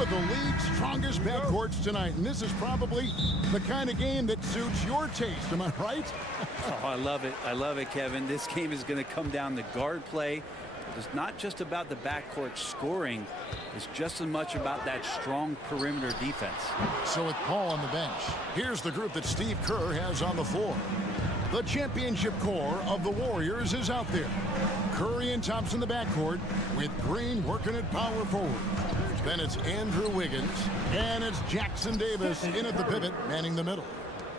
of the league's strongest backcourts tonight, and this is probably the kind of game that suits your taste. Am I right? Oh, I love it. I love it, Kevin. This game is going to come down to guard play. It's not just about the backcourt scoring. It's just as much about that strong perimeter defense. So with Paul on the bench, here's the group that Steve Kerr has on the floor. The championship core of the Warriors is out there. Curry and Thompson in the backcourt, with Green working at power forward. Then it's Andrew Wiggins, and it's Jackson Davis in at the pivot, manning the middle.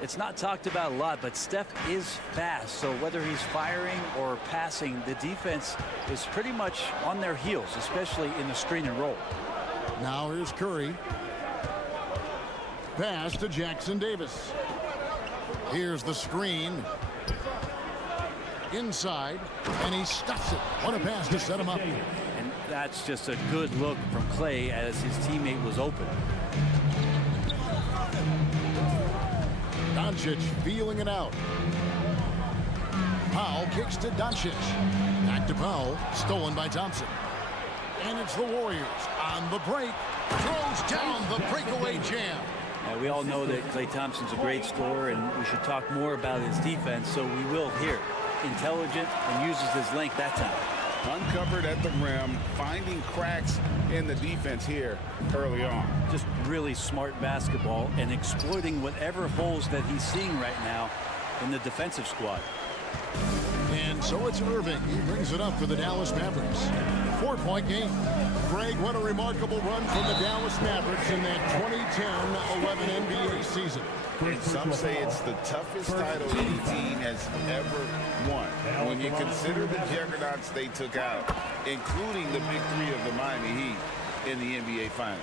It's not talked about a lot, but Steph is fast. So whether he's firing or passing, the defense is pretty much on their heels, especially in the screen and roll. Now here's Curry. Pass to Jackson Davis. Here's the screen. Inside, and he stuffs it. What a pass to set him up. And that's just a good look from Clay as his teammate was open. Doncic feeling it out. Powell kicks to Doncic. Back to Powell. Stolen by Thompson. And it's the Warriors on the break. Throws down the breakaway jam. We all know that Klay Thompson's a great scorer, and we should talk more about his defense, so we will here. Intelligent and uses his length that time. Uncovered at the rim, finding cracks in the defense here early on. Just really smart basketball and exploiting whatever holes that he's seeing right now in the defensive squad. And so it's Irving. He brings it up for the Dallas Mavericks. 4-point game. Greg, what a remarkable run from the Dallas Mavericks in that 2010-11 NBA season. And some say it's the toughest title any team has ever won. When you consider the juggernauts they took out, including the big three of the Miami Heat in the NBA Finals.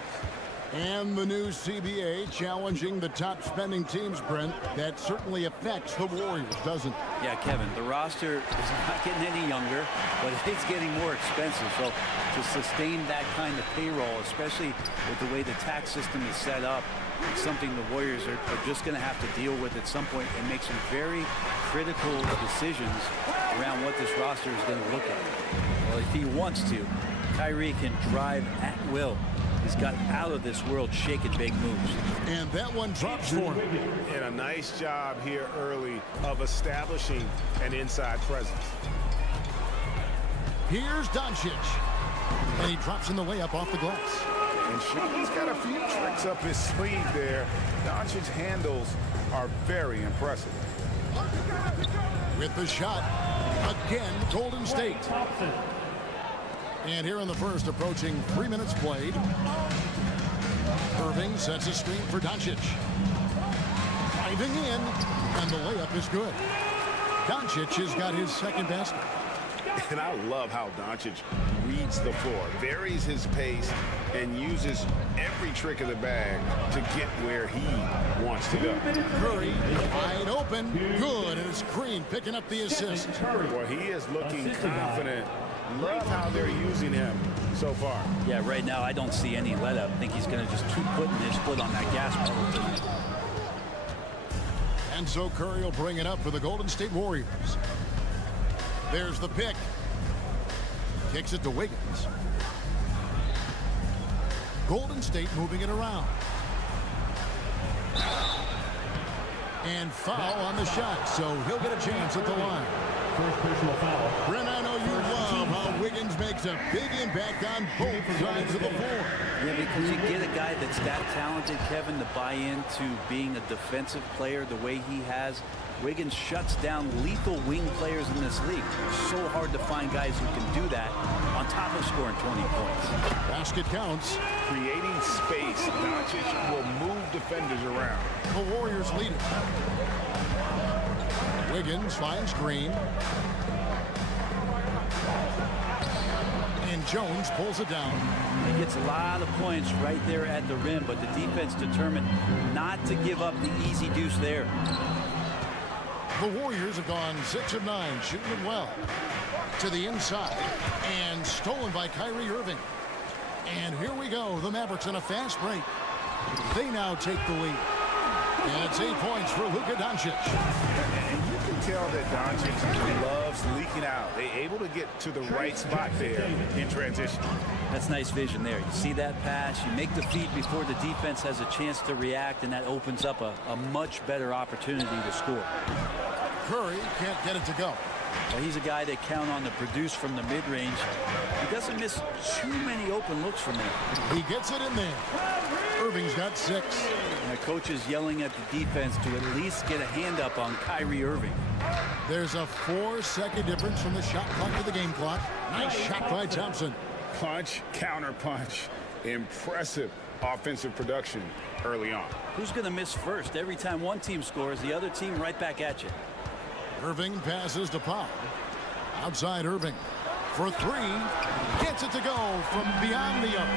And the new CBA challenging the top spending teams, Brent. That certainly affects the Warriors, doesn't it? Yeah, Kevin, the roster is not getting any younger, but it's getting more expensive. So to sustain that kind of payroll, especially with the way the tax system is set up, it's something the Warriors are just going to have to deal with at some point and make some very critical decisions around what this roster is going to look like. Well, if he wants to, Kyrie can drive at will. He's got out of this world shake and bake moves. And that one drops for him. And a nice job here early of establishing an inside presence. Here's Doncic. And he drops in the layup off the glass. And Sean's got a few tricks up his sleeve there. Doncic's handles are very impressive. With the shot, again, Golden State. And here in the first, approaching 3 minutes played. Irving sets a screen for Doncic. Driving in, and the layup is good. Doncic has got his second basket. And I love how Doncic reads the floor, varies his pace, and uses every trick of the bag to get where he wants to go. Curry, wide open, good, and it's Green picking up the assist. Well, he is looking confident. Love how they're using him so far. Yeah, right now I don't see any let up. I think he's going to just keep putting his foot on that gas pedal. And so Curry will bring it up for the Golden State Warriors. There's the pick. Kicks it to Wiggins. Golden State moving it around. And foul on the shot, so he'll get a chance at the line. First personal foul. Brent, I know you love how Wiggins makes a big impact on both sides of the floor. Yeah, because you get a guy that's that talented, Kevin, to buy into being a defensive player the way he has. Wiggins shuts down lethal wing players in this league. It's so hard to find guys who can do that on top of scoring 20 points. Basket counts. Creating space, Doncic will move defenders around. The Warriors lead it. Wiggins finds Green. And Jones pulls it down. He gets a lot of points right there at the rim, but the defense determined not to give up the easy deuce there. The Warriors have gone 6 of 9, shooting it well. To the inside, and stolen by Kyrie Irving. And here we go, the Mavericks in a fast break. They now take the lead. And it's 8 points for Luka Doncic. And you can tell that Doncic loves leaking out. They're able to get to the right spot there in transition. That's nice vision there. You see that pass, you make the feed before the defense has a chance to react, and that opens up a much better opportunity to score. Curry can't get it to go. Well, he's a guy they count on to produce from the mid-range. He doesn't miss too many open looks from there. He gets it in there. Irving's got 6. And the coach is yelling at the defense to at least get a hand up on Kyrie Irving. There's a 4-second difference from the shot clock to the game clock. Nice shot by Thompson. Punch, counter punch. Impressive offensive production early on. Who's going to miss first? Every time one team scores, the other team right back at you. Irving passes to Powell. Outside Irving for 3. Gets it to go from beyond the arc.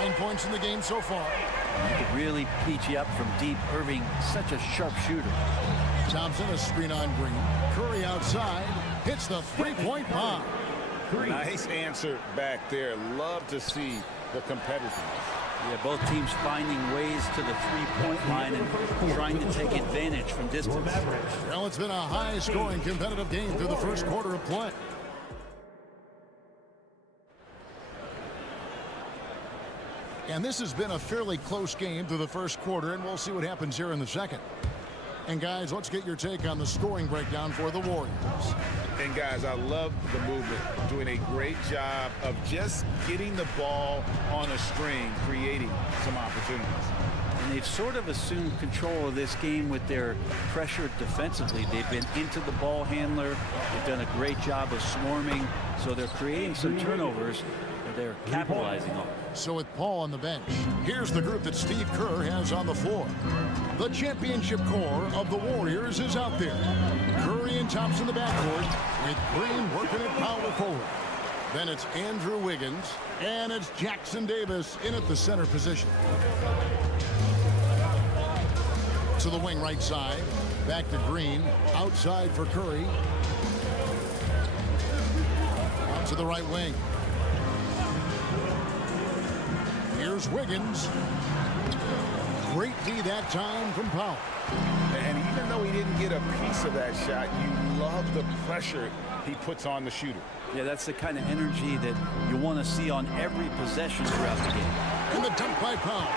9 points in the game so far. He could really peach you up from deep. Irving, such a sharp shooter. Thompson, a screen on Green. Curry outside. Hits the 3-point bomb. Nice answer back there. Love to see the competitiveness. Yeah, both teams finding ways to the three-point line and trying to take advantage from distance. Well, it's been a high-scoring competitive game through the first quarter of play. And this has been a fairly close game through the first quarter, and we'll see what happens here in the second. And guys, let's get your take on the scoring breakdown for the Warriors. And guys, I love the movement, doing a great job of just getting the ball on a string, creating some opportunities. And they've sort of assumed control of this game with their pressure defensively. They've been into the ball handler. They've done a great job of swarming. So they're creating some turnovers that they're capitalizing on. So with Paul on the bench, here's the group that Steve Kerr has on the floor. The championship core of the Warriors is out there. Curry and Thompson in the backcourt, with Green working at power forward. Then it's Andrew Wiggins, and it's Jackson Davis in at the center position. To the wing right side, back to Green, outside for Curry. Out to the right wing. Here's Wiggins. Great D that time from Powell. And even though he didn't get a piece of that shot, you love the pressure he puts on the shooter. Yeah, that's the kind of energy that you want to see on every possession throughout the game. And the dunk by Powell.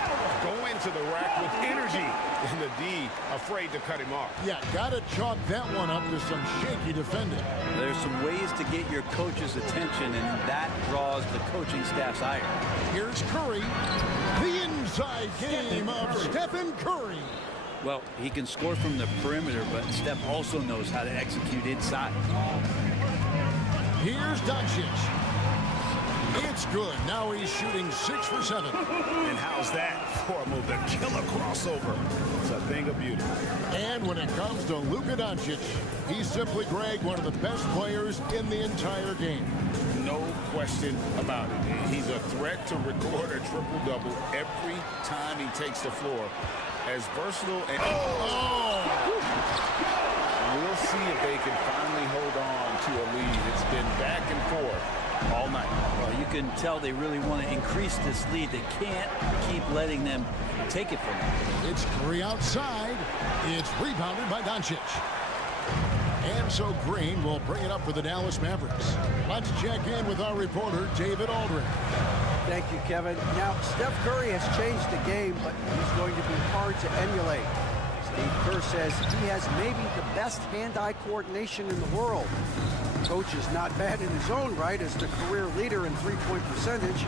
Go into the rack with energy. And the D afraid to cut him off. Yeah, gotta chalk that one up to some shaky defending. There's some ways to get your coach's attention, and that draws the coaching staff's ire. Here's Curry. The inside game of Stephen Curry. Well, he can score from the perimeter, but Steph also knows how to execute inside. Here's Doncic. It's good. Now he's shooting 6 for 7. And how's that for a move? The killer crossover. It's a thing of beauty. And when it comes to Luka Doncic, he's simply, Greg, one of the best players in the entire game. No question about it. He's a threat to record a triple-double every time he takes the floor. As versatile and... We'll see if they can finally hold on to a lead. It's been back and forth all night. Well, you can tell they really want to increase this lead. They can't keep letting them take it from them. It's Curry outside. It's rebounded by Doncic. And so Green will bring it up for the Dallas Mavericks. Let's check in with our reporter, David Aldridge. Thank you, Kevin. Now, Steph Curry has changed the game, but he's going to be hard to emulate. Steve Kerr says he has maybe the best hand-eye coordination in the world. The coach is not bad in his own right as the career leader in three-point percentage,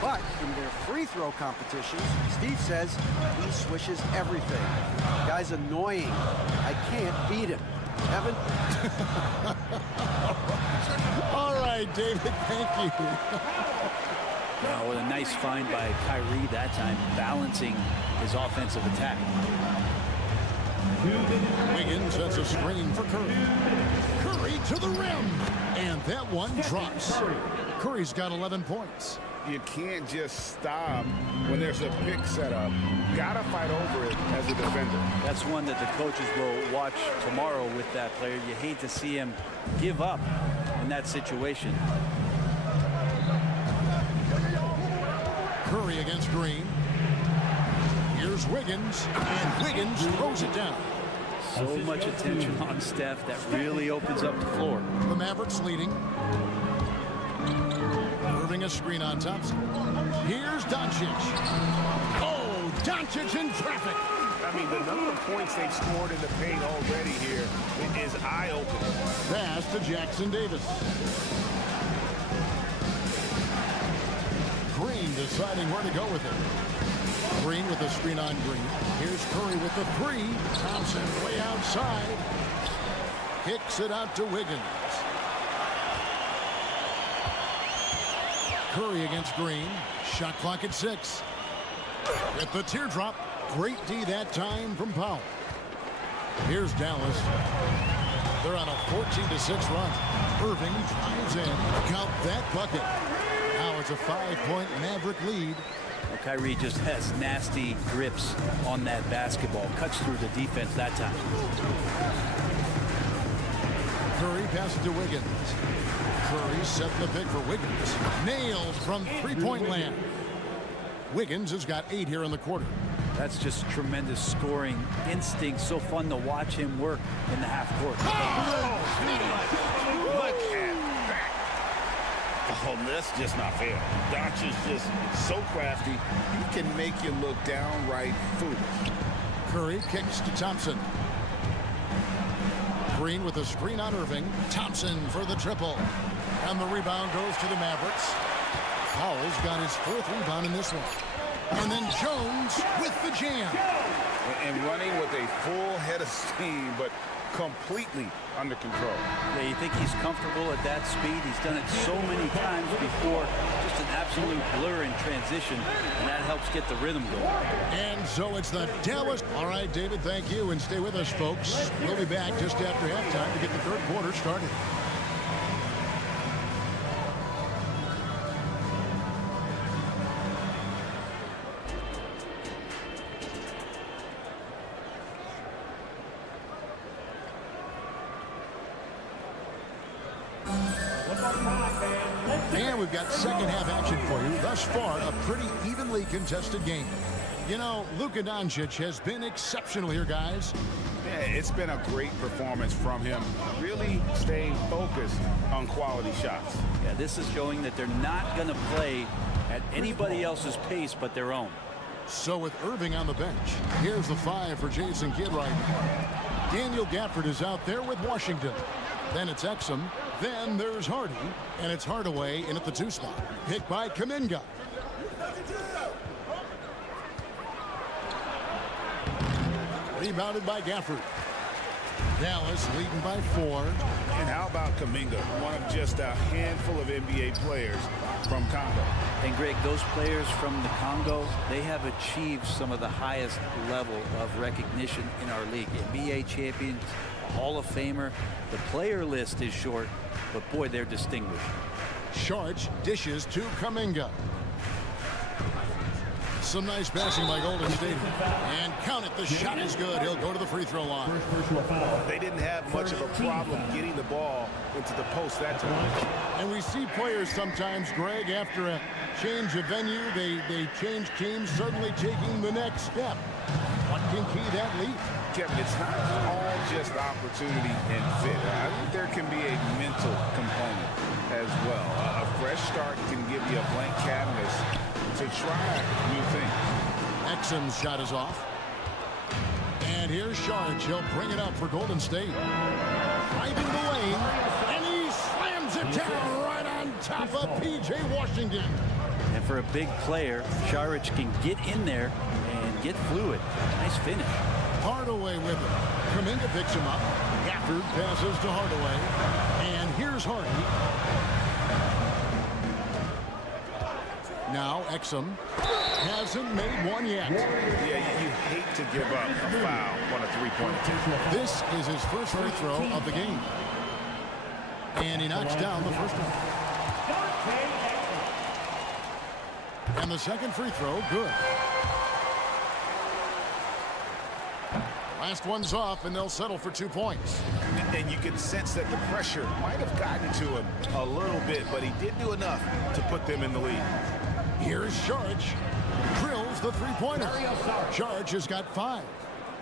but in their free throw competitions, Steve says he swishes everything. The guy's annoying. I can't beat him. Evan? All right, David, thank you. Now, with a nice find by Kyrie that time, balancing his offensive attack. Wiggins sets a screen for Curry. Curry to the rim. And that one drops. Curry's got 11 points. You can't just stop when there's a pick set up. Gotta fight over it as a defender. That's one that the coaches will watch tomorrow with that player. You hate to see him give up in that situation. Curry against Green. Here's Here's Wiggins, and Wiggins throws it down. So much attention on Steph that really opens up the floor. The Mavericks leading. Irving a screen on Thompson. Here's Doncic. Oh, Doncic in traffic. I mean, the number of points they've scored in the paint already here is eye-opening. Pass to Jackson Davis. Green deciding where to go with it. Green with the screen on Green. Here's Curry with the three. Thompson way outside. Kicks it out to Wiggins. Curry against Green. Shot clock at 6. With the teardrop. Great D that time from Powell. Here's Dallas. They're on a 14-6 run. Irving drives in. Count that bucket. Now it's a 5-point Maverick lead. Well, Kyrie just has nasty grips on that basketball. Cuts through the defense that time. Curry passes to Wiggins. Curry setting the pick for Wiggins. Nailed from three-point land. Wiggins has got 8 here in the quarter. That's just tremendous scoring instinct. So fun to watch him work in the half court. Look at that. Oh, that's just not fair. Doncic is just so crafty. He can make you look downright foolish. Curry kicks to Thompson. Green with a screen on Irving. Thompson for the triple. And the rebound goes to the Mavericks. Powell's got his 4th rebound in this one. And then Jones with the jam. And running with a full head of steam, but completely under control. Yeah, you think he's comfortable at that speed? He's done it so many times before. Just an absolute blur in transition, and that helps get the rhythm going. And so it's the Dallas. All right, David, thank you. And stay with us, folks. We'll be back just after halftime to get the 3rd quarter started. And we've got second half action for you. Thus far, a pretty evenly contested game. You know, Luka Doncic has been exceptional here, guys. Yeah, it's been a great performance from him. Really staying focused on quality shots. Yeah, this is showing that they're not going to play at anybody else's pace but their own. So with Irving on the bench, here's the 5 for Jason Kidd right now. Daniel Gafford is out there with Washington. Then it's Exum. Then there's Hardy. And it's Hardaway in at the 2 spot. Picked by Kuminga. Rebounded by Gafford. Dallas leading by 4. And how about Kuminga, one of just a handful of NBA players from Congo. And Greg, those players from the Congo, they have achieved some of the highest level of recognition in our league. NBA champions, a Hall of Famer. The player list is short, but boy, they're distinguished. Sharch dishes to Kuminga. Some nice passing by Golden State. And count it, the shot is good. He'll go to the free throw line. They didn't have much of a problem getting the ball into the post that time. And we see players sometimes, Greg, after a change of venue, they change teams, suddenly taking the next step. What can key that lead? Kevin, it's not all just opportunity and fit. I think there can be a mental component as well. A fresh start can give you a blank canvas to try new things. Exum's shot is off. And here's Sharge. He'll bring it up for Golden State. Driving the lane. And he slams it down right on top of P.J. Washington. And for a big player, Saric can get in there and get fluid. Nice finish. Hardaway with it. Kuminga picks him up. Gafford passes to Hardaway. And here's Hardy. Now Exum hasn't made one yet. Yeah, you hate to give up a foul on a three-point attempt. This is his first free throw of the game. And he knocks down the first one. And the second free throw, good. Last one's off, and they'll settle for 2 points. And you can sense that the pressure might have gotten to him a little bit, but he did do enough to put them in the lead. Here's Sharge. Drills the the three-pointer. Sharich has got 5.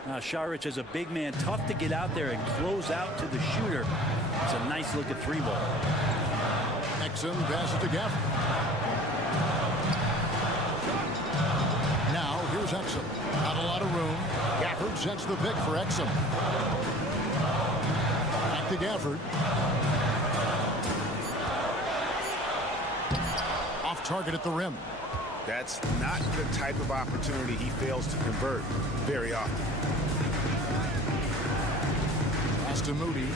Now, Sharich is a big man, tough to get out there and close out to the shooter. It's a nice look at 3-ball. Exum passes to Gafford. Now, here's Exum. Not a lot of room. Gafford sets the pick for Exum. Back to Gafford. Off target at the rim. That's not the type of opportunity he fails to convert very often. Pass to Moody.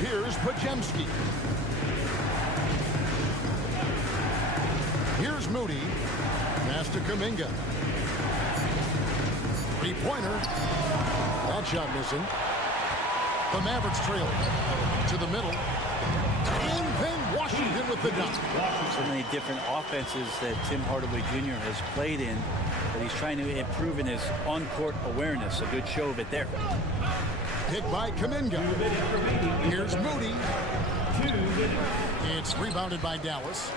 Here's Pajemski. Here's Moody. Pass to Kuminga. Three-pointer. That shot missing. The Mavericks trail to the middle. And then Washington with the dunk. So many different offenses that Tim Hardaway Jr. has played in, but he's trying to improve in his on-court awareness. A good show of it there. Hit by Kuminga. Here's Moody. It's rebounded by Dallas.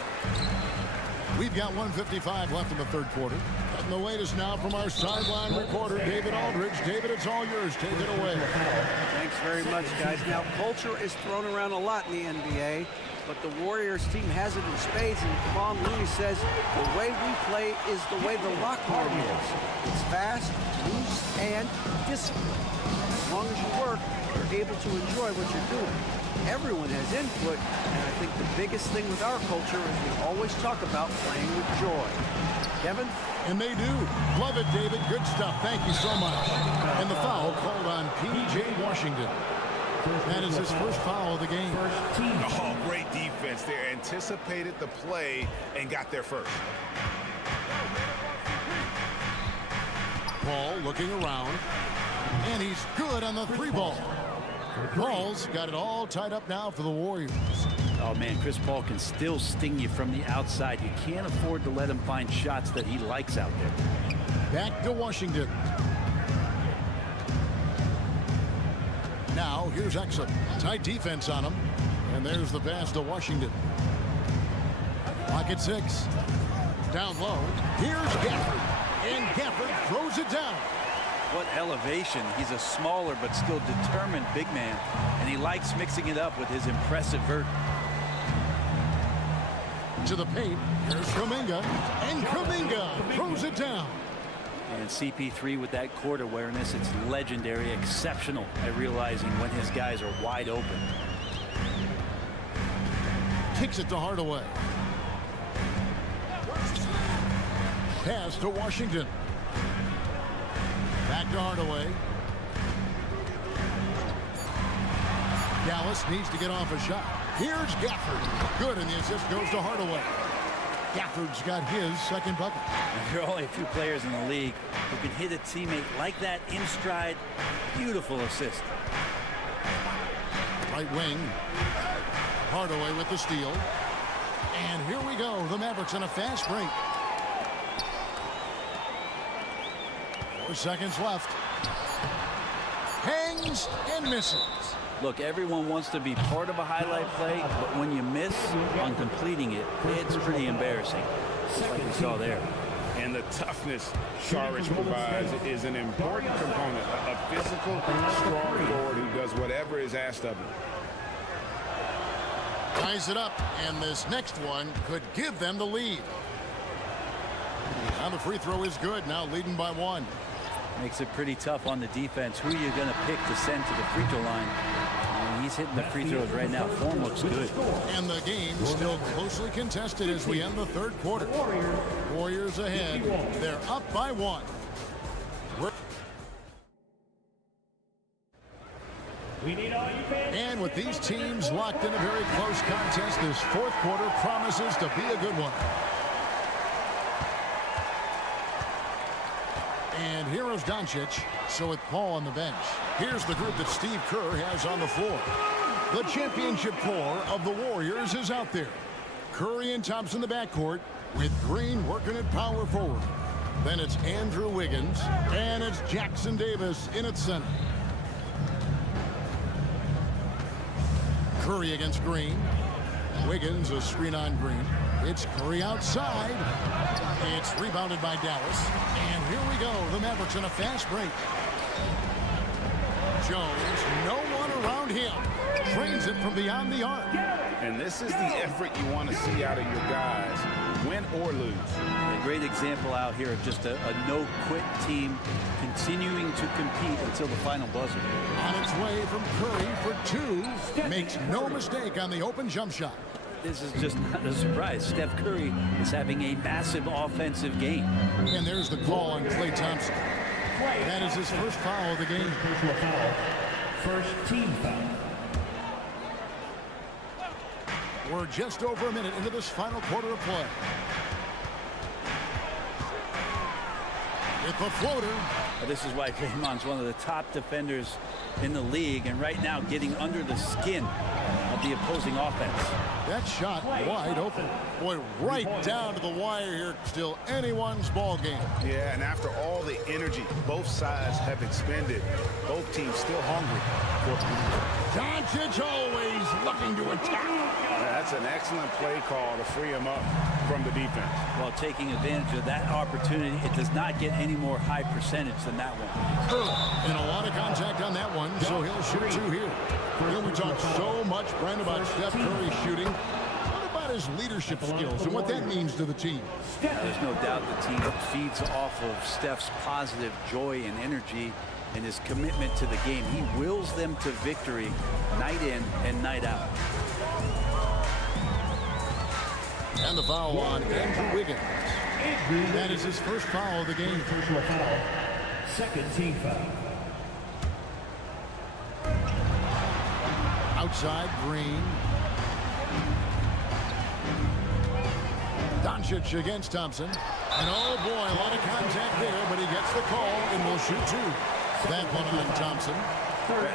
We've got 1:55 left in the third quarter. And the wait is now from our sideline reporter, David Aldridge. David, it's all yours. Take it away. Thanks very much, guys. Now, culture is thrown around a lot in the NBA, but the Warriors team has it in spades, and Kevon Looney says the way we play is the way the locker room is. It's fast, loose, and disciplined. As long as you work, you're able to enjoy what you're doing. Everyone has input, and I think the biggest thing with our culture is we always talk about playing with joy. Kevin? And they do. Love it, David. Good stuff. Thank you so much. And the foul called on P.J. Washington. That is his first foul of the game. Oh, great defense there. Anticipated the play and got there first. Paul looking around. And he's good on the 3-ball. Paul's got it all tied up now for the Warriors. Oh, man, Chris Paul can still sting you from the outside. You can't afford to let him find shots that he likes out there. Back to Washington. Now, here's Exum. Tight defense on him. And there's the pass to Washington. Pocket 6. Down low. Here's Gafford. And Gafford throws it down. What elevation. He's a smaller but still determined big man. And he likes mixing it up with his impressive vert. To the paint. Here's Kuminga. And Kuminga throws it down. And CP3 with that court awareness, it's legendary, exceptional at realizing when his guys are wide open. Kicks it to Hardaway. Pass to Washington. Back to Hardaway. Dallas needs to get off a shot. Here's Gafford. Good, and the assist goes to Hardaway. Gafford's got his second bucket. There are only a few players in the league who can hit a teammate like that in stride. Beautiful assist. Right wing. Hardaway with the steal. And here we go. The Mavericks on a fast break. 4 seconds left. Hangs and misses. Look, everyone wants to be part of a highlight play, but when you miss on completing it, it's pretty embarrassing. Just like we saw there. And the toughness Sharich provides is an important component. A physical, strong forward who does whatever is asked of him. Ties it up, and this next one could give them the lead. Now the free throw is good, now leading by 1. Makes it pretty tough on the defense. Who are you going to pick to send to the free throw line? And he's hitting the free throws right now. Form looks good. And the game still closely contested as we end the third quarter. Warriors ahead. They're up by 1. And with these teams locked in a very close contest, this fourth quarter promises to be a good one. And here's Doncic. So with Paul on the bench, here's the group that Steve Kerr has on the floor. The championship core of the Warriors is out there. Curry and Thompson in the backcourt, with Green working at power forward. Then it's Andrew Wiggins, and it's Jackson Davis in at center. Curry against Green. Wiggins a screen on Green. It's Curry outside. It's rebounded by Dallas. And here we go. The Mavericks in a fast break. Jones, no one around him. Trains it from beyond the arc. And this is the effort you want to see out of your guys, win or lose. A great example out here of just a no-quit team continuing to compete until the final buzzer. On its way from Curry for two. Makes no mistake on the open jump shot. This is just not a surprise. Steph Curry is having a massive offensive game. And there's the call on Klay Thompson. That is his first foul of the game. Personal foul. First team foul. We're just over a minute into this final quarter of play. With the floater. This is why Draymond's one of the top defenders in the league, and right now getting under the skin of the opposing offense. That shot wide open. Boy, right down to the wire here. Still anyone's ball game. Yeah, and after all the energy both sides have expended, both teams still hungry. Doncic always looking to attack. That's an excellent play call to free him up from the defense. While taking advantage of that opportunity, it does not get any more high percentage than that one. And a lot of contact on that one, so he'll shoot two here. You know, we talk so much, Brent, about Steph Curry shooting. What about his leadership skills and what that means to the team? There's no doubt the team feeds off of Steph's positive joy and energy and his commitment to the game. He wills them to victory night in and night out. And the foul on Andrew Wiggins. That is his first foul of the game. Personal foul. Second team foul. Outside, Green. Doncic against Thompson. And oh boy, a lot of contact there, but he gets the call and will shoot two. That one on Thompson.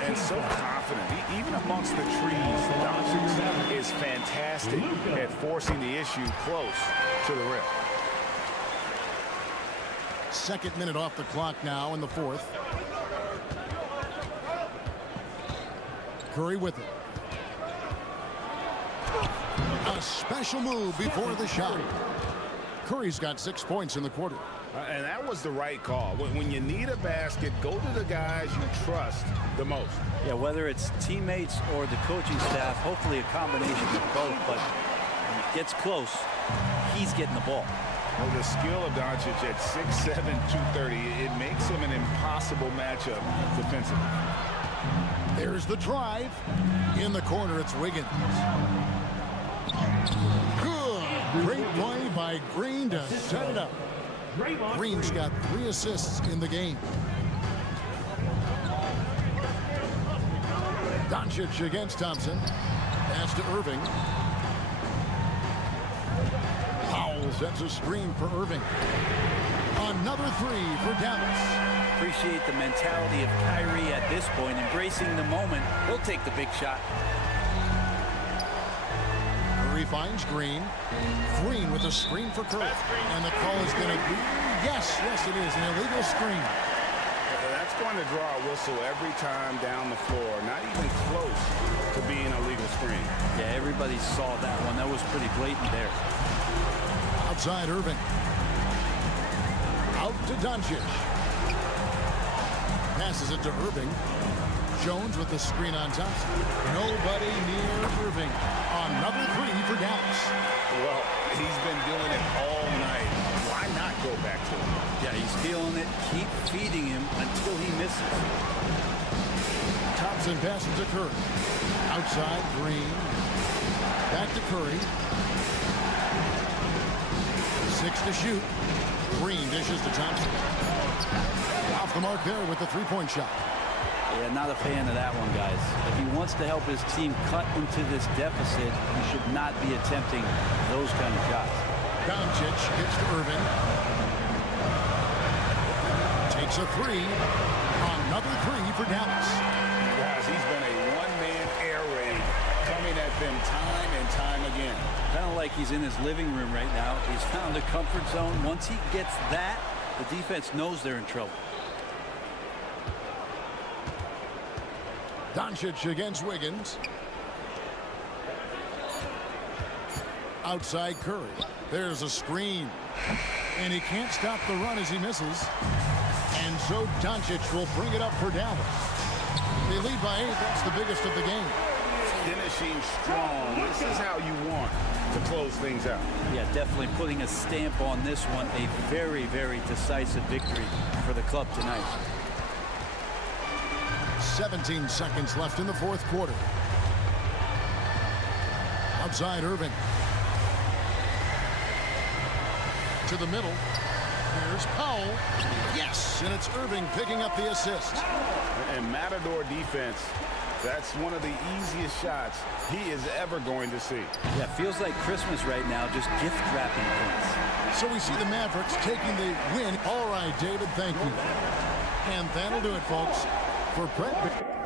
And so confident. Even amongst the trees, Doncic is fantastic at forcing the issue close to the rim. Second minute off the clock now in the fourth. Curry with it. A special move before the shot. Curry's got 6 points in the quarter. And that was the right call. When you need a basket, go to the guys you trust the most. Yeah, whether it's teammates or the coaching staff, hopefully a combination of both, but when it gets close, he's getting the ball. Well, the skill of Doncic at 6'7", 230, it makes him an impossible matchup defensively. There's the drive. In the corner, it's Wiggins. Good. Great play by Green to set it up. Green's got 3 assists in the game. Doncic against Thompson. Pass to Irving. Powell sets a screen for Irving. Another 3 for Dallas. Appreciate the mentality of Kyrie at this point, embracing the moment. He'll take the big shot. Curry finds Green. Green with a screen for Curry. And the call is going to be, yes, it is, an illegal screen. That's going to draw a whistle every time down the floor. Not even close to being a legal screen. Yeah, everybody saw that one. That was pretty blatant there. Outside Irving. Out to Doncic. Passes it to Irving. Jones with the screen on Thompson. Nobody near Irving. Another 3 for Dallas. Well, he's been doing it all night. Why not go back to him? Yeah, he's feeling it. Keep feeding him until he misses. Thompson passes to Curry. Outside, Green. Back to Curry. 6 to shoot. Green dishes to Thompson. Off the mark there with the 3-point shot. Yeah, not a fan of that one, guys. If he wants to help his team cut into this deficit, he should not be attempting those kind of shots. Doncic gets to Irving. Takes a 3. Another 3 for Dallas. Guys, he's been a one-man air raid coming at them time and time again. Kind of like he's in his living room right now. He's found a comfort zone. Once he gets that, the defense knows they're in trouble. Doncic against Wiggins. outside Curry. There's a screen. And he can't stop the run as he misses. And so Doncic will bring it up for Dallas. They lead by 8. That's the biggest of the game. Finishing strong. This is how you want to close things out. Yeah, definitely putting a stamp on this one. A very, very decisive victory for the club tonight. 17 seconds left in the fourth quarter. Outside Irving. To the middle. Here's Powell. Yes, and it's Irving picking up the assist. And Matador defense, that's one of the easiest shots he is ever going to see. Yeah, feels like Christmas right now, just gift wrapping points. So we see the Mavericks taking the win. All right, David, thank you. And that'll do it, folks. For Brett.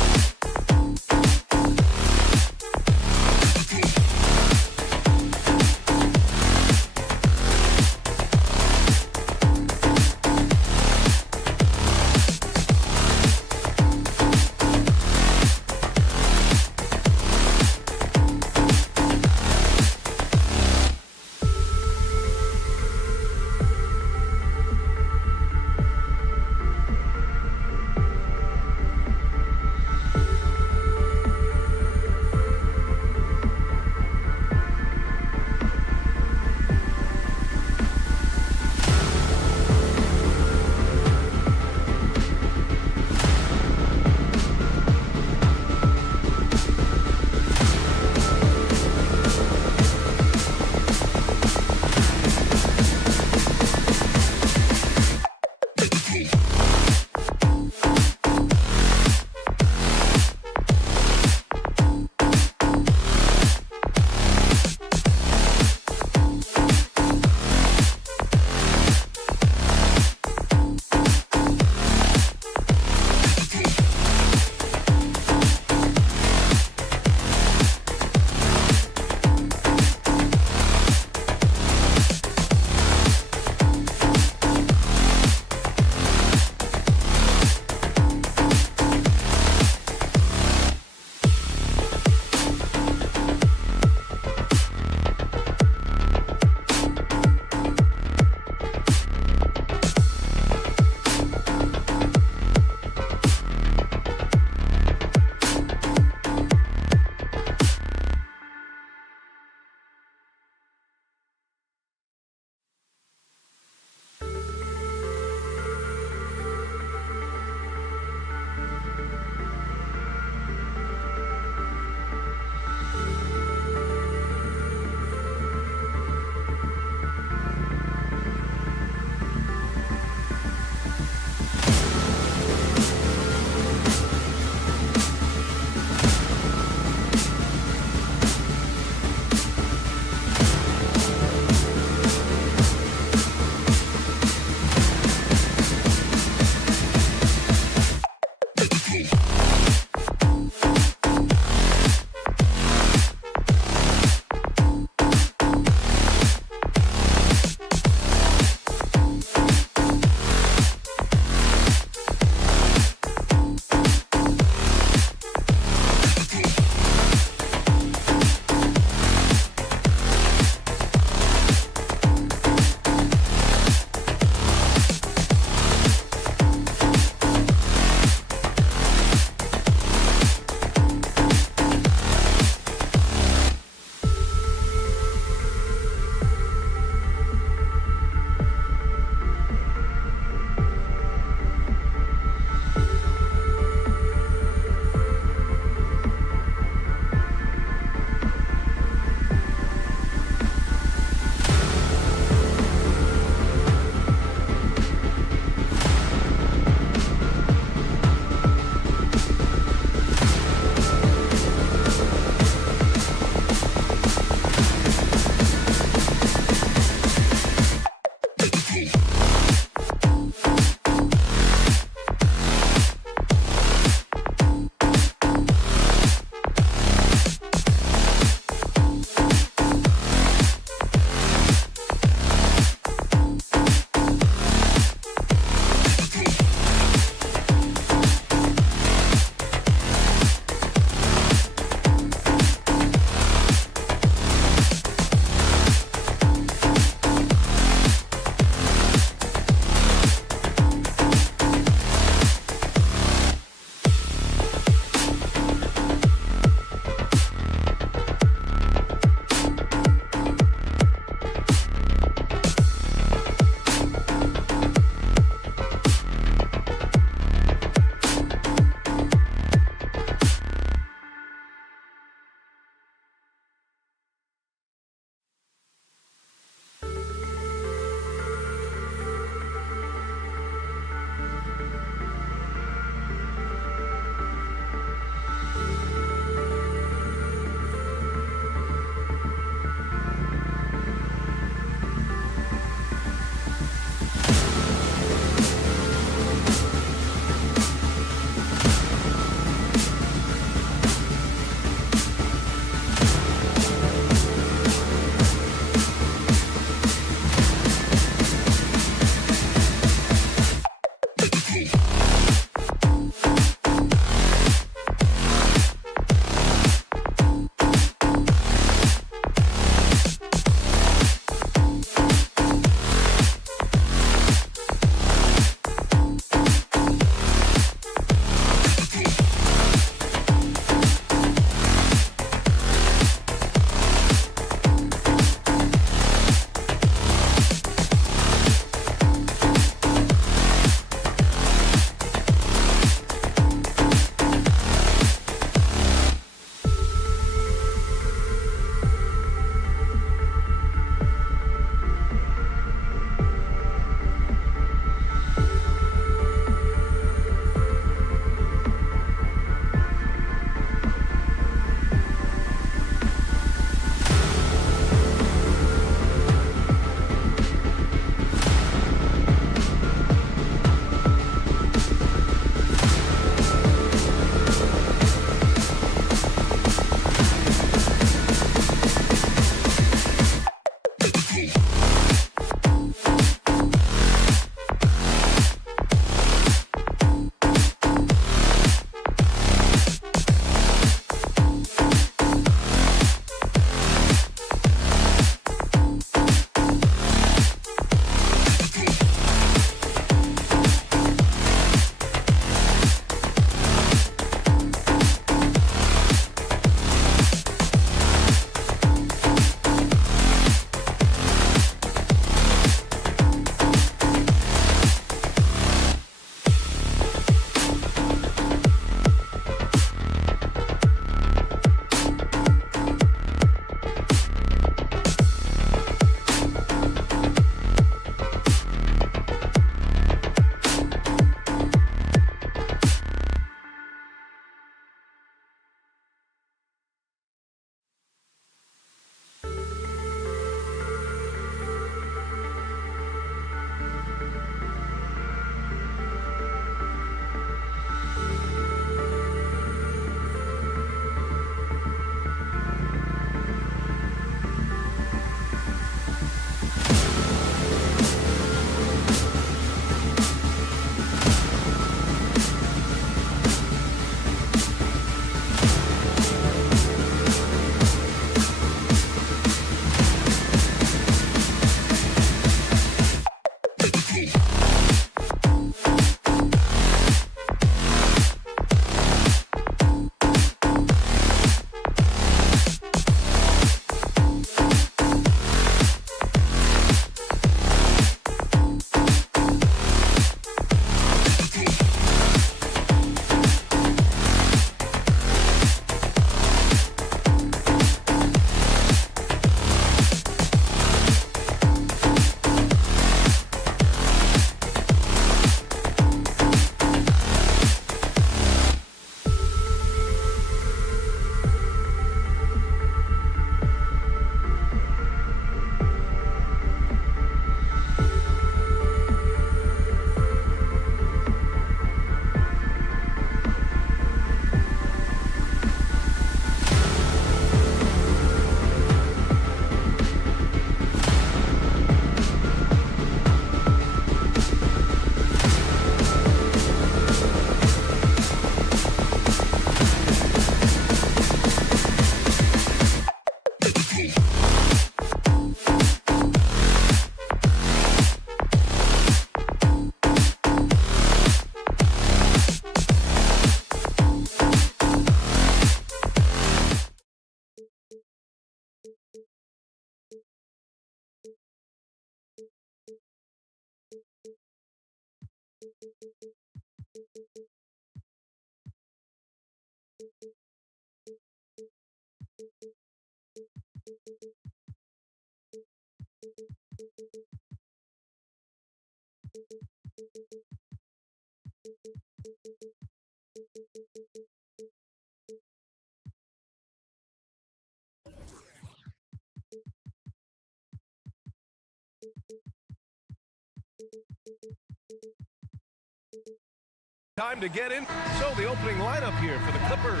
Time to get in. So the opening lineup here for the Clippers.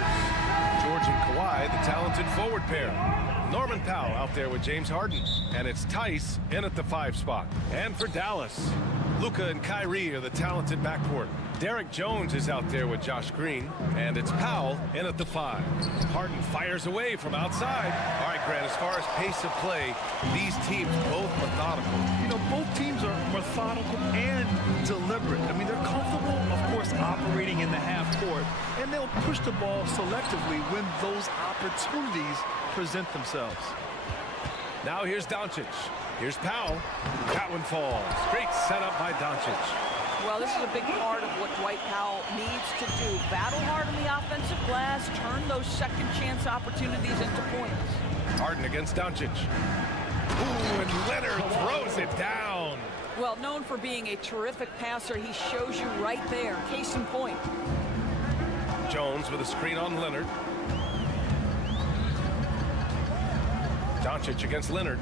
George and Kawhi, the talented forward pair. Norman Powell out there with James Harden. And it's Tice in at the 5 spot. And for Dallas, Luka and Kyrie are the talented backcourt. Derek Jones is out there with Josh Green. And it's Powell in at the 5. Harden fires away from outside. All right, Grant, as far as pace of play, these teams both methodical. You know, both teams are methodical and deliberate. I mean, they're comfortable, of course, operating in the half court, and they'll push the ball selectively when those opportunities present themselves. Now here's Doncic. Here's Powell. That one falls. Great setup by Doncic. Well, this is a big part of what Dwight Powell needs to do. Battle hard on the offensive glass, turn those second chance opportunities into points. Harden against Doncic. Ooh, and Leonard throws it down. Well, known for being a terrific passer, he shows you right there. Case in point. Jones with a screen on Leonard. Doncic against Leonard.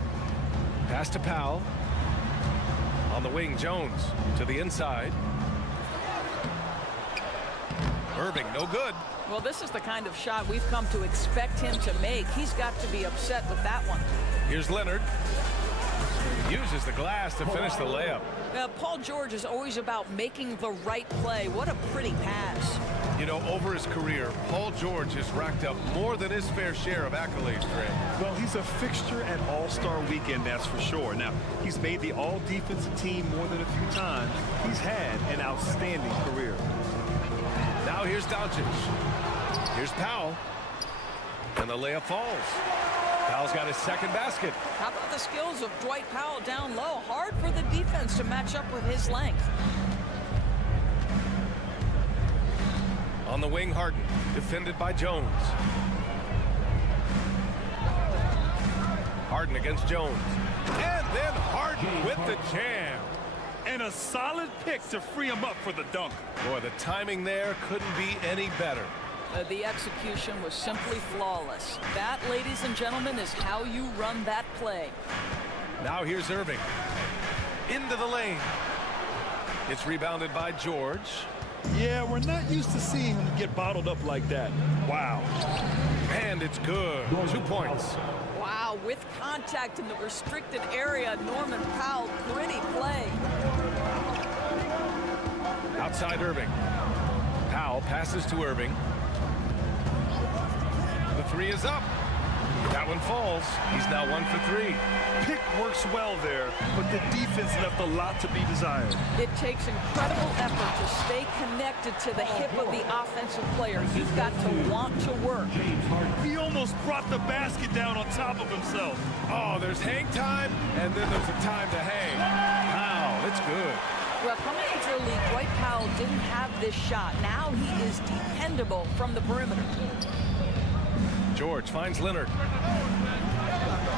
Pass to Powell. On the wing, Jones to the inside. Irving, no good. Well, this is the kind of shot we've come to expect him to make. He's got to be upset with that one. Here's Leonard. Uses the glass to finish the layup. Paul George is always about making the right play. What a pretty pass. You know, over his career, Paul George has racked up more than his fair share of accolades, Grant. Well, he's a fixture at All-Star Weekend, that's for sure. Now, he's made the all-defensive team more than a few times. He's had an outstanding career. Now here's Doncic. Here's Powell. And the layup falls. Powell's got his second basket. How about the skills of Dwight Powell down low? Hard for the defense to match up with his length. On the wing, Harden, defended by Jones. Harden against Jones. And then Harden with the jam. And a solid pick to free him up for the dunk. Boy, the timing there couldn't be any better. The execution was simply flawless. That, ladies and gentlemen, is how you run that play. Now here's Irving. Into the lane. It's rebounded by George. Yeah, we're not used to seeing him get bottled up like that. Wow. And it's good. 2 points. Wow, with contact in the restricted area, Norman Powell, pretty play. Outside Irving. Powell passes to Irving. The 3 is up. That one falls. He's now 1 for 3. Pick works well there, but the defense left a lot to be desired. It takes incredible effort to stay connected to the hip of the offensive player. You've got to want to work. He almost brought the basket down on top of himself. Oh, there's hang time, and then there's a time to hang. Wow, it's good. Well, coming into the league, Dwight Powell didn't have this shot. Now he is dependable from the perimeter. George finds Leonard.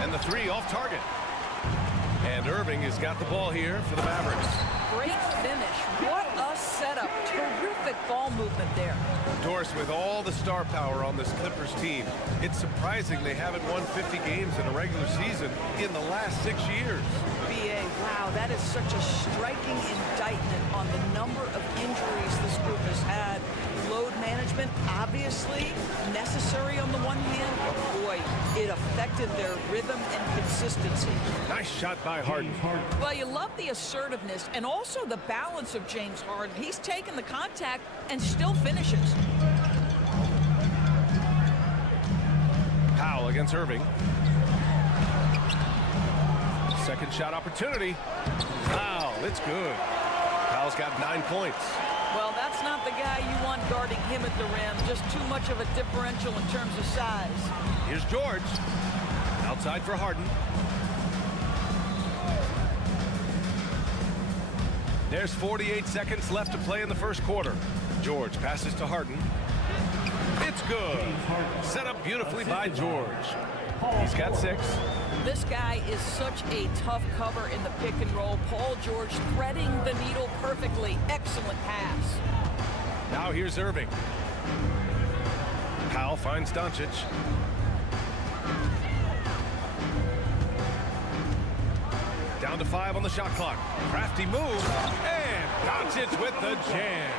And the 3 off target. And Irving has got the ball here for the Mavericks. Great finish. What a setup. Terrific ball movement there. Doris, with all the star power on this Clippers team, it's surprising they haven't won 50 games in a regular season in the last 6 years. BA, wow, that is such a striking indictment on the number of injuries this group has had. Load management, obviously necessary on the one hand, but boy, it affected their rhythm and consistency. Nice shot by Harden. Well, you love the assertiveness and also the balance of James Harden. He's taken the contact and still finishes. Powell against Irving. Second shot opportunity. Wow, it's good. Powell's got 9 points. Well, that's not the guy you want guarding him at the rim. Just too much of a differential in terms of size. Here's George. Outside for Harden. There's 48 seconds left to play in the first quarter. George passes to Harden. It's good. Set up beautifully by George. He's got 6. This guy is such a tough cover in the pick and roll. Paul George threading the needle perfectly. Excellent pass. Now here's Irving. Powell finds Doncic. Down to 5 on the shot clock. Crafty move. And Doncic with the jam.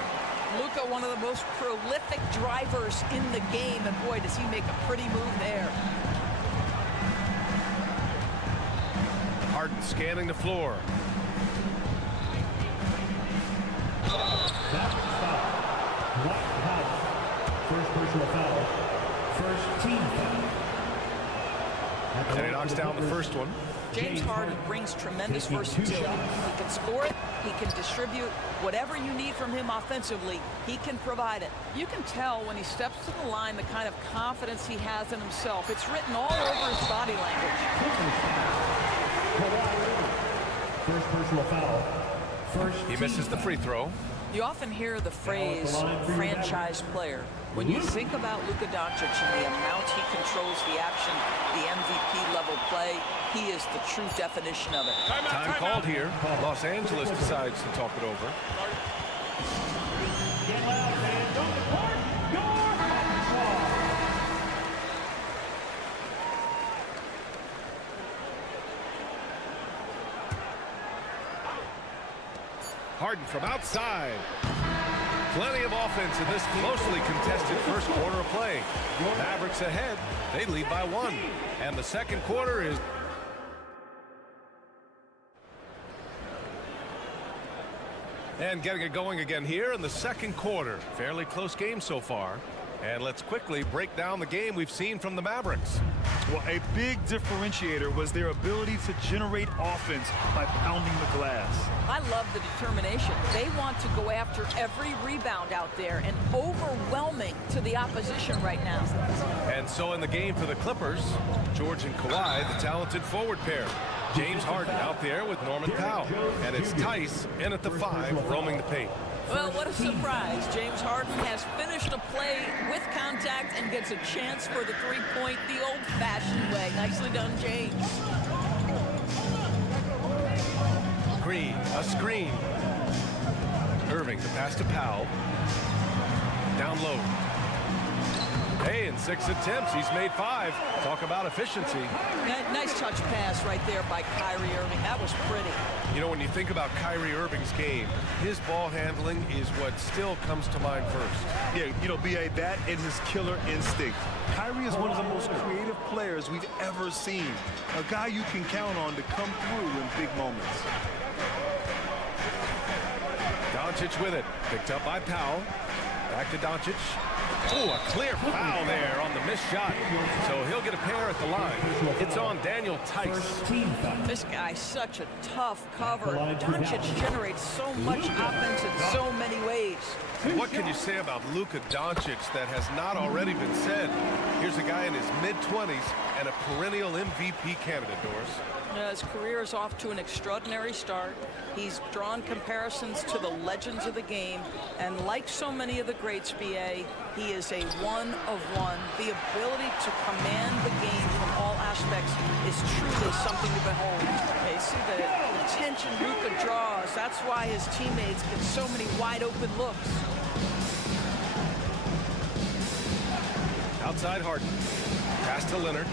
Luka, one of the most prolific drivers in the game, and boy, does he make a pretty move there. Harden scanning the floor. That's foul. First personal foul. First team foul. And he knocks down the first one. James Harden brings tremendous versatility. He can score it, he can distribute. Whatever you need from him offensively, he can provide it. You can tell when he steps to the line the kind of confidence he has in himself. It's written all over his body language. First personal foul. He misses the free throw. You often hear the phrase franchise player. When you think about Luka Doncic and the amount he controls the action, the MVP level play, he is the true definition of it. Time called here. Los Angeles decides to talk it over. Harden from outside. Plenty of offense in this closely contested first quarter of play. Mavericks ahead. They lead by 1. And the second quarter is... And getting it going again here in the second quarter. Fairly close game so far. And let's quickly break down the game we've seen from the Mavericks. Well, a big differentiator was their ability to generate offense by pounding the glass. I love the determination. They want to go after every rebound out there and overwhelming to the opposition right now. And so in the game for the Clippers, George and Kawhi, the talented forward pair. James Harden out there with Norman Powell. And it's Tice in at the 5, roaming the paint. Well, what a surprise. James Harden has finished a play with contact and gets a chance for the three-point the old-fashioned way. Nicely done, James. Green, a screen. Irving, the pass to Powell. Down low. Hey, in 6 attempts, he's made 5. Talk about efficiency. Nice touch pass right there by Kyrie Irving. That was pretty. You know, when you think about Kyrie Irving's game, his ball handling is what still comes to mind first. Yeah, you know, B.A., that and his killer instinct. Kyrie is one of the most creative players we've ever seen. A guy you can count on to come through in big moments. Doncic with it. Picked up by Powell. Back to Doncic. Oh, a clear foul there on the missed shot. So he'll get a pair at the line. It's on Daniel Tice. This guy's such a tough cover. Doncic generates so much offense in so many ways. What can you say about Luka Doncic that has not already been said? Here's a guy in his mid-20s and a perennial MVP candidate, Doris. His career is off to an extraordinary start. He's drawn comparisons to the legends of the game, and like so many of the greats, B.A., he is a one-of-one. The ability to command the game from all aspects is truly something to behold. You see the attention Luka draws. That's why his teammates get so many wide-open looks. Outside Harden. Pass to Leonard.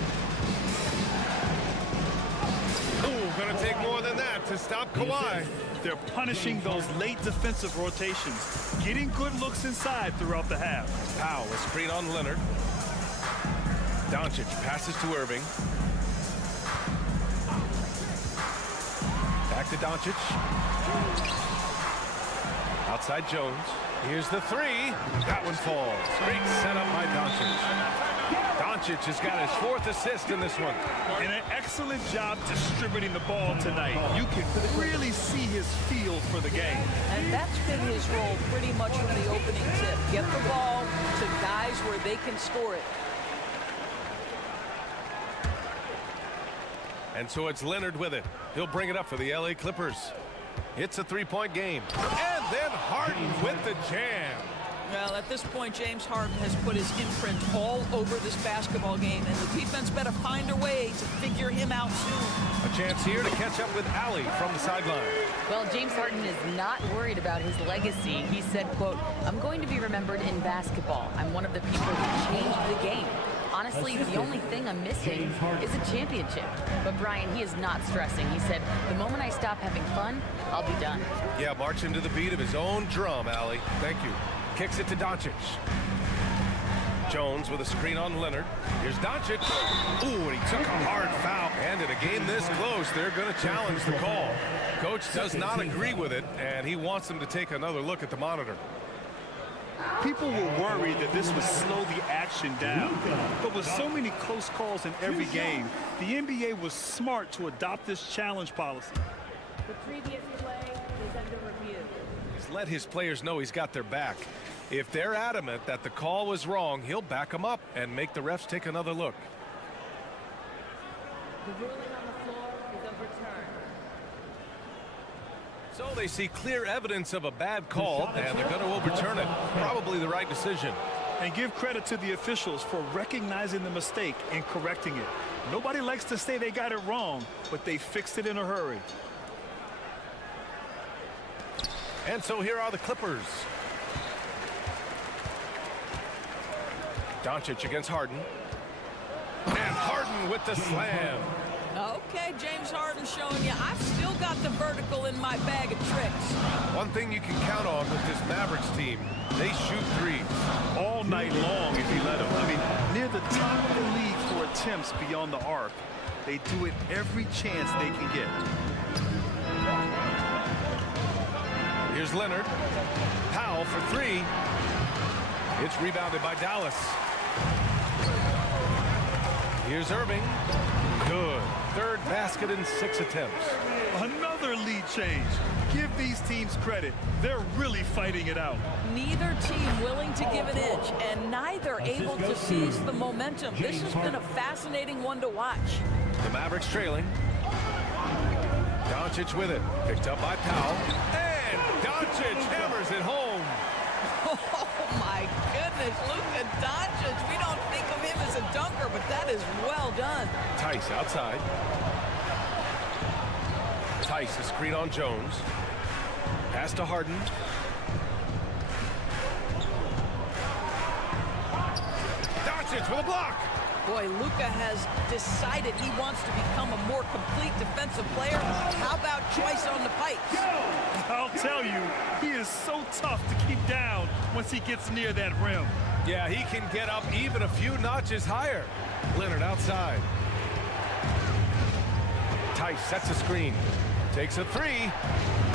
Going to take more than that to stop Kawhi. They're punishing those late defensive rotations, getting good looks inside throughout the half. Powell, a screen on Leonard. Doncic passes to Irving. Back to Doncic. Outside Jones. Here's the 3. That one falls. Great setup by Doncic. Doncic has got his 4th assist in this one. And an excellent job distributing the ball tonight. You can really see his feel for the game. And that's been his role pretty much from the opening tip. Get the ball to guys where they can score it. And so it's Leonard with it. He'll bring it up for the LA Clippers. It's a 3-point game. And then Harden with the jam. Well, at this point, James Harden has put his imprint all over this basketball game, and the defense better find a way to figure him out soon. A chance here to catch up with Allie from the sideline. Well, James Harden is not worried about his legacy. He said, quote, "I'm going to be remembered in basketball. I'm one of the people who changed the game. Honestly, the only thing I'm missing is a championship." But Brian, he is not stressing. He said, "The moment I stop having fun, I'll be done." Yeah, marching to the beat of his own drum, Allie. Thank you. Kicks it to Doncic. Jones with a screen on Leonard. Here's Doncic. Ooh, and he took a hard foul. And in a game this close, they're going to challenge the call. Coach does not agree with it, and he wants them to take another look at the monitor. People were worried that this would slow the action down. But with so many close calls in every game, the NBA was smart to adopt this challenge policy. The previous play is under review. He's let his players know he's got their back. If they're adamant that the call was wrong, he'll back them up and make the refs take another look. The ruling on the floor is overturned. So they see clear evidence of a bad call, and they're going to overturn it. Probably the right decision. And give credit to the officials for recognizing the mistake and correcting it. Nobody likes to say they got it wrong, but they fixed it in a hurry. And so here are the Clippers. Doncic against Harden. And Harden with the slam. Okay, James Harden showing you I've still got the vertical in my bag of tricks. One thing you can count on with this Mavericks team, they shoot threes. All night long if you let them. I mean, near the top of the league for attempts beyond the arc. They do it every chance they can get. Here's Leonard. Powell for three. It's rebounded by Dallas. Here's Irving. Good. Third basket in 6 attempts. Another lead change. Give these teams credit. They're really fighting it out. Neither team willing to give an inch, and neither able to seize the momentum. This has been a fascinating one to watch. The Mavericks trailing. Doncic with it. Picked up by Powell. And Doncic hammers it home. Oh, my goodness. Luka Doncic. We don't think of him as a dunker, but that is well done. Tice outside. Tice, a screen on Jones. Pass to Harden. Doncic with a block. Boy, Luka has decided he wants to become a more complete defensive player. How about twice on the pipes? I'll tell you, he is so tough to keep down once he gets near that rim. Yeah, he can get up even a few notches higher. Leonard outside. Tice sets a screen. Takes a three.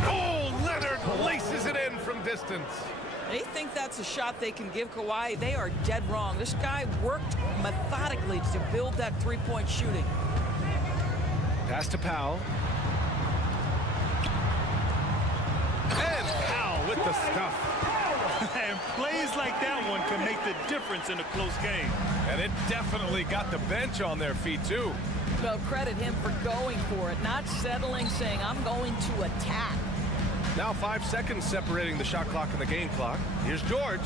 Oh, Leonard laces it in from distance. They think that's a shot they can give Kawhi. They are dead wrong. This guy worked methodically to build that three-point shooting. Pass to Powell. And Powell with the stuff. And plays like that one can make the difference in a close game. And it definitely got the bench on their feet, too. Well, credit him for going for it, not settling, saying, I'm going to attack. Now 5 seconds separating the shot clock and the game clock. Here's George.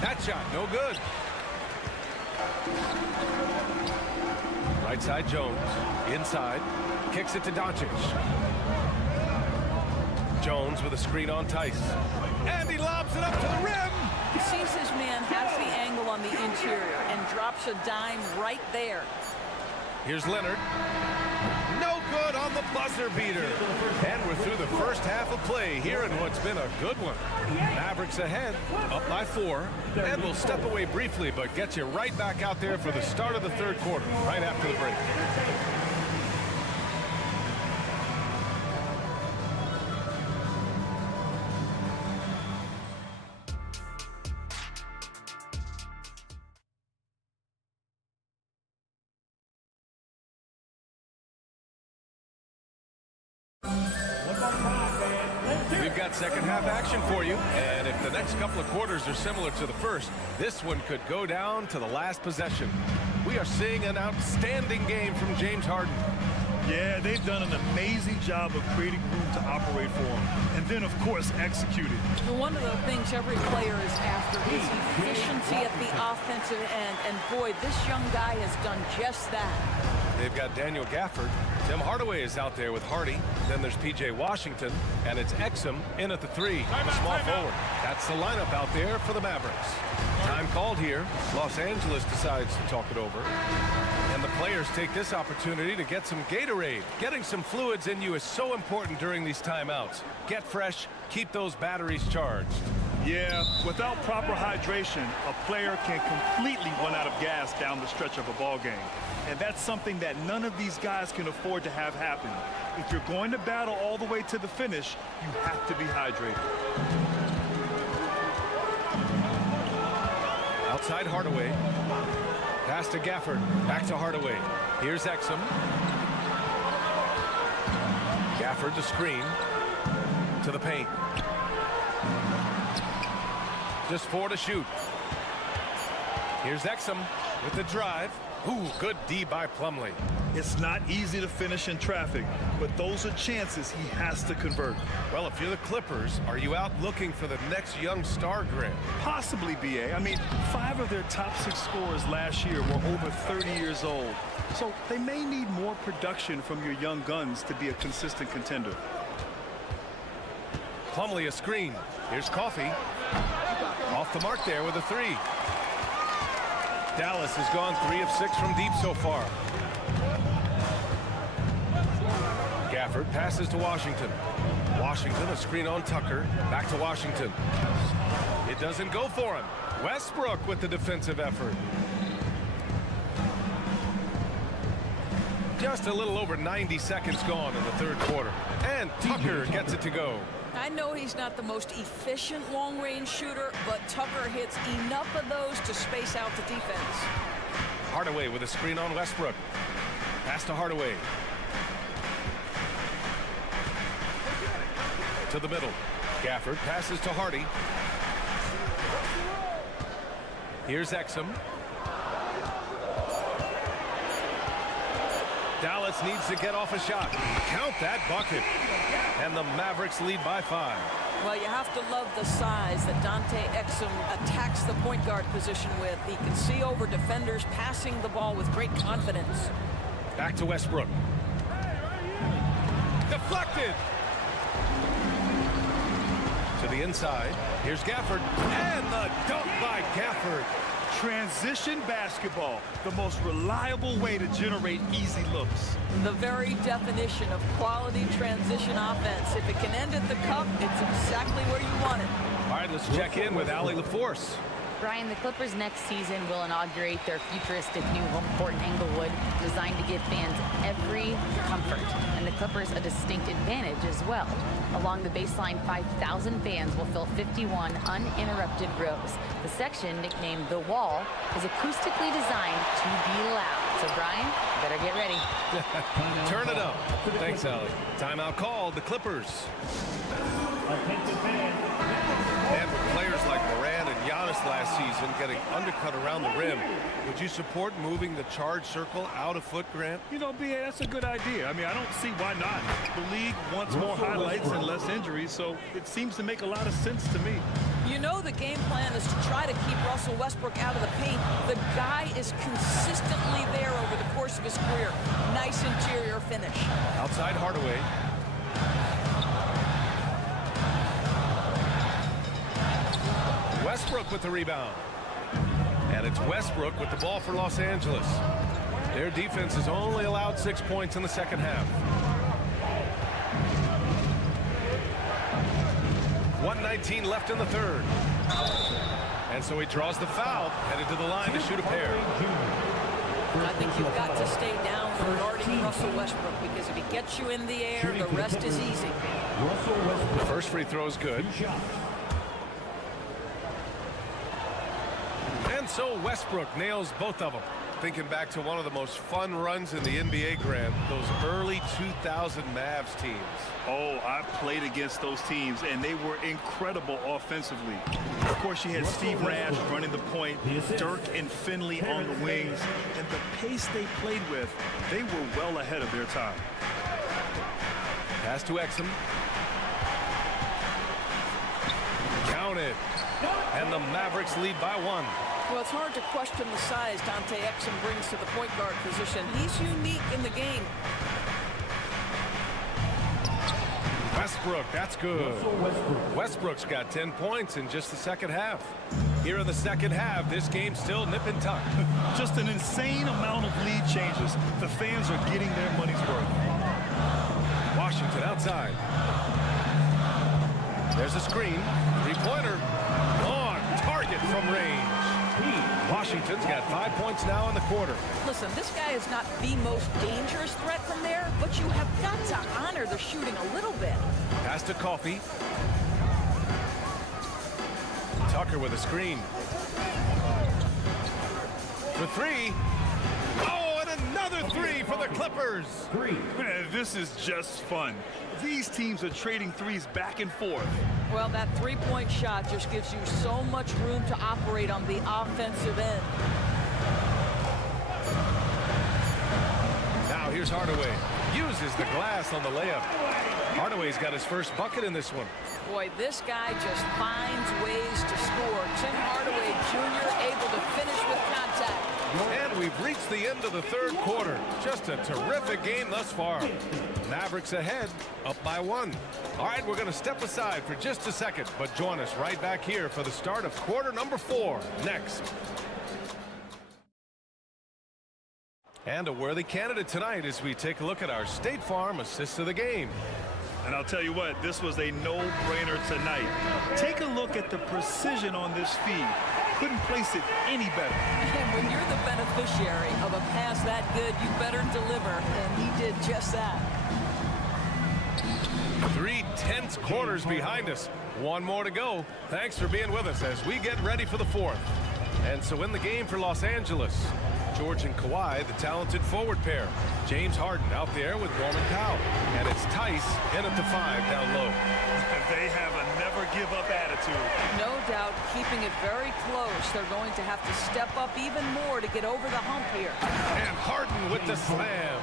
That shot, no good. Right side, Jones. Inside. Kicks it to Doncic. Jones with a screen on Tice. And he lobs it up to the rim. He sees his man has the angle on the interior and drops a dime right there. Here's Leonard. No good on the buzzer beater. And we're through the first half of play here in what's been a good one. Mavericks ahead, up by 4. And we'll step away briefly, but get you right back out there for the start of the third quarter, right after the break. We've got second half action for you, and if the next couple of quarters are similar to the first, this one could go down to the last possession. We are seeing an outstanding game from James Harden. Yeah, they've done an amazing job of creating room to operate for him, and then, of course, executed. One of the things every player is after is efficiency at the offensive end, and boy, this young guy has done just that. They've got Daniel Gafford. Tim Hardaway is out there with Hardy. Then there's P.J. Washington, and it's Exum in at the 3, the small forward. That's the lineup out there for the Mavericks. Time called here. Los Angeles decides to talk it over. And the players take this opportunity to get some Gatorade. Getting some fluids in you is so important during these timeouts. Get fresh, keep those batteries charged. Yeah, without proper hydration, a player can completely run out of gas down the stretch of a ball game. And that's something that none of these guys can afford to have happen. If you're going to battle all the way to the finish, you have to be hydrated. Outside Hardaway. Pass to Gafford. Back to Hardaway. Here's Exum. Gafford the screen. To the paint. Just 4 to shoot. Here's Exum with the drive. Ooh, good D by Plumlee. It's not easy to finish in traffic, but those are chances he has to convert. Well, if you're the Clippers, are you out looking for the next young star, Grant? Possibly, BA. I mean, 5 of their top 6 scorers last year were over 30 years old. So they may need more production from your young guns to be a consistent contender. Plumlee a screen. Here's Coffey. Off the mark there with a 3. Dallas has gone 3 of 6 from deep so far. Gafford passes to Washington. Washington a screen on Tucker. Back to Washington. It doesn't go for him. Westbrook with the defensive effort. Just a little over 90 seconds gone in the third quarter. And Tucker gets it to go. I know he's not the most efficient long-range shooter, but Tucker hits enough of those to space out the defense. Hardaway with a screen on Westbrook. Pass to Hardaway. To the middle. Gafford passes to Hardy. Here's Exum. Dallas needs to get off a shot. Count that bucket. And the Mavericks lead by 5. Well, you have to love the size that Dante Exum attacks the point guard position with. He can see over defenders, passing the ball with great confidence. Back to Westbrook. Deflected. To the inside. Here's Gafford. And the dunk by Gafford. Transition basketball, the most reliable way to generate easy looks. The very definition of quality transition offense. If it can end at the cup, it's exactly where you want it. All right, let's check in with Allie LaForce. Brian, the Clippers next season will inaugurate their futuristic new home court in Englewood, designed to give fans every comfort, and the Clippers a distinct advantage as well. Along the baseline, 5,000 fans will fill 51 uninterrupted rows. The section, nicknamed The Wall, is acoustically designed to be loud. So, Brian, better get ready. Turn it up. Thanks, Allie. Timeout called. The Clippers. And with players like Morant and Giannis last season getting undercut around the rim, would you support moving the charge circle out a foot, Grant? You know, BA, that's a good idea. I mean, I don't see why not. The league wants more highlights and less injuries, so it seems to make a lot of sense to me. You know the game plan is to try to keep Russell Westbrook out of the paint. The guy is consistently there over the course of his career. Nice interior finish. Outside Hardaway. Westbrook with the rebound. And it's Westbrook with the ball for Los Angeles. Their defense has only allowed 6 points in the second half. 1:19 left in the third. And so he draws the foul, headed to the line to shoot a pair. I think you've got to stay down guarding Russell Westbrook, because if he gets you in the air, the rest is easy. The first free throw is good. And so Westbrook nails both of them. Thinking back to one of the most fun runs in the NBA, Grant, those early 2000 Mavs teams. Oh, I played against those teams, and they were incredible offensively. Of course, you had Steve Nash running the point, Dirk and Finley on the wings, and the pace they played with, they were well ahead of their time. Pass to Exum. Counted. And the Mavericks lead by 1. Well, it's hard to question the size Dante Exum brings to the point guard position. He's unique in the game. Westbrook, that's good. Westbrook's got 10 points in just the second half. Here in the second half, this game's still nip and tuck. Just an insane amount of lead changes. The fans are getting their money's worth. Washington outside. There's a screen. Three-pointer. target from range. Washington's got 5 points now in the quarter. Listen, this guy is not the most dangerous threat from there, but you have got to honor the shooting a little bit. Pass to Coffey. Tucker with a screen. For three. Oh, and another three for the Clippers. Man, this is just fun. These teams are trading threes back and forth. Well, that three-point shot just gives you so much room to operate on the offensive end. Now here's Hardaway. Uses the glass on the layup. Hardaway's got his first bucket in this one. Boy, this guy just finds ways to score. Tim Hardaway Jr. able to finish with contact. And we've reached the end of the third quarter. Just a terrific game thus far. Mavericks ahead, up by 1. All right, we're going to step aside for just a second, but join us right back here for the start of quarter number 4 next. And a worthy candidate tonight as we take a look at our State Farm assists of the game. And I'll tell you what, this was a no-brainer tonight. Take a look at the precision on this feed. Couldn't place it any better. And when you're the beneficiary of a pass that good, you better deliver, and he did just that. 3 tense quarters behind us. 1 more to go. Thanks for being with us as we get ready for the 4th. And so in the game for Los Angeles, George and Kawhi, the talented forward pair. James Harden out there with Norman Powell. And it's Tice in at the 5 down low. They have a never-give-up attitude. No doubt, keeping it very close. They're going to have to step up even more to get over the hump here. And Harden with the slam.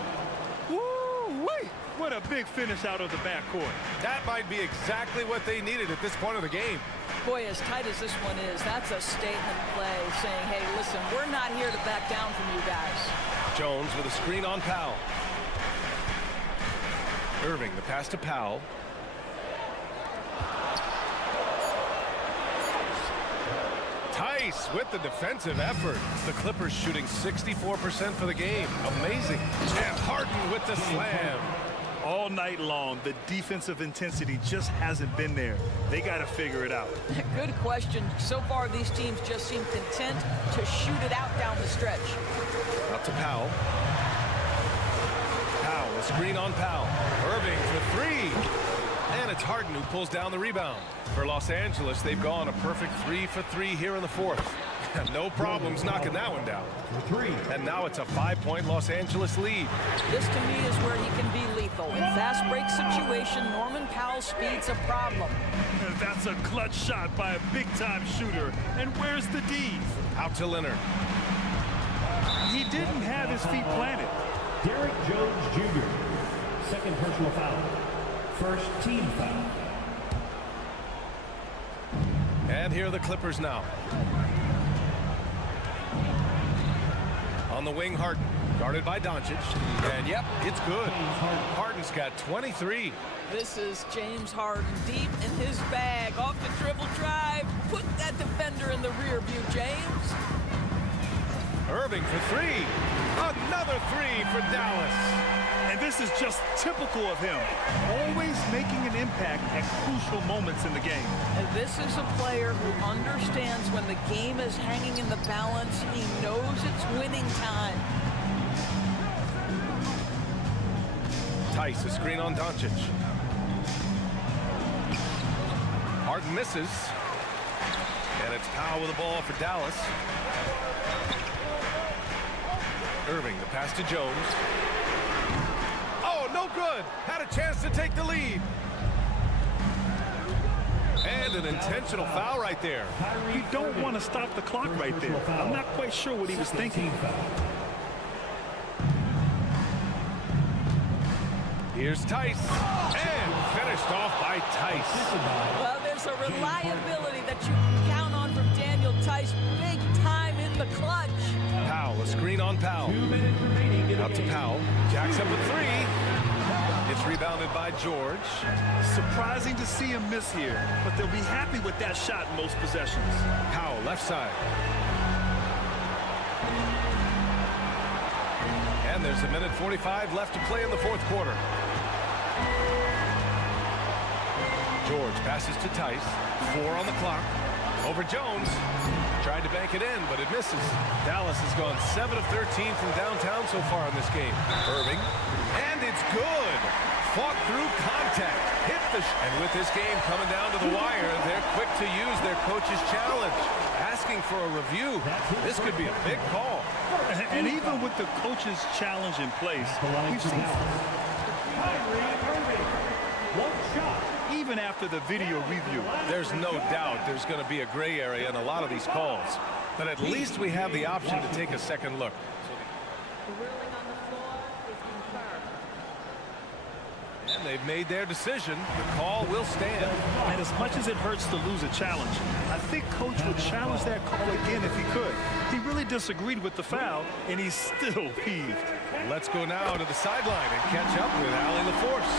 Woo-wee! What a big finish out of the backcourt. That might be exactly what they needed at this point of the game. Boy, as tight as this one is, that's a statement play saying, hey, listen, we're not here to back down from you guys. Jones with a screen on Powell. Irving, the pass to Powell. Tice with the defensive effort. The Clippers shooting 64% for the game. Amazing. And Harden with the slam. All night long, the defensive intensity just hasn't been there. They got to figure it out. Good question. So far, these teams just seem content to shoot it out down the stretch. Out to Powell. Powell, a screen on Powell. Irving for 3. And it's Harden who pulls down the rebound. For Los Angeles, they've gone a perfect 3 for 3 here in the 4th. No problems knocking that one down. 3. And now it's a 5-point Los Angeles lead. This, to me, is where he can be lethal. In fast break situation, Norman Powell's speed's a problem. That's a clutch shot by a big-time shooter. And where's the D? Out to Leonard. He didn't have his feet planted. Derrick Jones Jr., second personal foul. First team foul. And here are the Clippers now. On the wing, Harden, guarded by Doncic. And yep, it's good. Harden's got 23. This is James Harden deep in his bag. Off the dribble drive. Put that defender in the rear view, James. Irving for 3. Another 3 for Dallas. And this is just typical of him. Always making an impact at crucial moments in the game. And this is a player who understands when the game is hanging in the balance. He knows it's winning time. Tice, a screen on Doncic. Harden misses. And it's Powell with the ball for Dallas. Irving, the pass to Jones. Oh, no good. Had a chance to take the lead. And an intentional foul right there. You don't want to stop the clock right there. I'm not quite sure what he was thinking. Here's Tice. And finished off by Tice. Well, there's a reliability that you can count on from Daniel Tice. Big time in the clutch. Powell, a screen on Powell. Out to Powell. Jacks up a 3. It's rebounded by George. Surprising to see him miss here, but they'll be happy with that shot in most possessions. Powell, left side. And there's 1:45 left to play in the 4th quarter. George passes to Tice. 4 on the clock. Over Jones. Tried to bank it in, but it misses. Dallas has gone 7 of 13 from downtown so far in this game. Irving. And it's good. Fought through contact. Hit the and with this game coming down to the wire, they're quick to use their coach's challenge. Asking for a review. This could be a big call. And even with the coach's challenge in place, we've seen even after the video review. There's no doubt there's going to be a gray area in a lot of these calls. But at least we have the option to take a second look. The ruling on the floor is confirmed. And they've made their decision. The call will stand. And as much as it hurts to lose a challenge, I think Coach would challenge that call again if he could. He really disagreed with the foul, and he's still peeved. Let's go now to the sideline and catch up with Allie LaForce.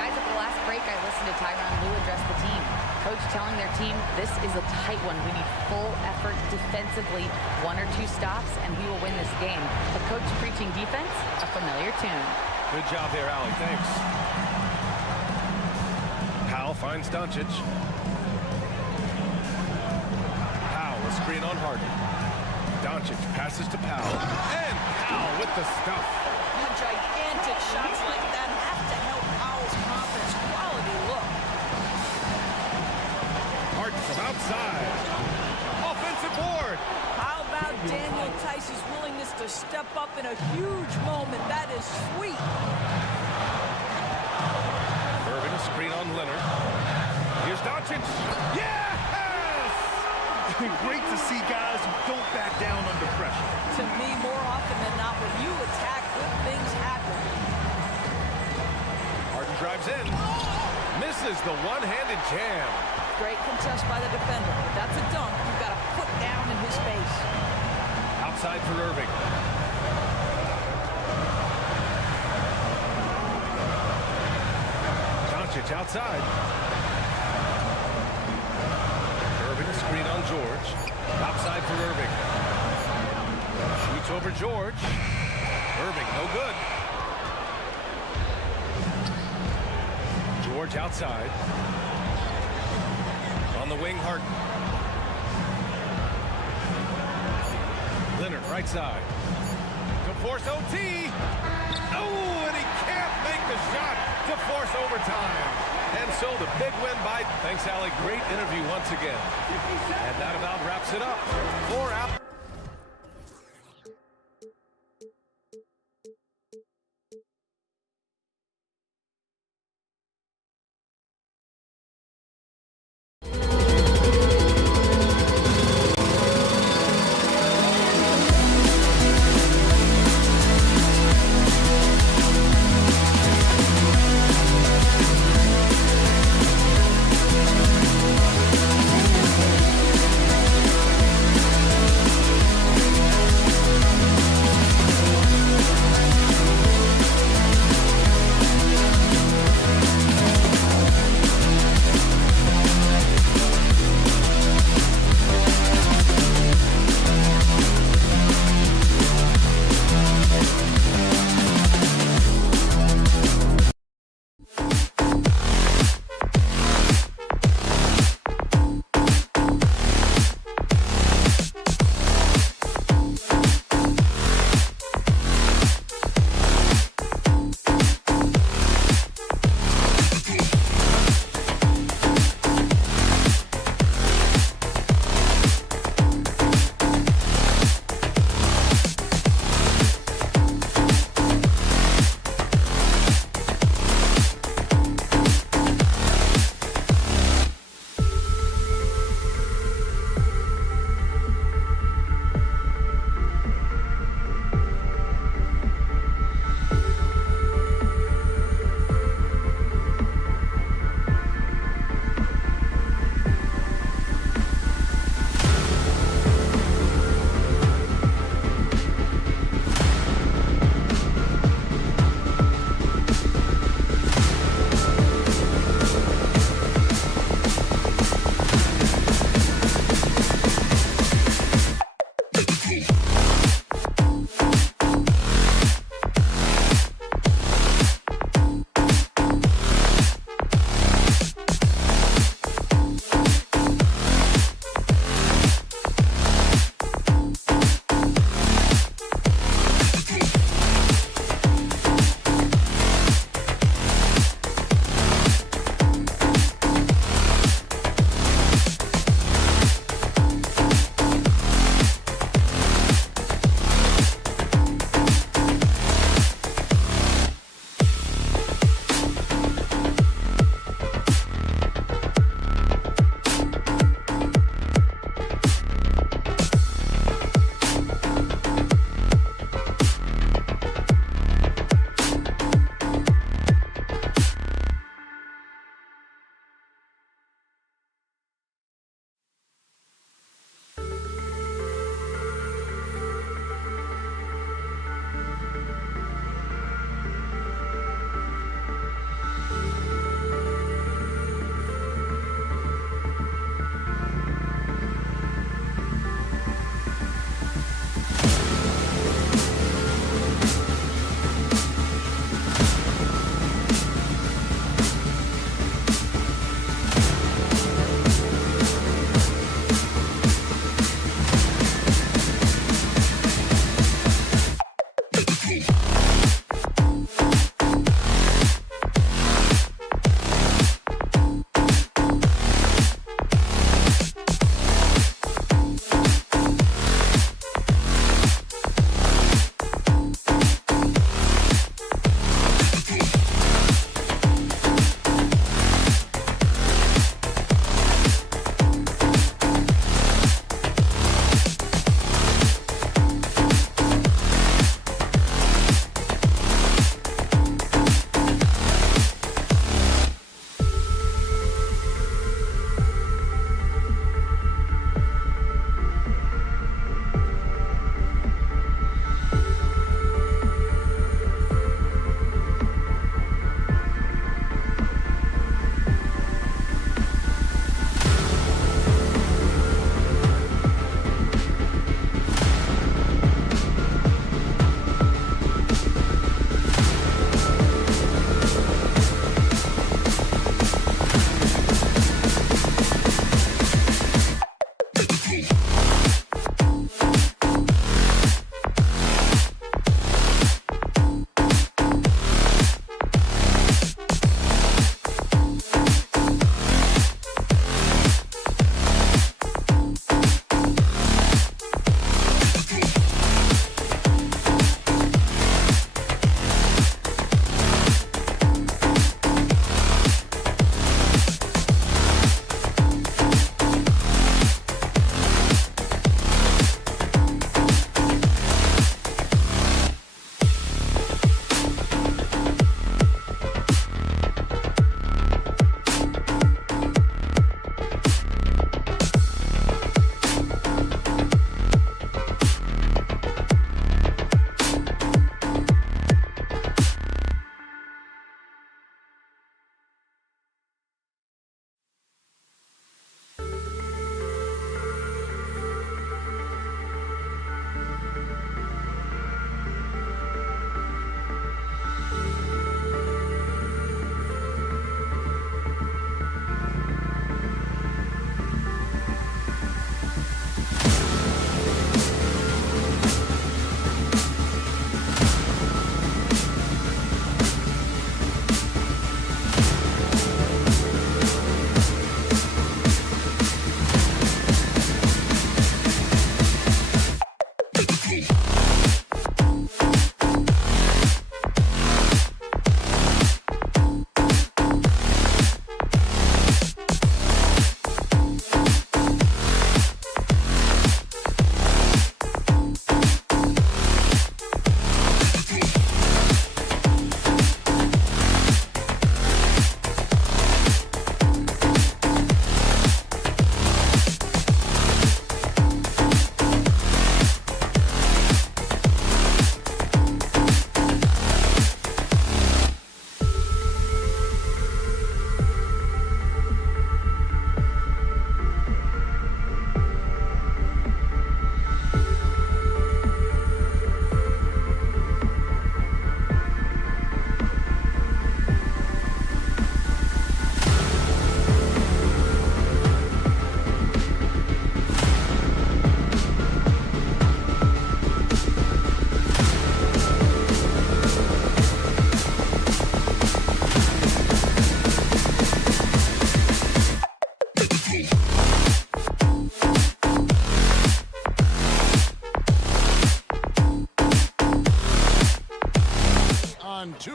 Guys, at the last break, I listened to Tyronn Lue address the team. Coach telling their team, this is a tight one. We need full effort defensively, 1 or 2 stops, and we will win this game. The coach preaching defense, a familiar tune. Good job there, Allie. Thanks. Powell finds Doncic. Powell, a screen on Harden. Doncic passes to Powell. And Powell with the stuff. Gigantic shots like that have to help Powell's confidence. Quality look. Harden from outside. Offensive board. How about Daniel Tice's willingness to step up in a huge moment? That is sweet. Irving, a screen on Leonard. Here's Doncic. Yes! Great to see guys who don't back down under pressure. To me, more often than not, when you attack, good things happen. Harden drives in. Misses the one-handed jam. Great contest by the defender. If that's a dunk, you've got to put down in his face. Outside for Irving. Doncic outside. Irving, a screen on George. Outside for Irving. Shoots over George. Irving, no good. George outside. On the wing, Harden. Leonard, right side. To force OT. Oh, and he can't make the shot to force overtime. And so the big win by... Thanks, Allie. Great interview once again. And that about wraps it up. For Apple.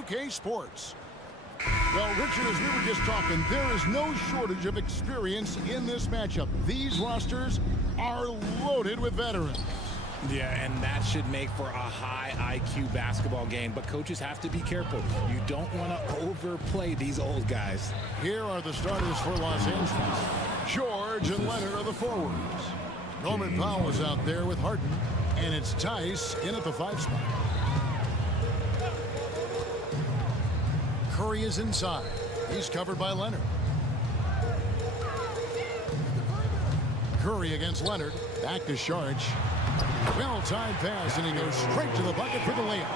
2K Sports. Well, Richard, as we were just talking, there is no shortage of experience in this matchup. These rosters are loaded with veterans. Yeah, and that should make for a high IQ basketball game. But coaches have to be careful. You don't want to overplay these old guys. Here are the starters for Los Angeles. George and Leonard are the forwards. Norman Powell is out there with Harden. And it's Tice in at the 5 spot. Curry is inside. He's covered by Leonard. Curry against Leonard. Back to Sharge. Well-timed pass, and he goes straight to the bucket for the layup.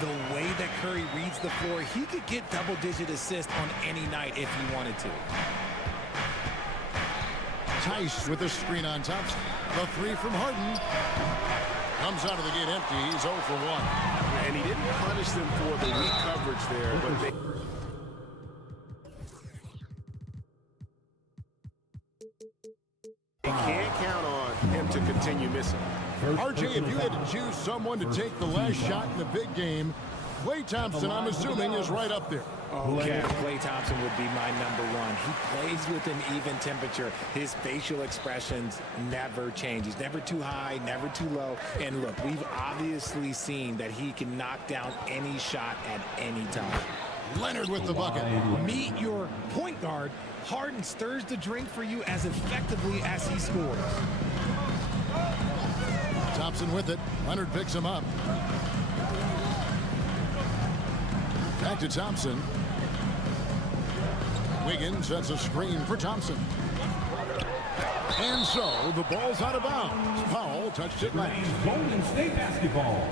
The way that Curry reads the floor, he could get double-digit assists on any night if he wanted to. Tice with a screen on Thompson. The 3 from Harden. Comes out of the gate empty. He's 0 for 1. And he didn't punish them for the weak coverage there, but they... You can't count on him to continue missing. RJ, if you had to choose someone to take the last shot in a big game, Klay Thompson, I'm assuming, is right up there. Okay, Klay Thompson would be my #1. He plays with an even temperature. His facial expressions never change. He's never too high, never too low. And look, we've obviously seen that he can knock down any shot at any time. Leonard with the bucket. Meet your point guard. Harden stirs the drink for you as effectively as he scores. Thompson with it. Leonard picks him up. Back to Thompson. Wiggins sets a screen for Thompson. And so the ball's out of bounds. Powell touched it last. Golden State basketball.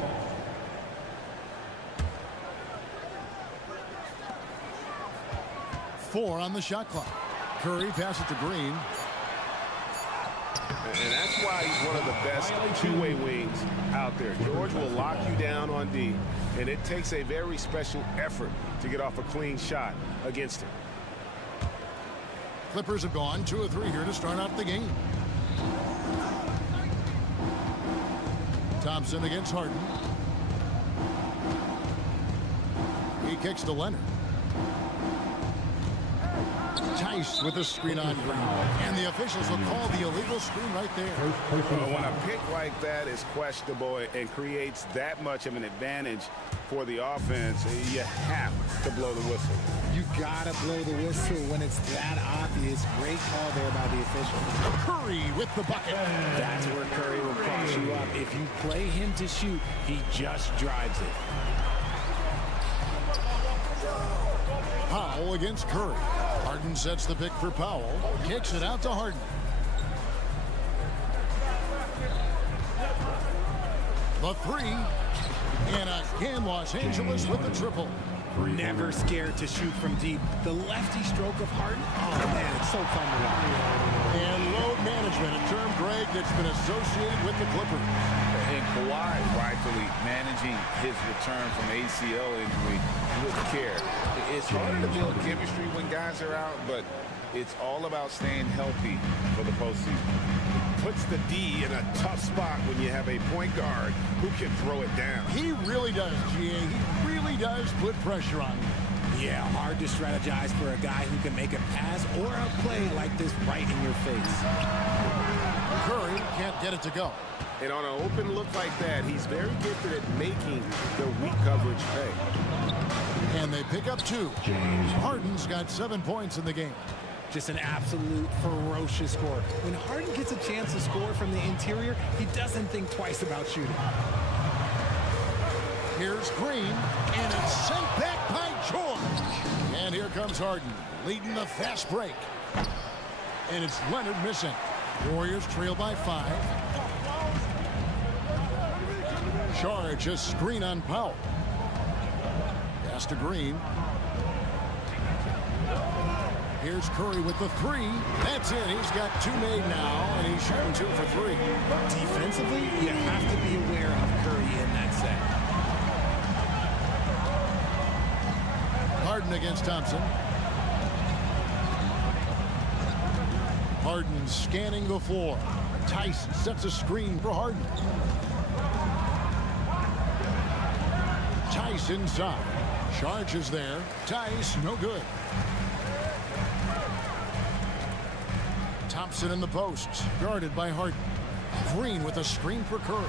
Four on the shot clock. Curry passes to Green. And that's why he's one of the best two-way wings out there. George will lock you down on D, and it takes a very special effort to get off a clean shot against him. Clippers have gone 2 of 3 here to start out the game. Thompson against Harden. He kicks to Leonard. Tice with a screen on Green. And the officials will call the illegal screen right there. When a pick like that is questionable and creates that much of an advantage for the offense, you have to blow the whistle. You gotta blow the whistle when it's that obvious. Great call there by the official. Curry with the bucket. That's where Curry will cross you up. If you play him to shoot, he just drives it. Powell against Curry. Harden sets the pick for Powell. Kicks it out to Harden. The 3. And again, Los Angeles with the triple. Never scared to shoot from deep. The lefty stroke of Harden. Oh, man, it's so fun to watch. And load management, a term, Greg, that's been associated with the Clippers. And Kawhi rightfully managing his return from ACL injury with care. It's harder to build chemistry when guys are out, but it's all about staying healthy for the postseason. Puts the D in a tough spot when you have a point guard who can throw it down. He really does, GA. He really does put pressure on you. Yeah, hard to strategize for a guy who can make a pass or a play like this right in your face. Curry can't get it to go. And on an open look like that, he's very gifted at making the weak coverage pay. And they pick up 2. Harden's got 7 points in the game. Just an absolute ferocious score. When Harden gets a chance to score from the interior, he doesn't think twice about shooting. Here's Green, and it's sent back by George. And here comes Harden, leading the fast break. And it's Leonard missing. Warriors trail by 5. Charge a screen on Powell. Pass to Green. Here's Curry with the 3. That's it. He's got 2 made now, and he's shooting 2 for 3. Defensively, you have to be aware of Curry in that set. Harden against Thompson. Harden scanning the floor. Tice sets a screen for Harden. Tice inside. Charges there. Tice, no good. Thompson in the posts, guarded by Harden. Green with a screen for Curry.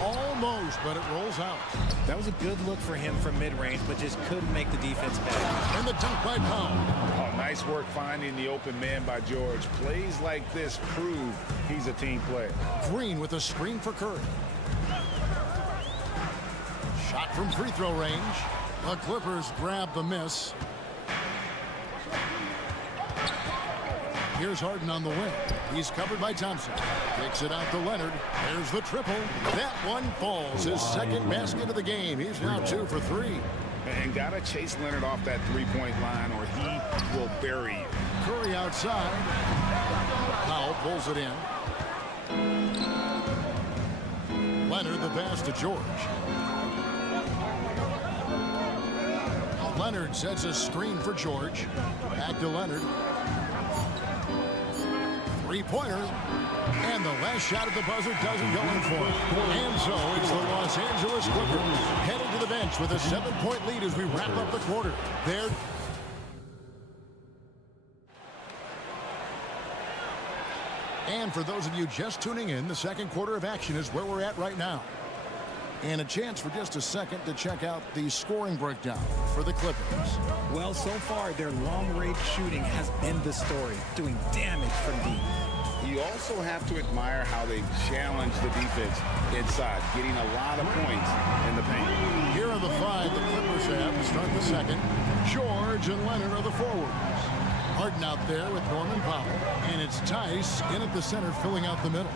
Almost, but it rolls out. That was a good look for him from mid-range, but just couldn't make the defense pay. And the dunk by Powell. Oh, nice work finding the open man by George. Plays like this prove he's a team player. Green with a screen for Curry. Shot from free throw range. The Clippers grab the miss. Here's Harden on the wing. He's covered by Thompson. Kicks it out to Leonard. There's the triple. That one falls. His second basket of the game. He's now 2 for 3. And got to chase Leonard off that three-point line or he will bury you. Curry outside. Powell pulls it in. Leonard the pass to George. Leonard sets a screen for George. Back to Leonard. Three-pointer. And the last shot at the buzzer doesn't go in for it. And so it's the Los Angeles Clippers headed to the bench with a 7-point lead as we wrap up the quarter. There. And for those of you just tuning in, the second quarter of action is where we're at right now. And a chance for just a second to check out the scoring breakdown for the Clippers. Well, so far, their long-range shooting has been the story, doing damage from deep. You also have to admire how they challenge the defense inside, getting a lot of points in the paint. Here are the 5 the Clippers have to start the second. George and Leonard are the forwards. Harden out there with Norman Powell. And it's Tice in at the center, filling out the middle.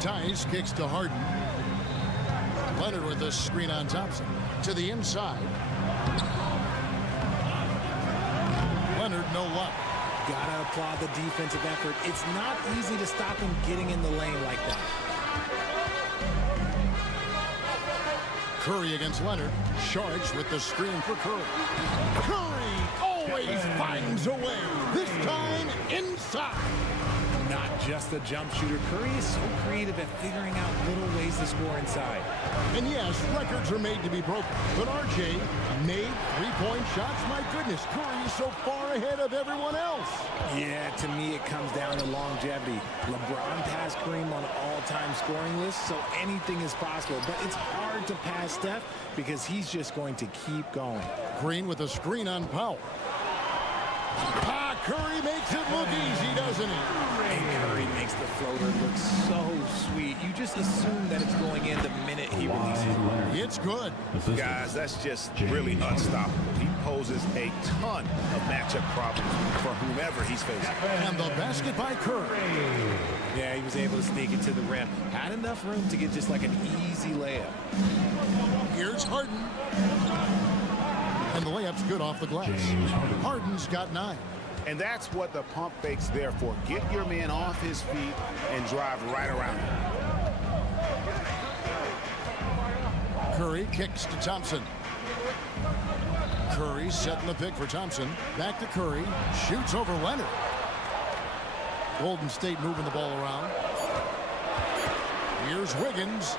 Tice kicks to Harden. Leonard with a screen on Thompson. To the inside. Leonard, no luck. Gotta applaud the defensive effort. It's not easy to stop him getting in the lane like that. Curry against Leonard. Charged with the screen for Curry. Curry always finds a way. This time inside. Not just a jump shooter. Curry is so creative at figuring out little ways to score inside. And yes, records are made to be broken. But RJ made three-point shots. My goodness, Curry is so far ahead of everyone else. Yeah, to me it comes down to longevity. LeBron passed Kareem on all-time scoring lists, so anything is possible. But it's hard to pass Steph because he's just going to keep going. Green with a screen on Powell. Curry makes it look easy, doesn't he? And Curry makes the floater look so sweet. You just assume that it's going in the minute he releases it. It's good. Guys, that's just really unstoppable. He poses a ton of matchup problems for whomever he's facing. And the basket by Curry. Yeah, he was able to sneak it to the rim. Had enough room to get just like an easy layup. Here's Harden. And the layup's good off the glass. Harden's got 9. And that's what the pump fake's there for. Get your man off his feet and drive right around him. Curry kicks to Thompson. Curry setting the pick for Thompson. Back to Curry. Shoots over Leonard. Golden State moving the ball around. Here's Wiggins.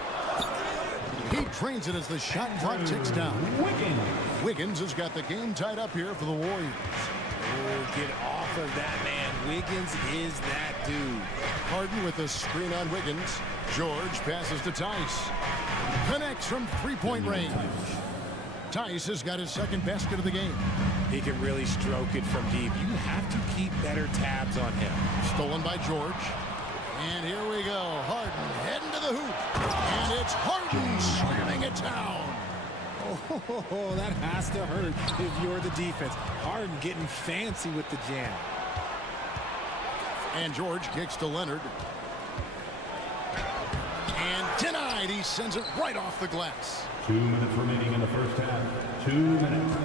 He drains it as the shot clock ticks down. Wiggins has got the game tied up here for the Warriors. Oh, get off of that, man. Wiggins is that dude. Harden with a screen on Wiggins. George passes to Tice. Connects from three-point range. Tice has got his second basket of the game. He can really stroke it from deep. You have to keep better tabs on him. Stolen by George. And here we go. Harden heading to the hoop. And it's Harden slamming it down. Oh, that has to hurt if you're the defense. Harden getting fancy with the jam. And George kicks to Leonard. And denied. He sends it right off the glass. 2 minutes remaining in the first half. 2 minutes.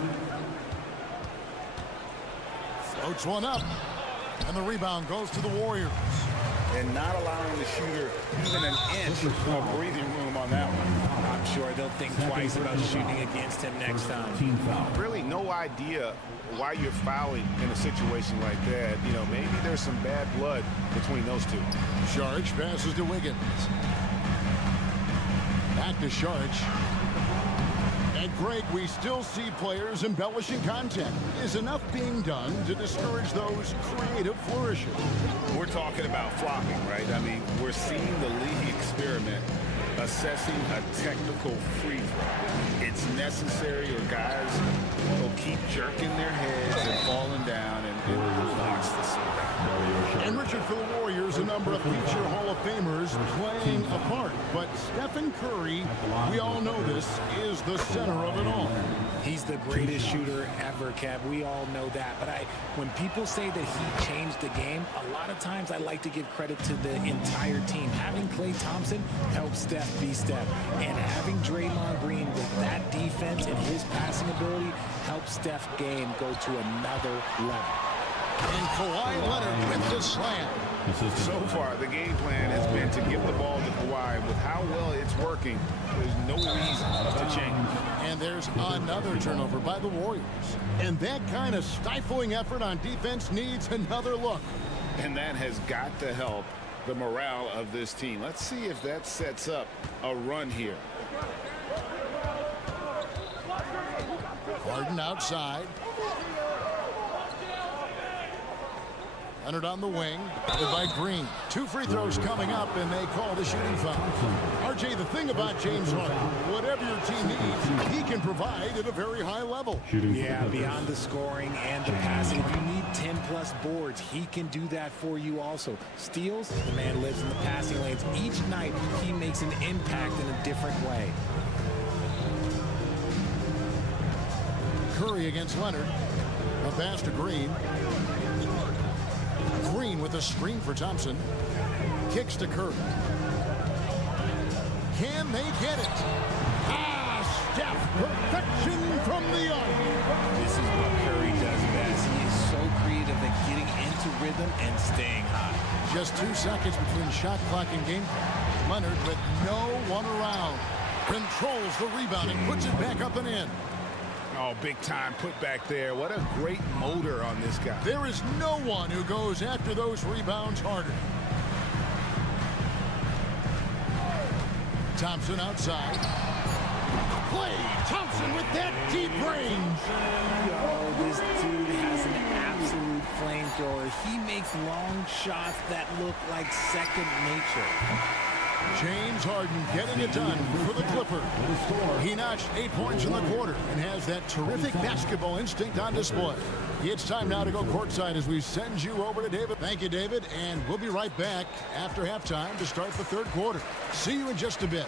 Floats one up. And the rebound goes to the Warriors. And not allowing the shooter even an inch of breathing room on that one. I'm sure they'll think twice about shooting against him next time. Really no idea why you're fouling in a situation like that. You know, maybe there's some bad blood between those two. Charge passes to Wiggins. Back to Sharch. And Greg, we still see players embellishing content. Is enough being done to discourage those creative flourishes? We're talking about flopping, right? I mean, we're seeing the league experiment assessing a technical free throw. It's necessary or guys will keep jerking their heads and falling down, and who wants to see that? And Richard, for the Warriors, a number of future Hall of Famers playing a part. But Stephen Curry, we all know this, is the center of it all. He's the greatest shooter ever, Kev. We all know that. But when people say that he changed the game, a lot of times I like to give credit to the entire team. Having Klay Thompson help Steph be Steph. And having Draymond Green with that defense and his passing ability helps Steph's game go to another level. And Kawhi Leonard with the slam. So far, the game plan has been to give the ball to Kawhi. With how well it's working, there's no reason to change. And there's another turnover by the Warriors. And that kind of stifling effort on defense needs another look. And that has got to help the morale of this team. Let's see if that sets up a run here. Harden outside. Leonard on the wing, by Green. 2 free throws coming up, and they call the shooting foul. RJ, the thing about James Harden, whatever your team needs, he can provide at a very high level. Yeah, beyond the scoring and the passing, if you need 10-plus boards, he can do that for you also. Steals, the man lives in the passing lanes. Each night, he makes an impact in a different way. Curry against Leonard. A pass to Green. Green with a screen for Thompson. Kicks to Curry. Can they get it? Steph, perfection from the arc. This is what Curry does best. He is so creative at getting into rhythm and staying hot. Just 2 seconds between shot clock and game. Leonard with no one around. Controls the rebound and puts it back up and in. Oh, big time put back there. What a great motor on this guy. There is no one who goes after those rebounds harder. Thompson outside. Klay Thompson with that deep range. Yo, this dude has an absolute flamethrower. He makes long shots that look like second nature. James Harden getting it done for the Clippers. He notched 8 points in the quarter and has that terrific basketball instinct on display. It's time now to go courtside as we send you over to David. Thank you, David, and we'll be right back after halftime to start the third quarter. See you in just a bit.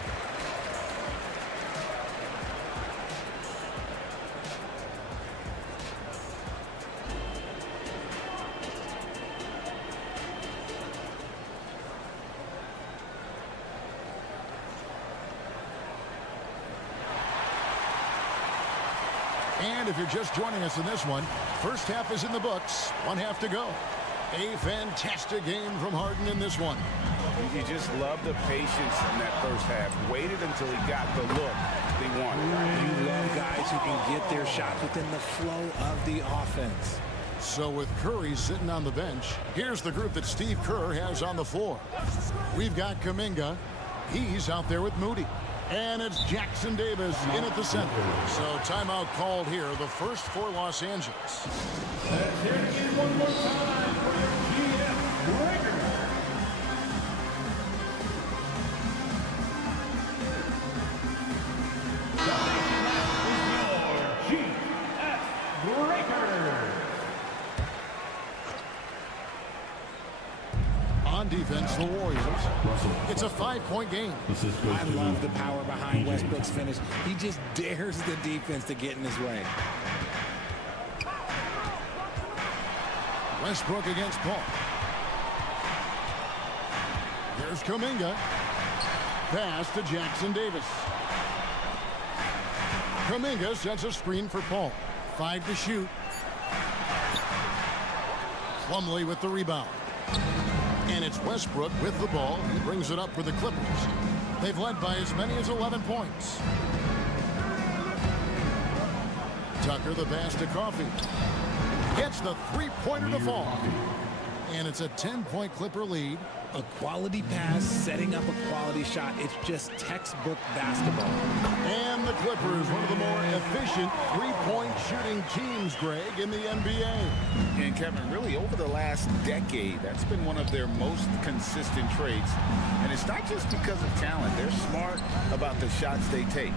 And if you're just joining us in this one, first half is in the books. 1 half to go. A fantastic game from Harden in this one. You just love the patience in that first half. Waited until he got the look they wanted. You love guys who can get their shot within the flow of the offense. So with Curry sitting on the bench, here's the group that Steve Kerr has on the floor. We've got Kuminga. He's out there with Moody. And it's Jackson Davis in at the center. So timeout called here, the first for Los Angeles. There is one more time for GF Breaker. That is your GF Breaker. On defense, the Warriors. It's a 5-point game. I love the power behind Westbrook's finish. He just dares the defense to get in his way. Westbrook against Paul. Here's Kuminga. Pass to Jackson Davis. Kuminga sets a screen for Paul. 5 to shoot. Plumlee with the rebound. And it's Westbrook with the ball. He brings it up for the Clippers. They've led by as many as 11 points. Tucker the pass to Coffee. Gets the three-pointer to fall. And it's a 10-point Clipper lead. A quality pass, setting up a quality shot. It's just textbook basketball. And the Clippers, one of the more efficient three-point shooting teams, Greg, in the NBA. And Kevin, really over the last decade, that's been one of their most consistent traits. And it's not just because of talent. They're smart about the shots they take.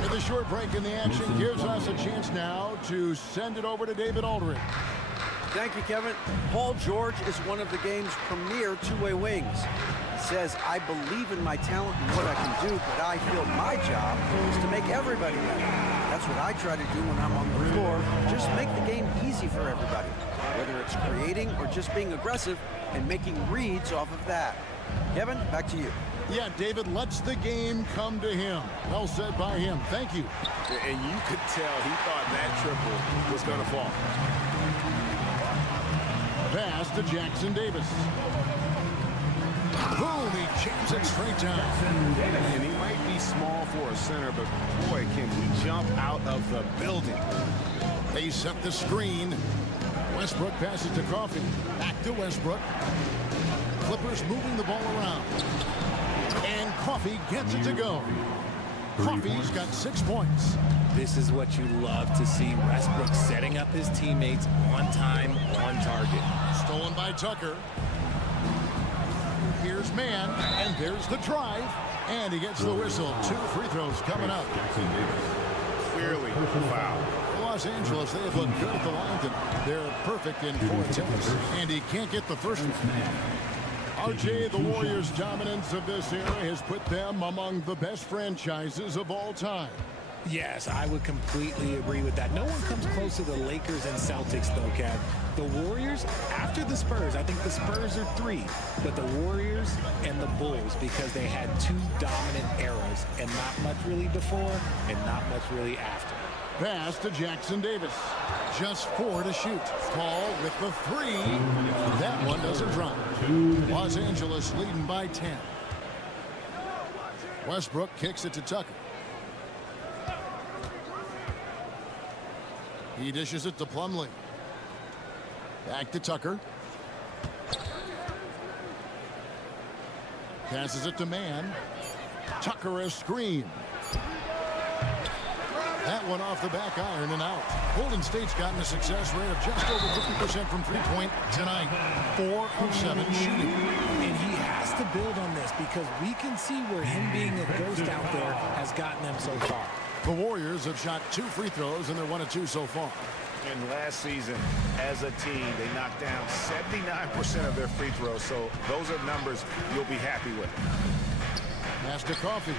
With a short break in the action gives us a chance now to send it over to David Aldridge. Thank you, Kevin. Paul George is one of the game's premier two-way wings. He says, I believe in my talent and what I can do, but I feel my job is to make everybody better. That's what I try to do when I'm on the floor. Just make the game easy for everybody, whether it's creating or just being aggressive and making reads off of that. Kevin, back to you. Yeah, David lets the game come to him. Well said by him. Thank you. And you could tell he thought that triple was going to fall. Pass to Jackson Davis. Boom, he jams it straight down. And he might be small for a center, but boy, can he jump out of the building. They set the screen. Westbrook passes to Coffey. Back to Westbrook. Clippers moving the ball around. And Coffey gets it to go. Coffey's got 6 points. This is what you love to see. Westbrook setting up his teammates on time, on target. Stolen by Tucker. Here's man, and there's the drive. And he gets the whistle. 2 free throws coming up. Clearly foul. Los Angeles, they have looked good at the line. They're perfect in 4 attempts. And he can't get the first one. RJ, the Warriors' dominance of this era has put them among the best franchises of all time. Yes, I would completely agree with that. No one comes close to the Lakers and Celtics, though, Kev. The Warriors, after the Spurs, I think the Spurs are 3, but the Warriors and the Bulls, because they had 2 dominant eras, and not much really before and not much really after. Pass to Jackson Davis. Just 4 to shoot. Paul with the 3. That one doesn't drop. Los Angeles leading by 10. Westbrook kicks it to Tucker. He dishes it to Plumlee. Back to Tucker. Passes it to Mann. Tucker a screen. That one off the back iron and out. Golden State's gotten a success rate of just over 50% from three-point tonight. 4 of 7 shooting. And he has to build on this because we can see where him being a ghost out there has gotten them so far. The Warriors have shot 2 free throws, and they're 1 of 2 so far. And last season, as a team, they knocked down 79% of their free throws, so those are numbers you'll be happy with. Pass to Coffey.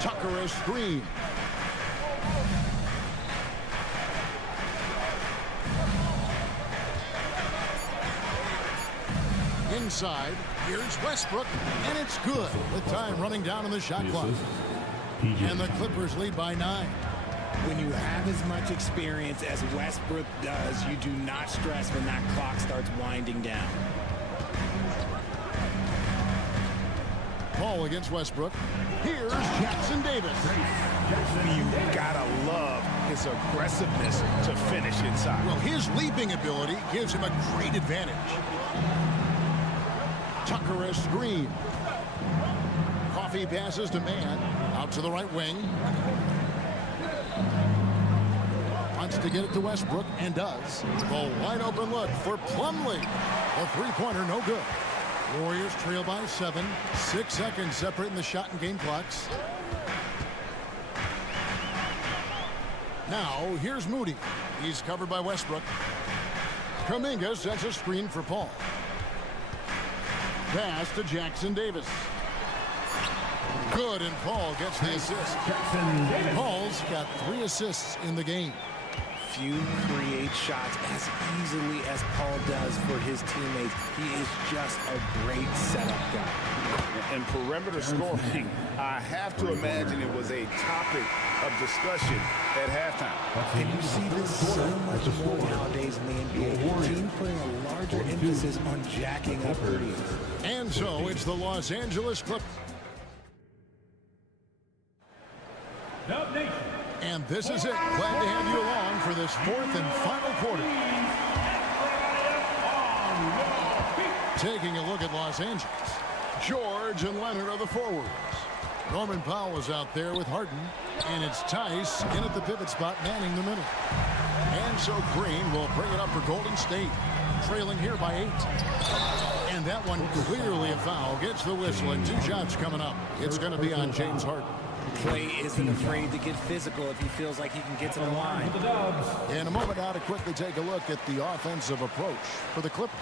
Tucker a screen. Inside, here's Westbrook, and it's good with time running down on the shot clock. And the Clippers lead by 9. When you have as much experience as Westbrook does, you do not stress when that clock starts winding down. Paul against Westbrook. Here's Jackson Davis. You gotta love his aggressiveness to finish inside. Well, his leaping ability gives him a great advantage. Tucker a screen. Coffey passes to Mann. Out to the right wing. Wants to get it to Westbrook and does. The wide open look for Plumlee. The three-pointer no good. Warriors trail by 7. 6 seconds separating the shot and game clocks. Now, here's Moody. He's covered by Westbrook. Kuminga sets a screen for Paul. Pass to Jackson Davis. Good, and Paul gets the assist. Paul's got 3 assists in the game. Few create shots as easily as Paul does for his teammates. He is just a great setup guy. And perimeter scoring, I have to imagine it was a topic of discussion at halftime. And you see this so much more nowadays in the NBA. Team putting a larger emphasis on jacking up threes. And so it's the Los Angeles Clippers. And this is it. Glad to have you along for this 4th and final quarter. Taking a look at Los Angeles. George and Leonard are the forwards. Norman Powell is out there with Harden. And it's Tice in at the pivot spot, manning the middle. And so Green will bring it up for Golden State. Trailing here by 8. And that one clearly a foul. Gets the whistle and 2 shots coming up. It's going to be on James Harden. Clay isn't afraid to get physical if he feels like he can get to the line. In a moment now to quickly take a look at the offensive approach for the Clippers.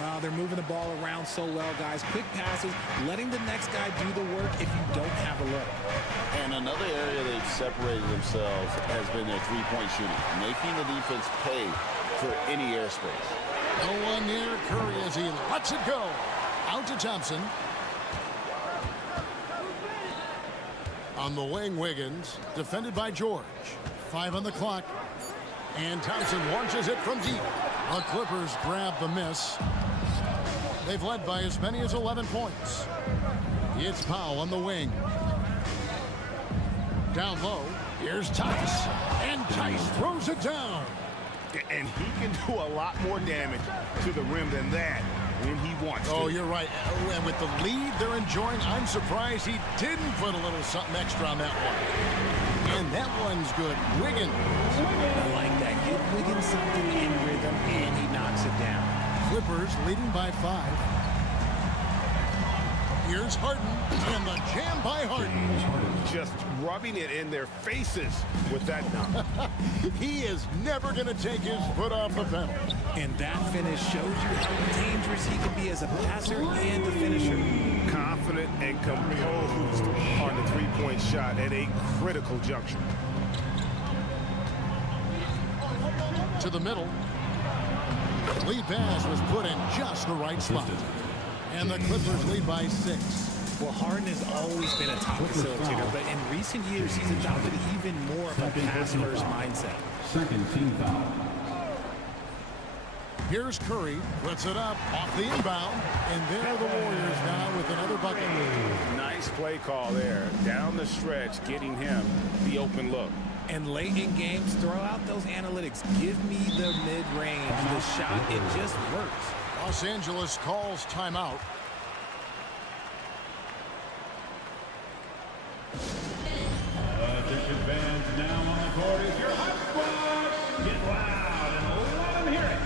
Wow, they're moving the ball around so well, guys. Quick passes, letting the next guy do the work if you don't have a look. And another area they've separated themselves has been their three-point shooting, making the defense pay for any airspace. No one near Curry as he lets it go. Out to Thompson. On the wing, Wiggins, defended by George. 5 on the clock. And Thompson launches it from deep. The Clippers grab the miss. They've led by as many as 11 points. It's Powell on the wing. Down low, here's Tice. And Tice throws it down. And he can do a lot more damage to the rim than that when he wants to. Oh, you're right. And with the lead they're enjoying, I'm surprised he didn't put a little something extra on that one. And that one's good. Wiggins. I like that. Get Wiggins something in rhythm, and he knocks it down. Clippers leading by 5. Here's Harden, and the jam by Harden. Just rubbing it in their faces with that dunk. He is never going to take his foot off the pedal. And that finish shows you how dangerous he can be as a passer and a finisher. Confident and composed on the three-point shot at a critical juncture. To the middle. Lead pass was put in just the right spot. And the Clippers lead by 6. Well, Harden has always been a top facilitator, but in recent years, he's adopted even more of a pass-first mindset. Second team foul. Here's Curry, puts it up off the inbound, and there are the Warriors now with another bucket. Nice play call there. Down the stretch, getting him the open look. And late in games, throw out those analytics. Give me the mid-range. The shot, it just works. Los Angeles calls timeout. Attention fans, now on the court is your hot squad. Get loud and let them hear it.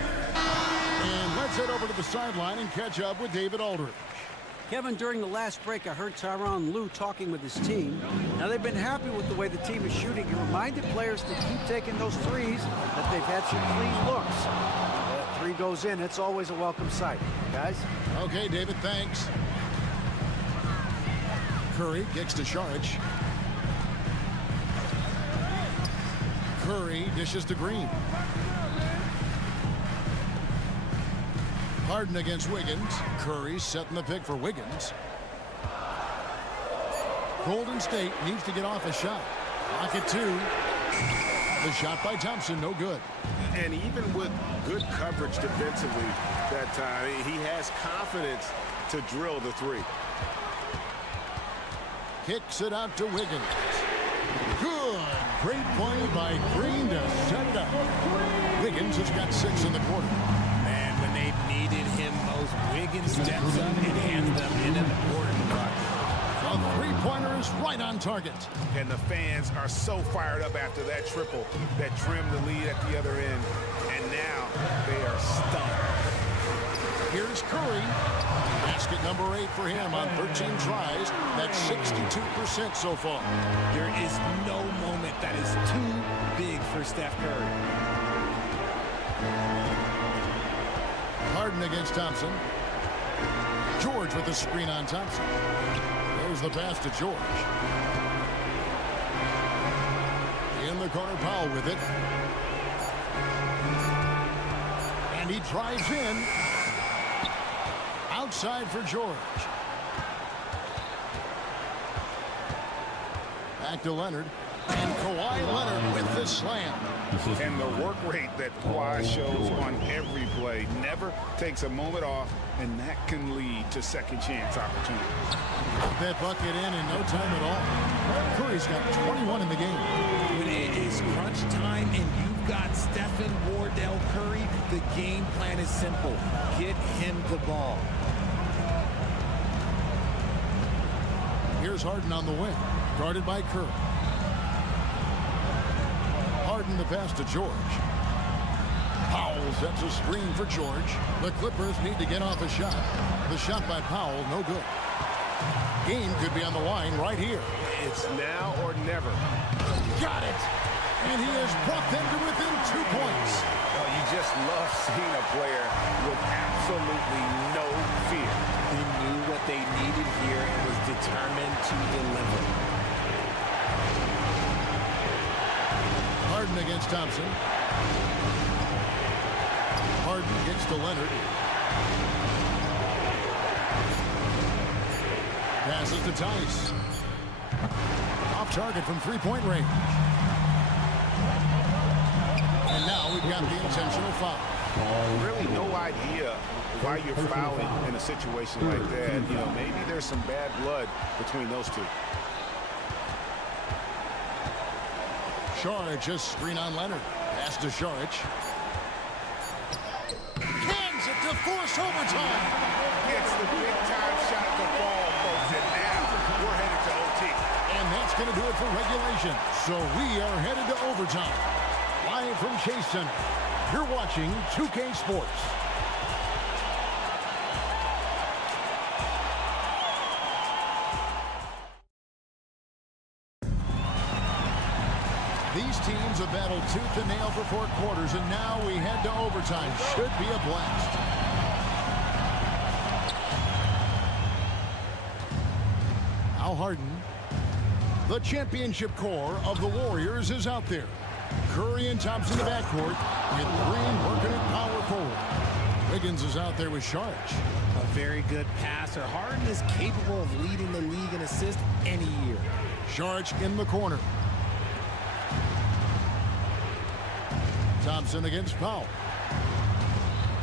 And let's head over to the sideline and catch up with David Aldridge. Kevin, during the last break, I heard Tyronn Lue talking with his team. Now, they've been happy with the way the team is shooting. He reminded players to keep taking those threes, that they've had some clean looks. That 3 goes in, it's always a welcome sight. Guys? Okay, David, thanks. Curry kicks to Saric. Curry dishes to Green. Harden against Wiggins. Curry setting the pick for Wiggins. Golden State needs to get off a shot. Pocket 2. The shot by Thompson, no good. And even with good coverage defensively that time, he has confidence to drill the 3. Kicks it out to Wiggins. Good. Great play by Green to set it up. Wiggins has got 6 in the quarter. Man, when they needed him most, Wiggins steps up and hands them an important bucket. The three-pointer is right on target. And the fans are so fired up after that triple that trimmed the lead at the other end. And now they are stunned. Here's Curry. Basket number 8 for him on 13 tries. That's 62% so far. There is no moment that is too big for Steph Curry. Harden against Thompson. George with the screen on Thompson. There's the pass to George. In the corner, Powell with it. And he drives in. Outside for George. Back to Leonard. And Kawhi Leonard with the slam. And the work rate that Kawhi shows on every play never takes a moment off, and that can lead to second chance opportunities. That bucket in no time at all. Curry's got 21 in the game. When it is crunch time and you've got Stephen Wardell Curry, the game plan is simple. Get him the ball. Here's Harden on the wing, guarded by Curry. Harden the pass to George. Powell sets a screen for George. The Clippers need to get off a shot. The shot by Powell, no good. Game could be on the line right here. It's now or never. Got it! And he has brought them to within 2 points. Oh, you just love seeing a player with absolutely no fear. He knew what they needed here and was determined to deliver. Harden against Thompson. Harden gets to Leonard. Passes to Tice. Off target from three-point range. And now we've got the intentional foul. Really no idea why you're fouling in a situation like that. You know, maybe there's some bad blood between those two. Saric just screen on Leonard. Pass to Saric. Hands it to force overtime. Gets the big-time shot to fall, folks, and now we're headed to OT. And that's going to do it for regulation. So we are headed to overtime. Live from Chase Center, you're watching 2K Sports. These teams have battled tooth and nail for 4 quarters, and now we head to overtime. Should be a blast. Al Harden, the championship core of the Warriors, is out there. Curry and Thompson in the backcourt, with Green working at power forward. Wiggins is out there with Saric. A very good passer. Harden is capable of leading the league in assists any year. Saric in the corner. Thompson against Powell.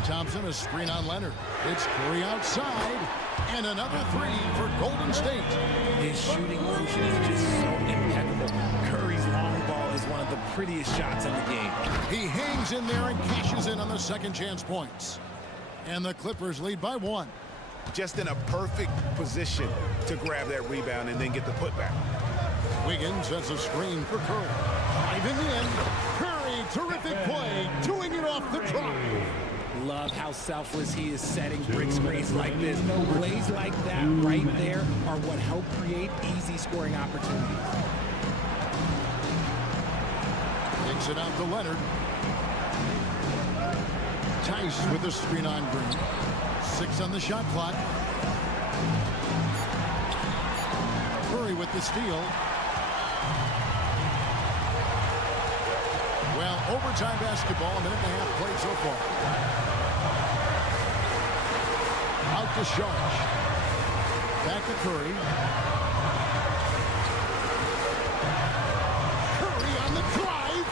Thompson a screen on Leonard. It's Curry outside. And another three for Golden State. His shooting motion is just so impeccable. Curry's long ball is one of the prettiest shots in the game. He hangs in there and cashes in on the second chance points. And the Clippers lead by 1. Just in a perfect position to grab that rebound and then get the putback. Wiggins sets a screen for Curry. Driving in. Curry, terrific play, doing it off the drop. Love how selfless he is setting brick screens like this. Plays like that right there are what help create easy scoring opportunities. Takes it out to Leonard. Tice with the screen on Green. 6 on the shot clock. Curry with the steal. Well, overtime basketball, a minute and a half played so far. Out to Saric. Back to Curry. Curry on the drive.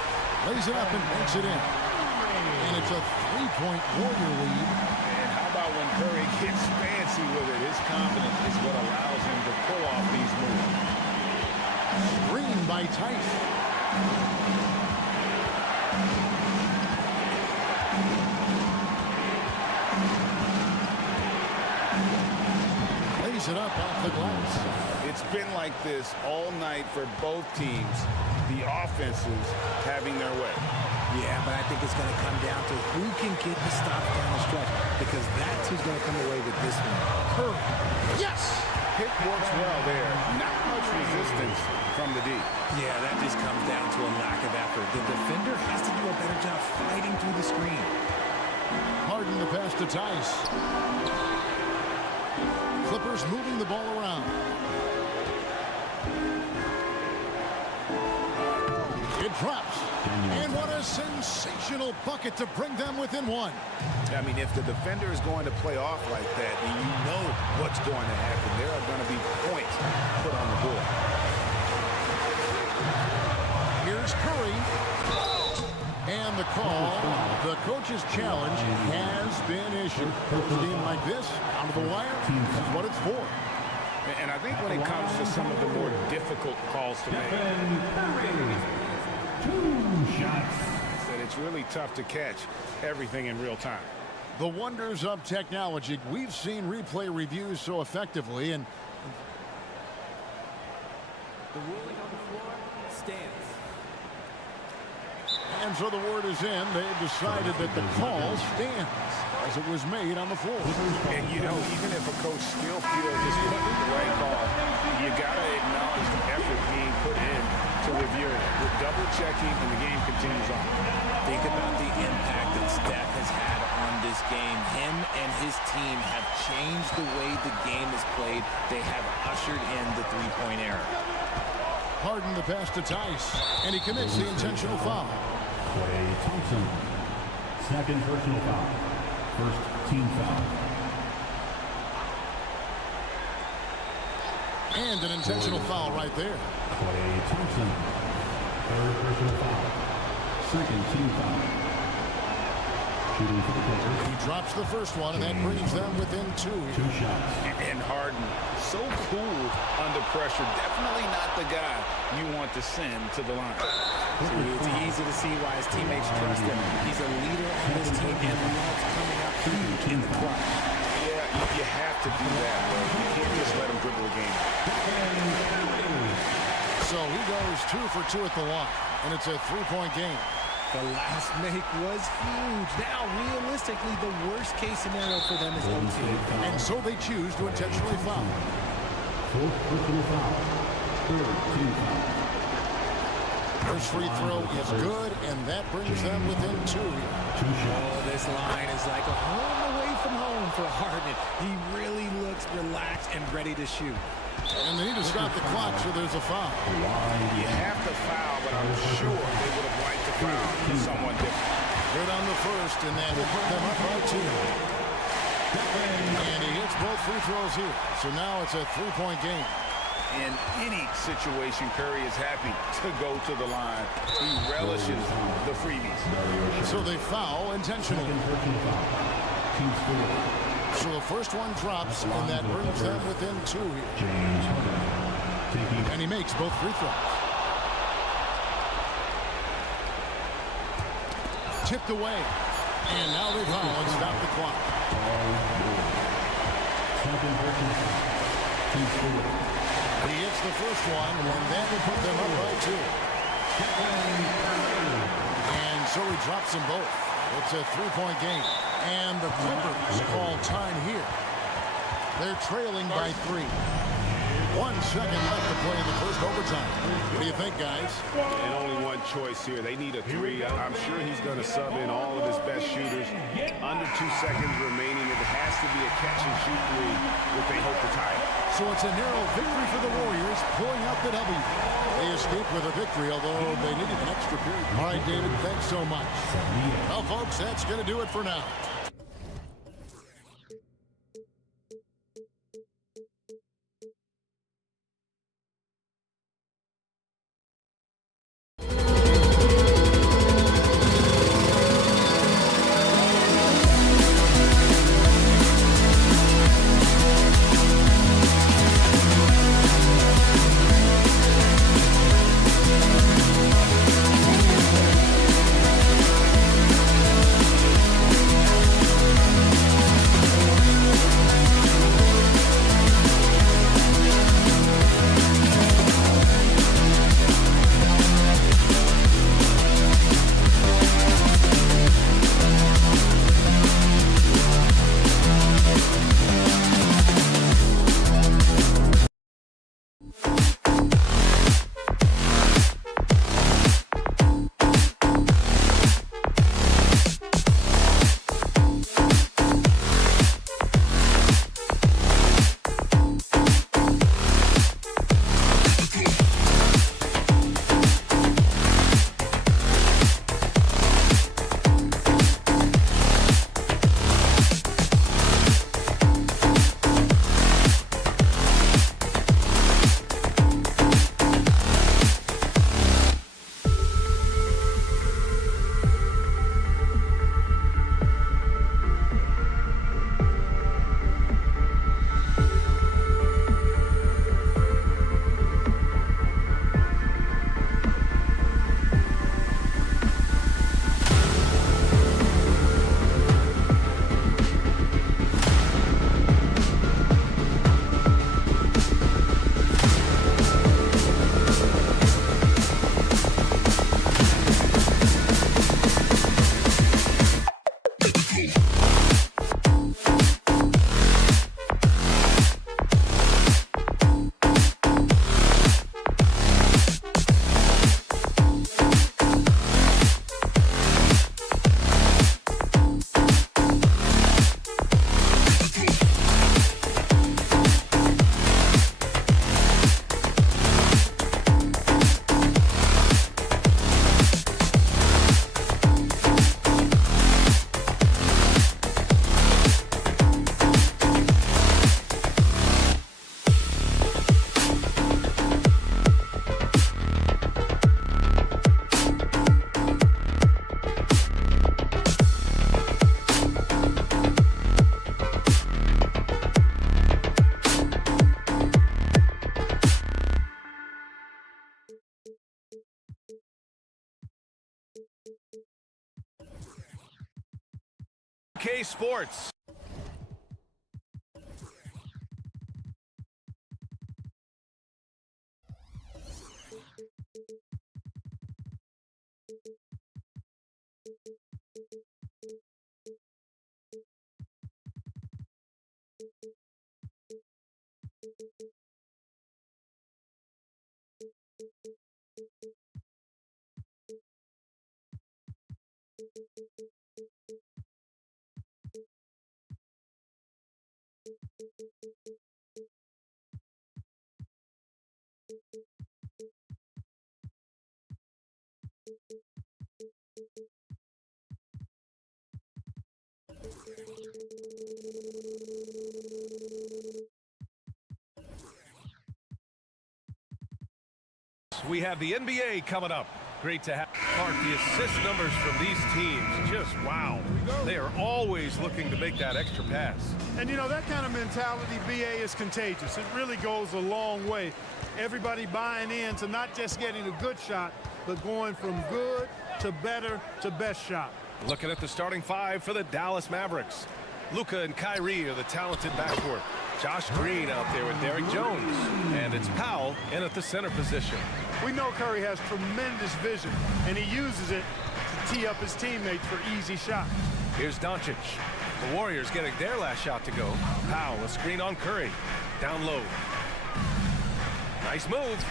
Lays it up and banks it in. And it's a 3-point Warrior lead. And how about when Curry gets fancy with it? His confidence is what allows him to pull off these moves. Screen by Tice. Lays it up off the glass. It's been like this all night for both teams. The offenses having their way. Yeah, but I think it's going to come down to who can get the stops down the stretch, because that's who's going to come away with this one. Curry. Yes! Hit works well there. Not much resistance from the D. Yeah, that just comes down to a lack of effort. The defender has to do a better job fighting through the screen. Harden the pass to Tice. Clippers moving the ball around. It drops. And what a sensational bucket to bring them within 1. I mean, if the defender is going to play off like that, then you know what's going to happen. There are going to be points put on the board. Here's Curry. And the call, the coach's challenge has been issued. A game like this, out of the wire, this is what it's for. And I think when it comes to some of the more difficult calls to make, that it's really tough to catch everything in real time. The wonders of technology. We've seen replay reviews so effectively, and The ruling on the floor stands. And so the word is in. They've decided that the call stands as it was made on the floor. And, you know, even if a coach still feels this wasn't the right call, you got to acknowledge the effort being put in to review it. With double-checking, and the game continues on. Think about the impact that Steph has had on this game. Him and his team have changed the way the game is played. They have ushered in the three-point era. Harden the pass to Tice, and he commits the intentional foul. Klay Thompson, second personal foul. First team foul. And an intentional foul right there. Klay Thompson, third personal foul. Second team foul. Shooting for the Clippers. He drops the first one, and that brings them within 2. 2 shots. And Harden, so cool under pressure. Definitely not the guy you want to send to the line. It's easy to see why his teammates trust him. He's a leader on this team and loves coming up huge in the clutch. Yeah, you have to do that, bro. You can't just let him dribble a game. So he goes 2 for 2 at the line, and it's a 3-point game. The last make was huge. Now, realistically, the worst-case scenario for them is OT. And so they choose to intentionally foul. Fourth personal foul. Third team foul. First free throw is good, and that brings them within 2 here. 2 shots. Oh, this line is like a home away from home for Harden. He really looks relaxed and ready to shoot. And they need to stop the clock, so there's a foul. You have to foul, but I'm sure they would have liked to foul someone different. Good on the first, and that will put them up by 2. And he hits both free throws here. So now it's a 3-point game. In any situation, Curry is happy to go to the line. He relishes the freebies. So they foul intentionally. Second personal foul. Team score. So the first one drops, and that brings them within 2 here. James Harden taking. And he makes both free throws. Tipped away. And now they foul and stop the clock. Second personal foul. Team score. He hits the first one, and that will put them up by 2. And so he drops them both. It's a 3-point game. And the Clippers call time here. They're trailing by 3. 1 second left to play in the first overtime. What do you think, guys? And only one choice here. They need a 3. I'm sure he's going to sub in all of his best shooters. Under 2 seconds remaining. It has to be a catch-and-shoot 3 if they hope to tie it. So it's a narrow victory for the Warriors, pulling out the W. They escaped with a victory, although they needed an extra period. All right, David, thanks so much. Well, folks, that's going to do it for now. K Sports. We have the NBA coming up. Great to have Clark. The assist numbers from these teams, just wow. They are always looking to make that extra pass. And, you know, that kind of mentality, BA, is contagious. It really goes a long way. Everybody buying in to not just getting a good shot, but going from good to better to best shot. Looking at the starting five for the Dallas Mavericks. Luka and Kyrie are the talented backcourt. Josh Green out there with Derrick Jones. And it's Powell in at the center position. We know Curry has tremendous vision, and he uses it to tee up his teammates for easy shots. Here's Doncic. The Warriors getting their last shot to go. Powell, a screen on Curry. Down low. Nice move.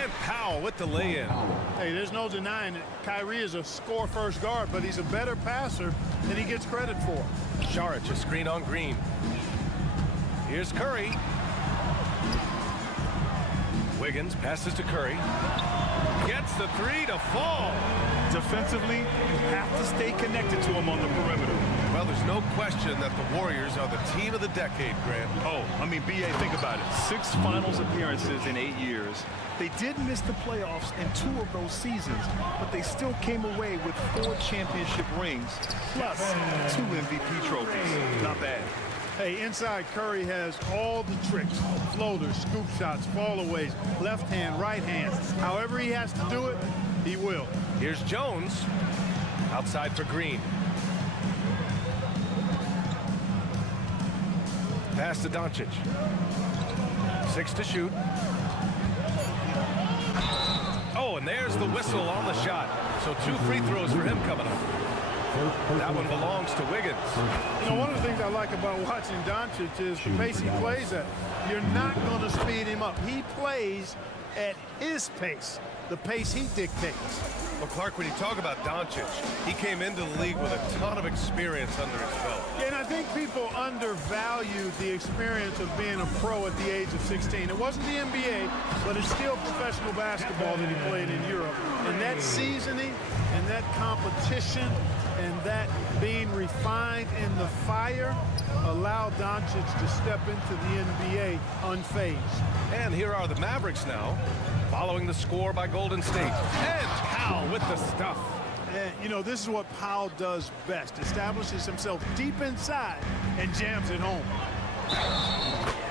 And Powell with the lay-in. Hey, there's no denying it. Kyrie is a score-first guard, but he's a better passer than he gets credit for. Saric, a screen on Green. Here's Curry. Wiggins passes to Curry. Gets the three to fall. Defensively, you have to stay connected to him on the perimeter. Well, there's no question that the Warriors are the team of the decade, Grant. Oh, I mean, BA, think about it. 6 finals appearances in 8 years. They did miss the playoffs in 2 of those seasons, but they still came away with 4 championship rings, plus 2 MVP trophies. Not bad. Hey, inside Curry has all the tricks. Floaters, scoop shots, fallaways, left hand, right hand. However he has to do it, he will. Here's Jones. Outside for Green. Pass to Doncic. 6 to shoot. Oh, and there's the whistle on the shot. So 2 free throws for him coming up. That one belongs to Wiggins. You know, one of the things I like about watching Doncic is the pace he plays at. You're not going to speed him up. He plays at his pace, the pace he dictates. Well, Clark, when you talk about Doncic, he came into the league with a ton of experience under his belt. Yeah, and I think people undervalue the experience of being a pro at the age of 16. It wasn't the NBA, but it's still professional basketball that he played in Europe. And that seasoning and that competition and that being refined in the fire allowed Doncic to step into the NBA unfazed. And here are the Mavericks now, following the score by Golden State. And Powell with the stuff. And, you know, this is what Powell does best. Establishes himself deep inside and jams it home.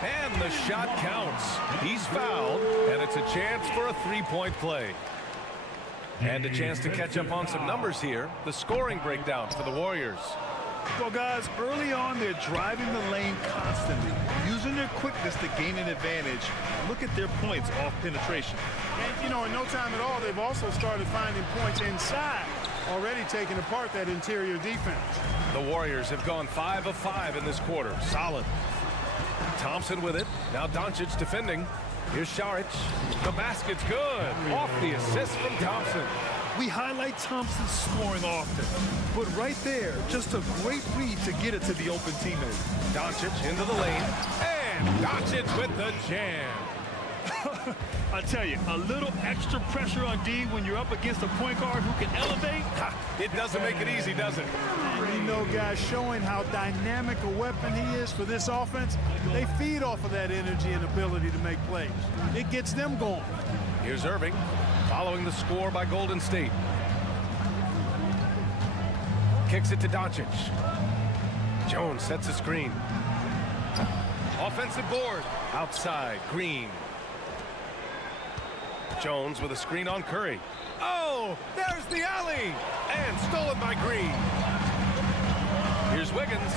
And the shot counts. He's fouled, and it's a chance for a three-point play. And a chance to catch up on some numbers here. The scoring breakdown for the Warriors. Well, guys, early on, they're driving the lane constantly, using their quickness to gain an advantage. Look at their points off penetration. And, you know, in no time at all, they've also started finding points inside, already taking apart that interior defense. The Warriors have gone 5 of 5 in this quarter. Solid. Thompson with it. Now Doncic defending. Here's Saric. The basket's good. Off the assist from Thompson. We highlight Thompson's scoring often, but right there, just a great read to get it to the open teammate. Doncic into the lane, and Doncic with the jam. I tell you, a little extra pressure on D when you're up against a point guard who can elevate. It doesn't make it easy, does it? And you know, guys, showing how dynamic a weapon he is for this offense, they feed off of that energy and ability to make plays. It gets them going. Here's Irving, following the score by Golden State. Kicks it to Doncic. Jones sets a screen. Offensive board. Outside, Green. Jones with a screen on Curry. Oh, there's the alley. Curry, and stolen by Green. Here's Wiggins,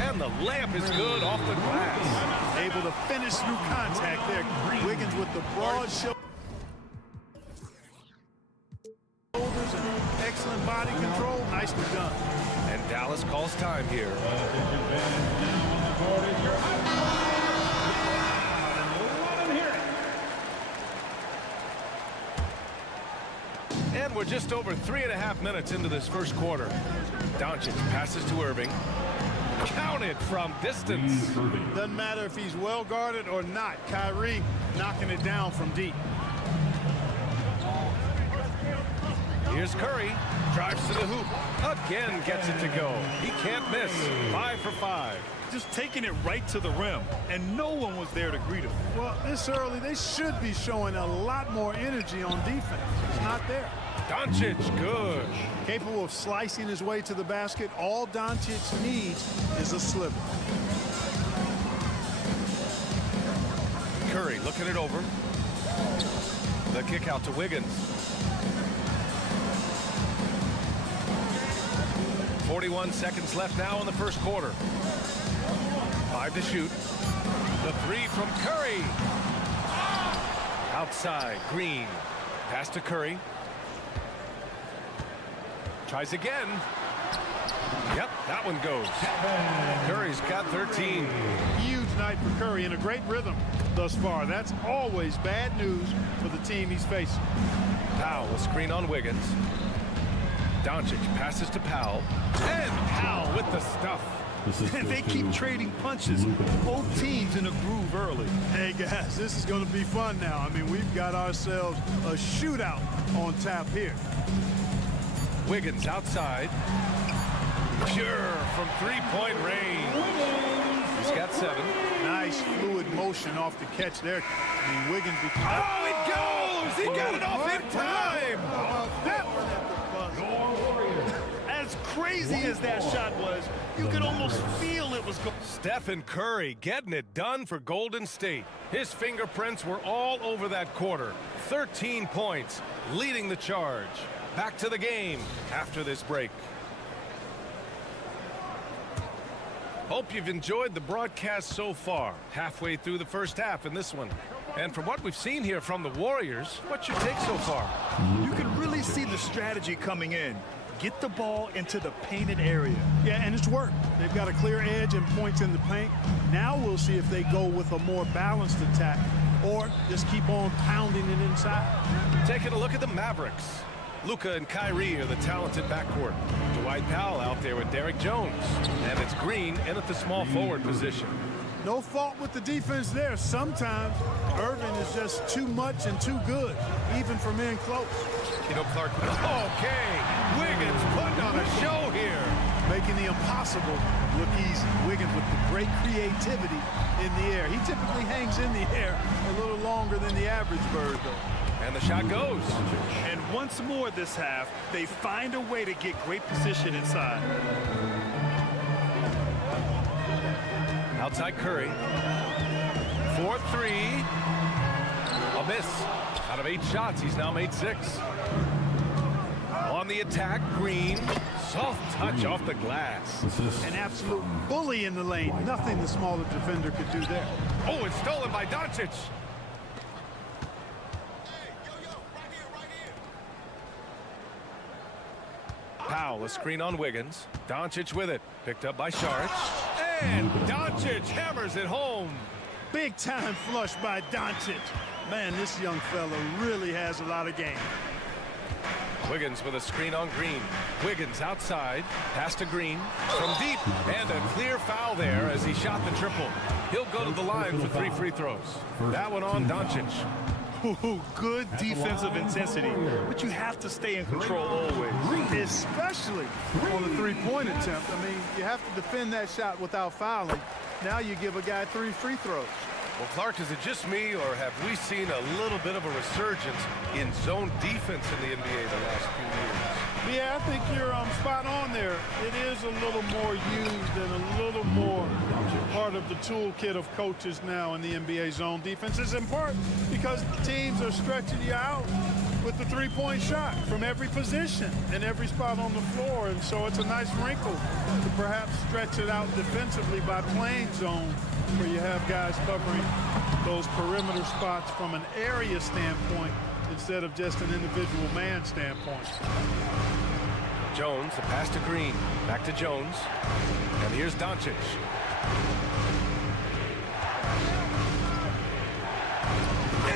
and the layup is good off the glass. Able to finish through contact there. Wiggins with the broad shoulders and excellent body control. Nicely done. And Dallas calls time here. And we're just over 3.5 minutes into this first quarter. Doncic passes to Irving. Counted from distance. Doesn't matter if he's well guarded or not. Kyrie knocking it down from deep. Here's Curry. Drives to the hoop. Again gets it to go. He can't miss. 5 for 5. Just taking it right to the rim, and no one was there to greet him. Well, this early, they should be showing a lot more energy on defense. It's not there. Doncic, good. Capable of slicing his way to the basket. All Doncic needs is a sliver. Curry looking it over. The kick out to Wiggins. 41 seconds left now in the first quarter. 5 to shoot. The 3 from Curry. Outside, Green. Pass to Curry. Tries again. Yep, that one goes. Curry's got 13. Huge night for Curry and a great rhythm thus far. That's always bad news for the team he's facing. Powell will screen on Wiggins. Doncic passes to Powell. And Powell with the stuff. And they keep trading punches. Both teams in a groove early. Hey, guys, this is going to be fun now. I mean, we've got ourselves a shootout on tap here. Wiggins outside. Pure from three-point range. He's got 7. Nice fluid motion off the catch there. I mean, Wiggins. Oh, it goes! He got it off in time! That one at the buzzer. As crazy as that shot was, you could almost feel it was going. Stephen Curry getting it done for Golden State. His fingerprints were all over that quarter. 13 points, leading the charge. Back to the game after this break. Hope you've enjoyed the broadcast so far. Halfway through the first half in this one. And from what we've seen here from the Warriors, what's your take so far? You can really see the strategy coming in. Get the ball into the painted area. Yeah, and it's worked. They've got a clear edge and points in the paint. Now we'll see if they go with a more balanced attack or just keep on pounding it inside. Taking a look at the Mavericks. Luka and Kyrie are the talented backcourt. Dwight Powell out there with Derrick Jones. And it's Green in at the small forward position. No fault with the defense there. Sometimes Irving is just too much and too good, even for men close. Clark. Okay, Wiggins putting on a show here. Making the impossible look easy. Wiggins with the great creativity in the air. He typically hangs in the air a little longer than the average bird, though. And the shot goes. And once more this half, they find a way to get great position inside. Outside Curry. 4-3. A miss. Out of 8 shots, he's now made 6. On the attack, Green. Soft touch off the glass. An absolute bully in the lane. Nothing the smaller defender could do there. Oh, it's stolen by Doncic. Powell, a screen on Wiggins. Doncic with it. Picked up by Saric. And Doncic hammers it home. Big time flush by Doncic. Man, this young fella really has a lot of game. Wiggins with a screen on Green. Wiggins outside. Pass to Green. From deep. And a clear foul there as he shot the triple. He'll go to the line for 3 free throws. That one on Doncic. Ooh, good defensive intensity, but you have to stay in control always. Especially on the three-point attempt. I mean, you have to defend that shot without fouling. Now you give a guy 3 free throws. Well, Clark, is it just me, or have we seen a little bit of a resurgence in zone defense in the NBA the last few years? Yeah, I think you're spot on there. It is a little more used and a little more part of the toolkit of coaches now in the NBA zone defense. It's in part because teams are stretching you out with the three-point shot from every position and every spot on the floor. And so it's a nice wrinkle to perhaps stretch it out defensively by playing zone, where you have guys covering those perimeter spots from an area standpoint instead of just an individual man standpoint. Jones, the pass to Green. Back to Jones. And here's Doncic.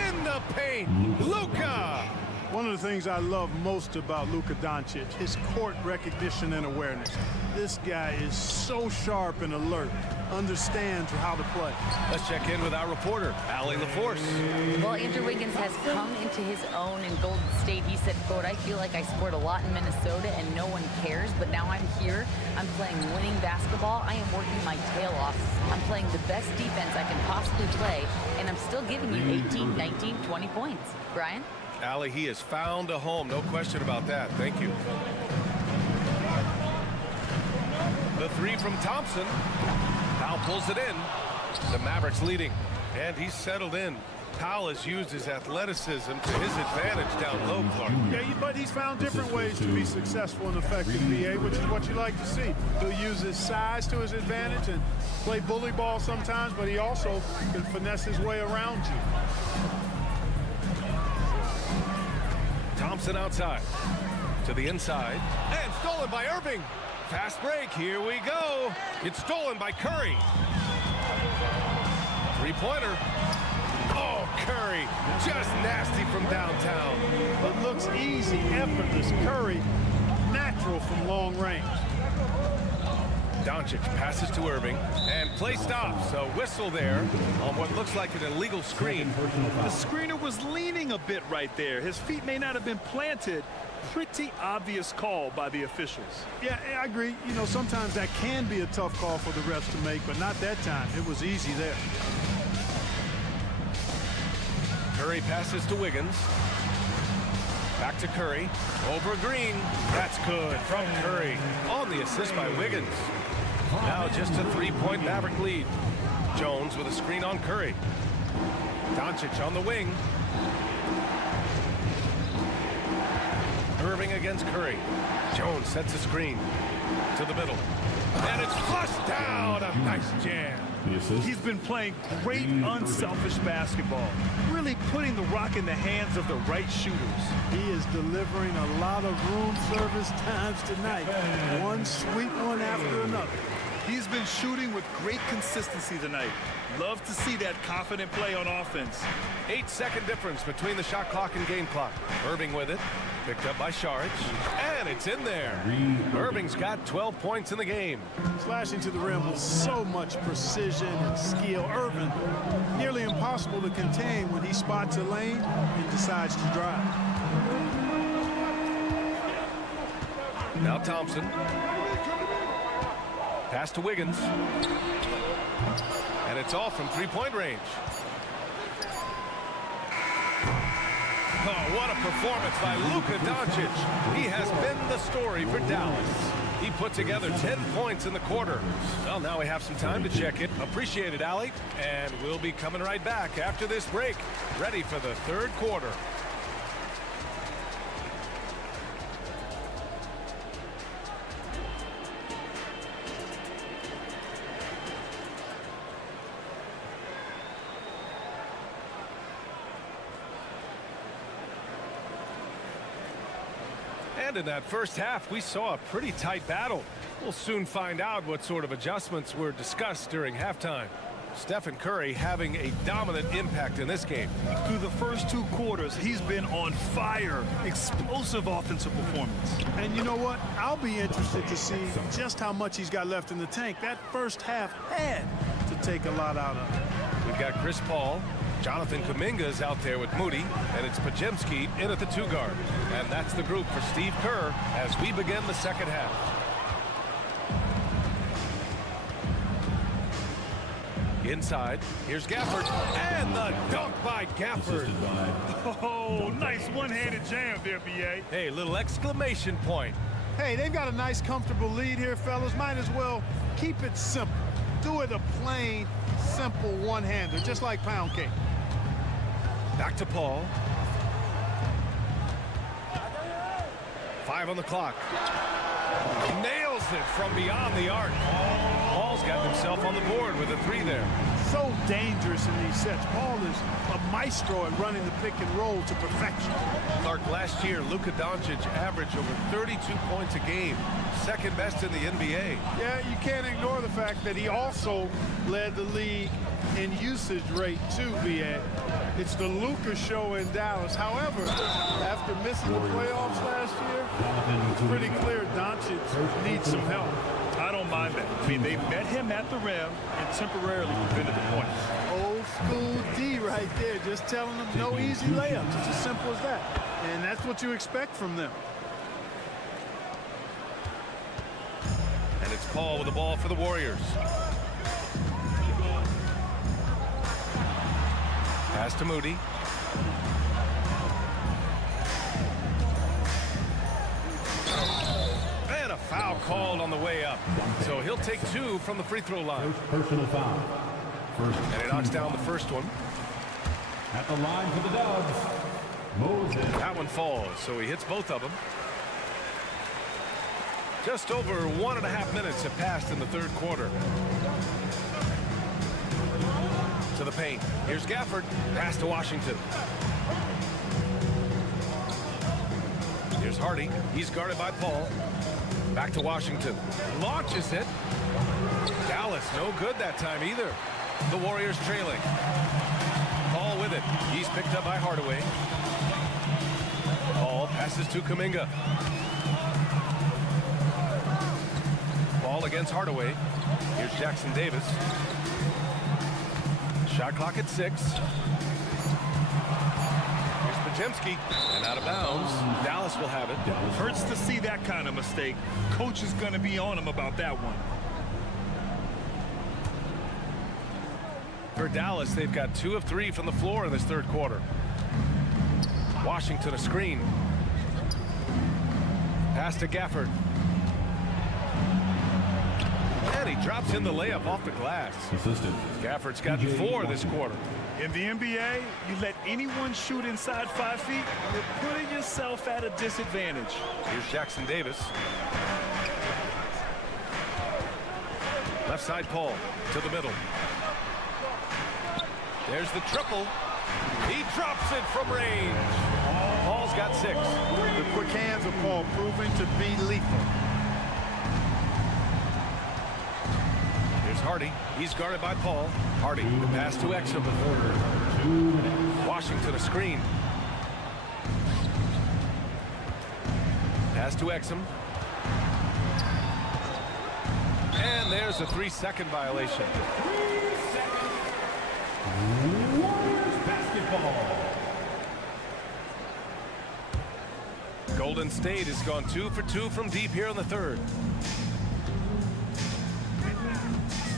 In the paint, Luka! One of the things I love most about Luka Doncic, his court recognition and awareness. This guy is so sharp and alert, understands how to play. Let's check in with our reporter, Allie LaForce. Well, Andrew Wiggins has come into his own in Golden State. He said, quote, I feel like I scored a lot in Minnesota and no one cares, but now I'm here. I'm playing winning basketball. I am working my tail off. I'm playing the best defense I can possibly play, and I'm still giving you 18, 19, 20 points. Brian? Allie, he has found a home. No question about that. Thank you. The three from Thompson. Powell pulls it in. The Mavericks leading. And he's settled in. Powell has used his athleticism to his advantage down low, Clark. Yeah, but he's found different ways to be successful and effective, BA, which is what you like to see. He'll use his size to his advantage and play bully ball sometimes, but he also can finesse his way around you. Thompson outside. To the inside. And stolen by Irving. Fast break. Here we go. It's stolen by Curry. Three-pointer. Oh, Curry. Just nasty from downtown. It looks easy, effortless. Curry, natural from long range. Doncic passes to Irving, and play stops. A whistle there on what looks like an illegal screen. The screener was leaning a bit right there. His feet may not have been planted. Pretty obvious call by the officials. Yeah, I agree. You know, sometimes that can be a tough call for the refs to make, but not that time. It was easy there. Curry passes to Wiggins. Back to Curry. Over Green. That's good from Curry. On the assist by Wiggins. Now just a three-point Maverick lead. Jones with a screen on Curry. Doncic on the wing. Irving against Curry. Jones sets a screen to the middle. And it's flushed down. A nice jam. He's been playing great unselfish basketball. Really putting the rock in the hands of the right shooters. He is delivering a lot of room service times tonight. One sweet one after another. He's been shooting with great consistency tonight. Love to see that confident play on offense. 8-second difference between the shot clock and game clock. Irving with it. Picked up by Sharge. And it's in there. Irving's got 12 points in the game. Slashing to the rim with so much precision and skill. Irving, nearly impossible to contain when he spots a lane and decides to drive. Now Thompson. Pass to Wiggins. And it's off from three-point range. Oh, what a performance by Luka Doncic. He has been the story for Dallas. He put together 10 points in the quarter. Well, now we have some time to check it. Appreciate it, Allie. And we'll be coming right back after this break. Ready for the third quarter. And in that first half, we saw a pretty tight battle. We'll soon find out what sort of adjustments were discussed during halftime. Stephen Curry having a dominant impact in this game. Through the first two quarters, he's been on fire. Explosive offensive performance. And you know what? I'll be interested to see just how much he's got left in the tank. That first half had to take a lot out of it. We've got Chris Paul. Jonathan Kuminga is out there with Moody, and it's Pajemski in at the two guard. And that's the group for Steve Kerr as we begin the second half. Inside, here's Gafford, and the dunk by Gafford. Oh, nice one-handed jam there, B.A. Hey, little exclamation point. Hey, they've got a nice, comfortable lead here, fellas. Might as well keep it simple. Do it a plain, simple one-hander, just like pound cake. Back to Paul. 5 on the clock. Nails it from beyond the arc. Paul's got himself on the board with a 3 there. So dangerous in these sets. Paul is a maestro at running the pick and roll to perfection. Clark, last year, Luka Doncic averaged over 32 points a game. Second best in the NBA. Yeah, you can't ignore the fact that he also led the league in usage rate too, BA. It's the Luka show in Dallas. However, after missing the playoffs last year, it's pretty clear Doncic needs some help. I don't mind that. I mean, they met him at the rim and temporarily prevented the points. Old school D right there, just telling them no easy layups. It's as simple as that. And that's what you expect from them. And it's Paul with the ball for the Warriors. Pass to Moody. And a foul called on the way up. So he'll take 2 from the free throw line. Personal foul. And he knocks down the first one. At the line for the Dubs, Moses. That one falls, so he hits both of them. Just over 1.5 minutes have passed in the third quarter. To the paint. Here's Gafford. Pass to Washington. Here's Hardy. He's guarded by Paul. Back to Washington. Launches it. Dallas no good that time either. The Warriors trailing. Paul with it. He's picked up by Hardaway. Paul passes to Kuminga. Ball against Hardaway. Here's Jackson Davis. Shot clock at 6. Here's Podziemski. And out of bounds. Dallas will have it. Hurts to see that kind of mistake. Coach is going to be on him about that one. For Dallas, they've got 2 of 3 from the floor in this third quarter. Washington a screen. Pass to Gafford. And he drops in the layup off the glass. Gafford's got 4 this quarter. In the NBA, you let anyone shoot inside 5 feet, you're putting yourself at a disadvantage. Here's Jackson Davis. Left side Paul to the middle. There's the triple. He drops it from range. Paul's got 6. The quick hands of Paul proving to be lethal. Here's Hardy. He's guarded by Paul. Hardy, the pass to Exum. Washington a screen. Pass to Exum. And there's a 3-second violation. Warriors basketball. Golden State has gone 2 for 2 from deep here in the third.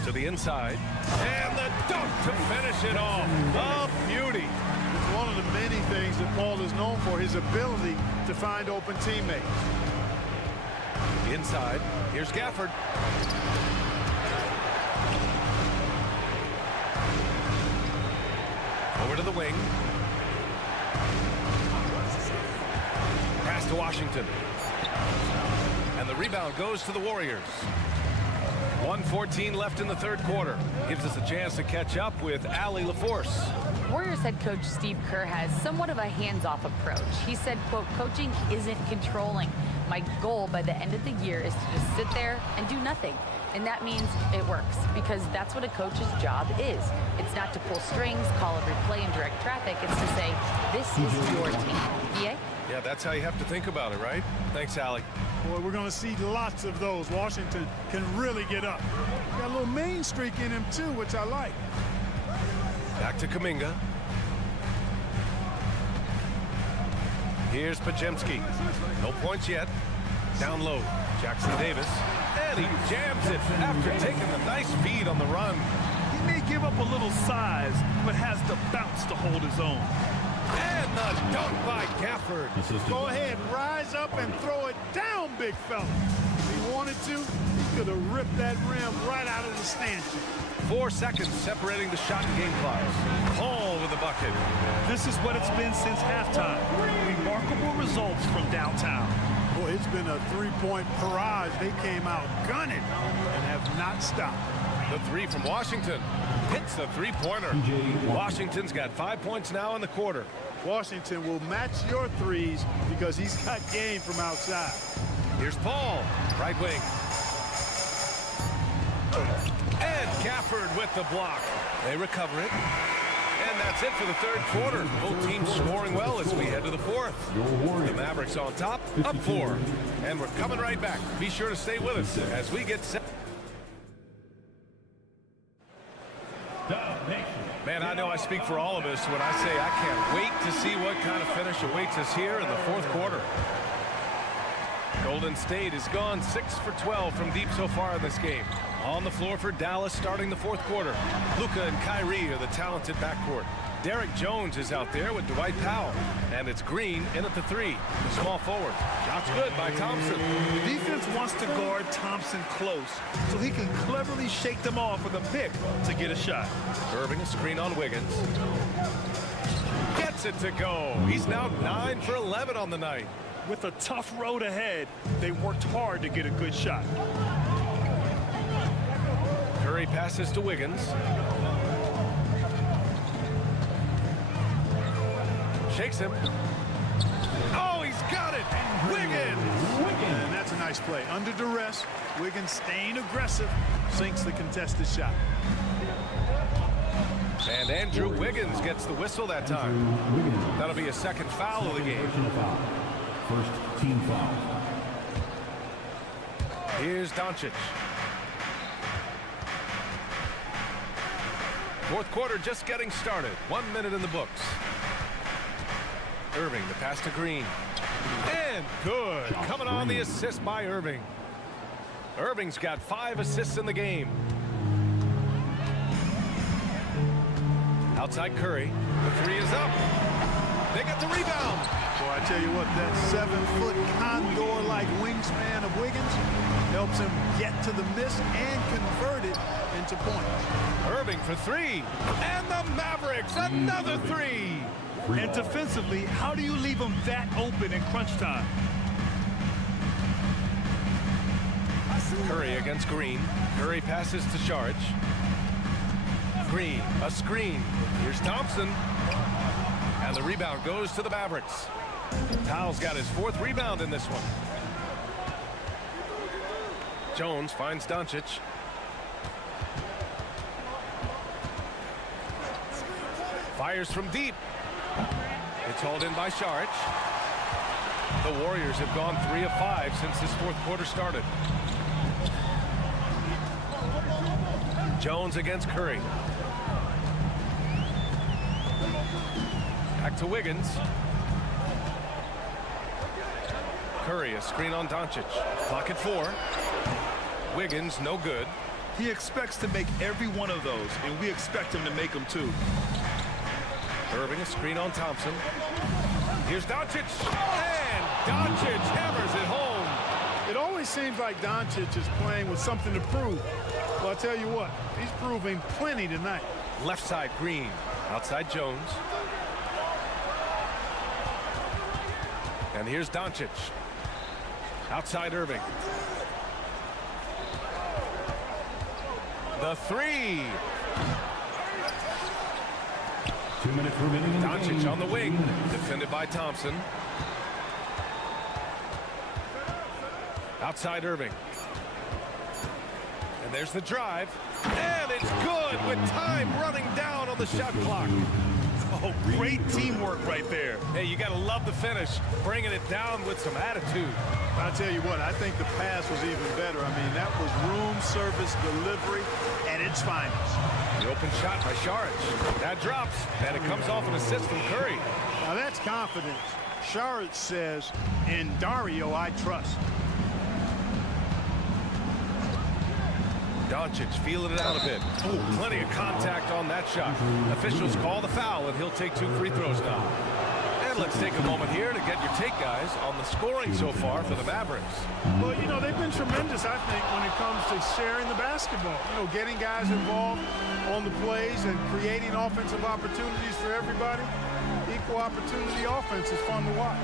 To the inside. And the dunk to finish it off. A beauty. It's one of the many things that Paul is known for, his ability to find open teammates. Inside. Here's Gafford. Over to the wing. Pass to Washington. And the rebound goes to the Warriors. 1:14 left in the third quarter. Gives us a chance to catch up with Allie LaForce. Warriors head coach Steve Kerr has somewhat of a hands-off approach. He said, quote, coaching isn't controlling. My goal by the end of the year is to just sit there and do nothing. And that means it works, because that's what a coach's job is. It's not to pull strings, call every play, and direct traffic. It's to say, this is your team. Yeah? Yeah, that's how you have to think about it, right? Thanks, Allie. Boy, we're going to see lots of those. Washington can really get up. Got a little main streak in him, too, which I like. Back to Kuminga. Here's Podziemski. No points yet. Down low. Jackson Davis. And he jams it after taking a nice feed on the run. He may give up a little size, but has the bounce to hold his own. And the dunk by Gafford. Go ahead, rise up and throw it down, big fella. If he wanted to, he could have ripped that rim right out of the stanchion. 4 seconds separating the shot and game clocks. Paul with the bucket. This is what it's been since halftime. Remarkable results from downtown. Boy, it's been a three-point barrage. They came out gunning and have not stopped. The three from Washington hits the three-pointer. Washington's got 5 points now in the quarter. Washington will match your threes because he's got game from outside. Here's Paul, right wing. And Gafford with the block. They recover it. And that's it for the third quarter. Both teams scoring well as we head to the fourth. The Mavericks on top, up 4. And we're coming right back. Be sure to stay with us as we get set. Man, I know I speak for all of us when I say I can't wait to see what kind of finish awaits us here in the fourth quarter. Golden State has gone 6 for 12 from deep so far in this game. On the floor for Dallas starting the fourth quarter. Luka and Kyrie are the talented backcourt. Derek Jones is out there with Dwight Powell. And it's Green in at the 3, the small forward. Shots good by Thompson. The defense wants to guard Thompson close so he can cleverly shake them off with a pick to get a shot. Irving a screen on Wiggins. Gets it to go. He's now 9 for 11 on the night. With a tough road ahead, they worked hard to get a good shot. Curry passes to Wiggins. Shakes him. Oh, he's got it. Wiggins. And that's a nice play. Under duress, Wiggins staying aggressive, sinks the contested shot. And Andrew Wiggins gets the whistle that time. That'll be a second foul of the game. First team foul. Here's Doncic. Fourth quarter just getting started. 1 minute in the books. Irving, the pass to Green. And good. Coming on the assist by Irving. Irving's got 5 assists in the game. Outside Curry. The 3 is up. They get the rebound. Boy, I tell you what, that 7-foot condor-like wingspan of Wiggins helps him get to the miss and convert it into points. Irving for 3. And the Mavericks, another 3. And defensively, how do you leave them that open in crunch time? Curry against Green. Curry passes to Saric. Green, a screen. Here's Thompson. And the rebound goes to the Mavericks. Powell's got his 4th rebound in this one. Jones finds Doncic. Fires from deep. It's hauled in by Saric. The Warriors have gone 3 of 5 since this fourth quarter started. Jones against Curry. Back to Wiggins. Curry, a screen on Doncic. Clock at 4. Wiggins, no good. He expects to make every one of those, and we expect him to make them too. Irving, a screen on Thompson. Here's Doncic. And Doncic hammers it home. It always seems like Doncic is playing with something to prove. Well, I'll tell you what, he's proving plenty tonight. Left side, Green. Outside, Jones. And here's Doncic. Outside, Irving. The 3. 2 minutes remaining in the game. Doncic on the wing. Defended by Thompson. Outside Irving. And there's the drive. And it's good with time running down on the shot clock. Oh, great teamwork right there. Hey, you got to love the finish. Bringing it down with some attitude. I'll tell you what, I think the pass was even better. I mean, that was room service delivery at its finest. The open shot by Saric. That drops, and it comes off an assist from Curry. Now that's confidence. Saric says, in Dario, I trust. Doncic feeling it out a bit. Ooh, plenty of contact on that shot. Officials call the foul, and he'll take 2 free throws now. And let's take a moment here to get your take, guys, on the scoring so far for the Mavericks. Well, you know, they've been tremendous, I think, when it comes to sharing the basketball. You know, getting guys involved on the plays and creating offensive opportunities for everybody. equal opportunity offense is fun to watch.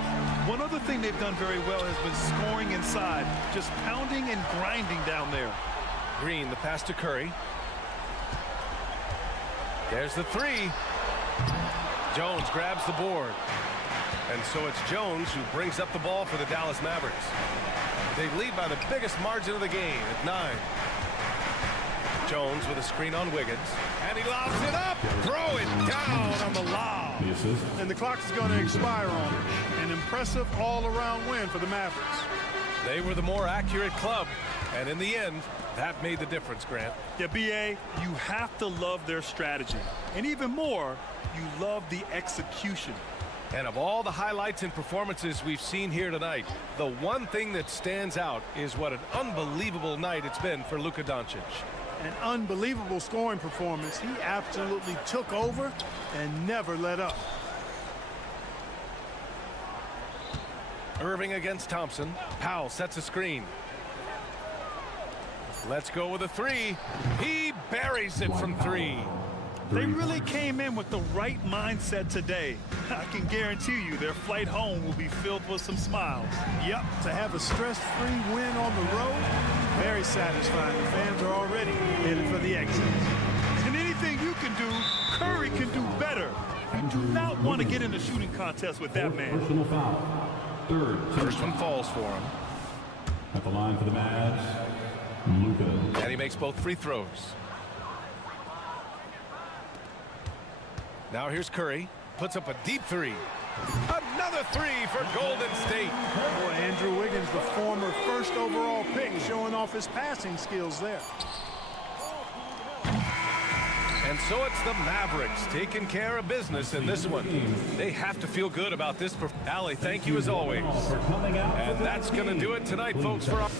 One other thing they've done very well has been scoring inside, just pounding and grinding down there. Green, the pass to Curry. There's the three. Jones grabs the board. And so it's Jones who brings up the ball for the Dallas Mavericks. They lead by the biggest margin of the game at 9. Jones with a screen on Wiggins. And he lobs it up. Throw it down on the lob. And the clock is going to expire on it. An impressive all-around win for the Mavericks. They were the more accurate club. And in the end, that made the difference, Grant. Yeah, B.A., you have to love their strategy. And even more, you love the execution. And of all the highlights and performances we've seen here tonight, the one thing that stands out is what an unbelievable night it's been for Luka Doncic. An unbelievable scoring performance. He absolutely took over and never let up. Irving against Thompson. Powell sets a screen. Let's go with a three. He buries it from 3. They really came in with the right mindset today. I can guarantee you their flight home will be filled with some smiles. Yep, to have a stress-free win on the road, very satisfying. The fans are already headed for the exits. And anything you can do, Curry can do better. You do not want to get in a shooting contest with that man. Personal foul. Third. First one falls for him. At the line for the Mavs, Luka. And he makes both free throws. Now here's Curry. Puts up a deep 3. Another 3 for Golden State. Boy, Andrew Wiggins, the former first overall pick, showing off his passing skills there. And so it's the Mavericks taking care of business in this one. They have to feel good about this. Allie, thank you as always. And that's going to do it tonight, folks, for our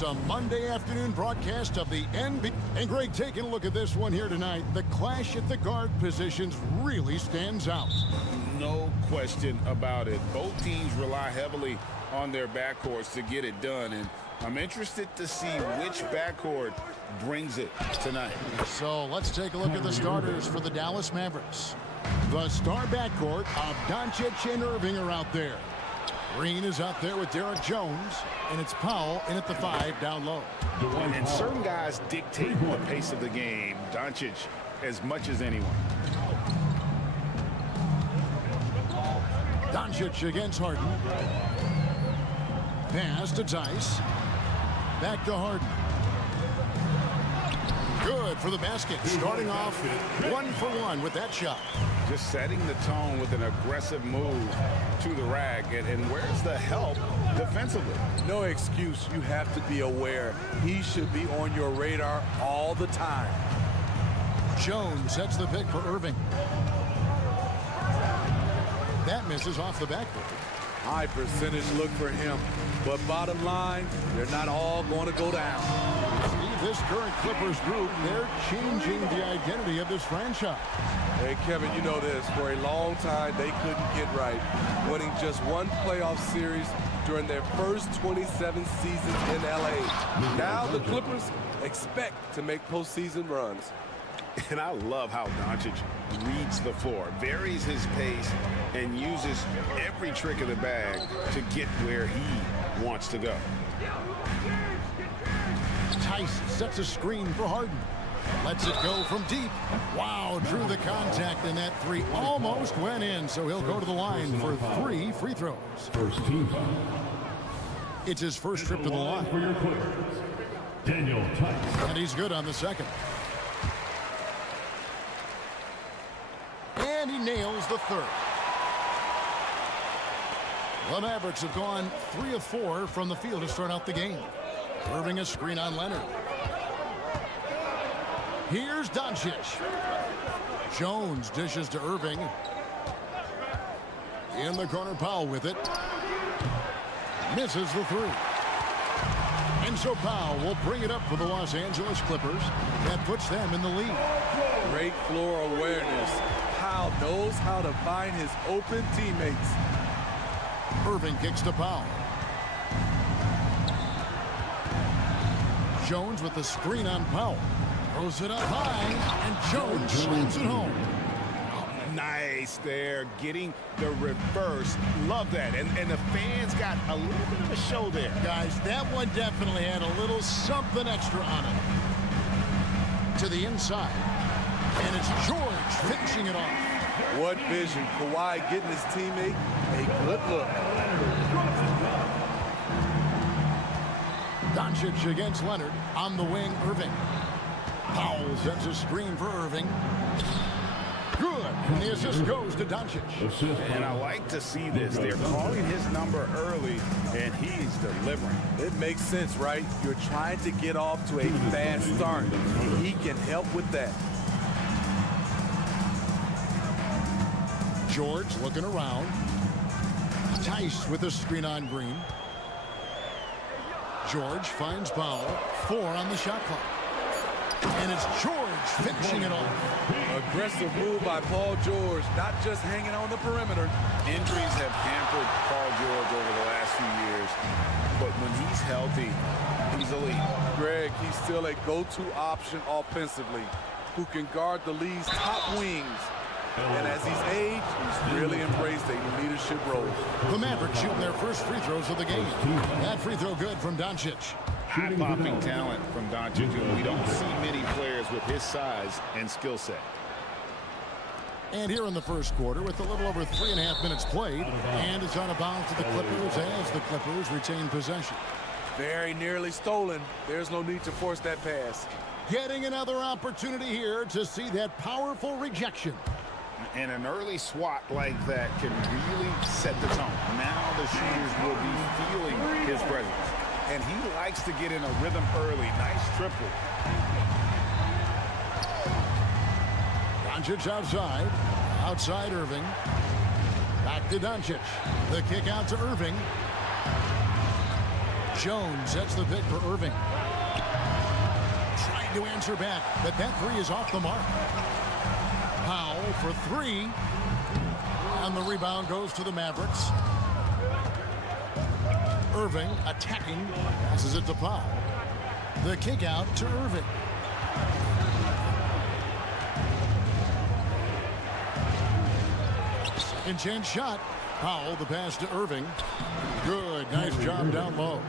It's a Monday afternoon broadcast of the NBA. And Greg, taking a look at this one here tonight, the clash at the guard positions really stands out. No question about it. Both teams rely heavily on their backcourts to get it done, and I'm interested to see which backcourt brings it tonight. So let's take a look at the starters for the Dallas Mavericks. The star backcourt of Doncic and Irving are out there. Green is out there with Derek Jones, and it's Powell in at the 5 down low. And certain guys dictate the pace of the game. Doncic as much as anyone. Doncic against Harden. Pass to Tice. Back to Harden. Good for the basket. Starting off 1 for 1 with that shot. Just setting the tone with an aggressive move to the rack. And where's the help defensively? No excuse. You have to be aware. He should be on your radar all the time. Jones sets the pick for Irving. That misses off the backboard. High percentage look for him. But bottom line, they're not all going to go down. This current Clippers group, they're changing the identity of this franchise. Hey, Kevin, you know this. For a long time, they couldn't get right. Winning just one playoff series during their first 27 seasons in L.A. Now the Clippers expect to make postseason runs. And I love how Doncic reads the floor, varies his pace, and uses every trick of the bag to get where he wants to go. Tice sets a screen for Harden. Lets it go from deep. Wow, drew the contact, and that 3 almost went in, so he'll go to the line for 3 free throws. First team foul. It's his first trip to the line. For your Clippers, Daniel Tice. And he's good on the second. And he nails the third. The Mavericks have gone 3 of 4 from the field to start out the game. Irving a screen on Leonard. Here's Doncic. Jones dishes to Irving. In the corner, Powell with it. Misses the 3. And so Powell will bring it up for the Los Angeles Clippers. That puts them in the lead. Great floor awareness. Powell knows how to find his open teammates. Irving kicks to Powell. Jones with the screen on Powell. Throws it up high, and Jones slams it home. Nice there, getting the reverse. Love that. And the fans got a little bit of a show there. Guys, that one definitely had a little something extra on it. To the inside. And it's George finishing it off. What vision. Kawhi getting his teammate a good look. Doncic against Leonard. On the wing, Irving. Powell sends a screen for Irving. Good. And the assist goes to Doncic. And I like to see this. They're calling his number early, and he's delivering. It makes sense, right? You're trying to get off to a fast start. He can help with that. George looking around. Tice with a screen on Green. George finds Powell. 4 on the shot clock. And it's George finishing it off. Aggressive move by Paul George, not just hanging on the perimeter. Injuries have hampered Paul George over the last few years, but when he's healthy, he's elite. Greg, he's still a go-to option offensively, who can guard the league's top wings. And as he's aged, he's really embraced a leadership role. The Mavericks shooting their first free throws of the game. That free throw good from Doncic. Eye-popping talent from Doncic. We don't see many players with his size and skill set. And here in the first quarter, with a little over 3.5 minutes played, and it's out of bounds to the Clippers as the Clippers retain possession. Very nearly stolen. There's no need to force that pass. getting another opportunity here to see that powerful rejection. And an early swat like that can really set the tone. Now the shooters will be feeling his presence. And he likes to get in a rhythm early. Nice triple. Doncic outside. Outside Irving. Back to Doncic. The kick out to Irving. Jones sets the pick for Irving. Trying to answer back, but that three is off the mark. Powell for three. And the rebound goes to the Mavericks. Irving attacking. Passes it to Powell. The kick out to Irving. Second chance shot. Powell, the pass to Irving. Good. Nice job down low.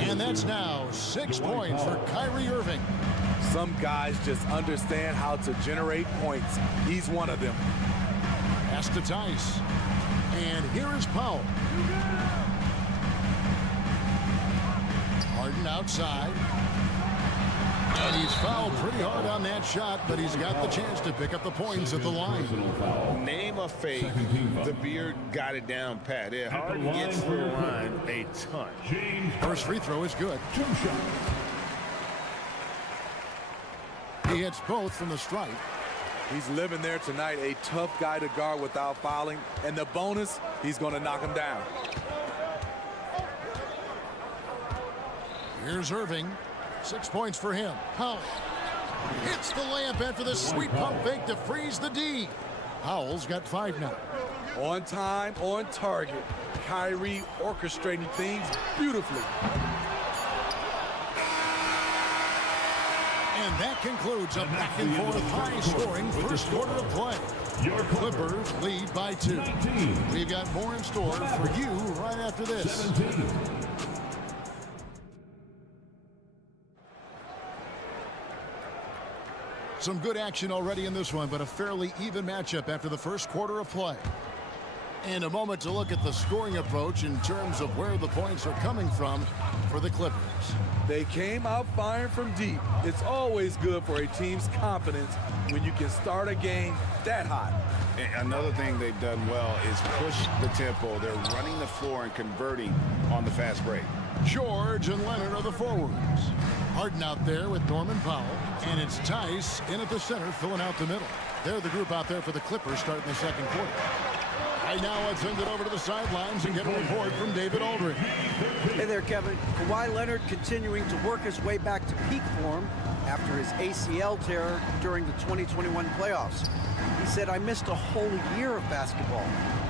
And that's now 6 points for Kyrie Irving. Some guys just understand how to generate points. He's one of them. Pass to Tice. And here is Powell. Harden outside. And he's fouled pretty hard on that shot, but he's got the chance to pick up the points at the line. Name a fake. The beard got it down pat. Harden gets to the line a ton. First free throw is good. He hits both from the stripe. He's living there tonight, a tough guy to guard without fouling. And the bonus, he's going to knock him down. Here's Irving. 6 points for him. Powell hits the layup after the sweet pump fake to freeze the D. Powell's got 5 now. On time, on target. Kyrie orchestrating things beautifully. And that concludes a back-and-forth high-scoring first quarter of play. Your Clippers lead by 2. We've got more in store for you right after this. Some good action already in this one, but a fairly even matchup after the first quarter of play. And a moment to look at the scoring approach in terms of where the points are coming from for the Clippers. They came out firing from deep. It's always good for a team's confidence when you can start a game that hot. And another thing they've done well is push the tempo. They're running the floor and converting on the fast break. George and Leonard are the forwards. Harden out there with Norman Powell. And it's Tice in at the center, filling out the middle. They're the group out there for the Clippers starting the second quarter. Right now, let's send it over to the sidelines and get a report from David Aldridge. Hey there, Kevin. Kawhi Leonard continuing to work his way back to peak form after his ACL tear during the 2021 playoffs. He said, "I missed a whole year of basketball.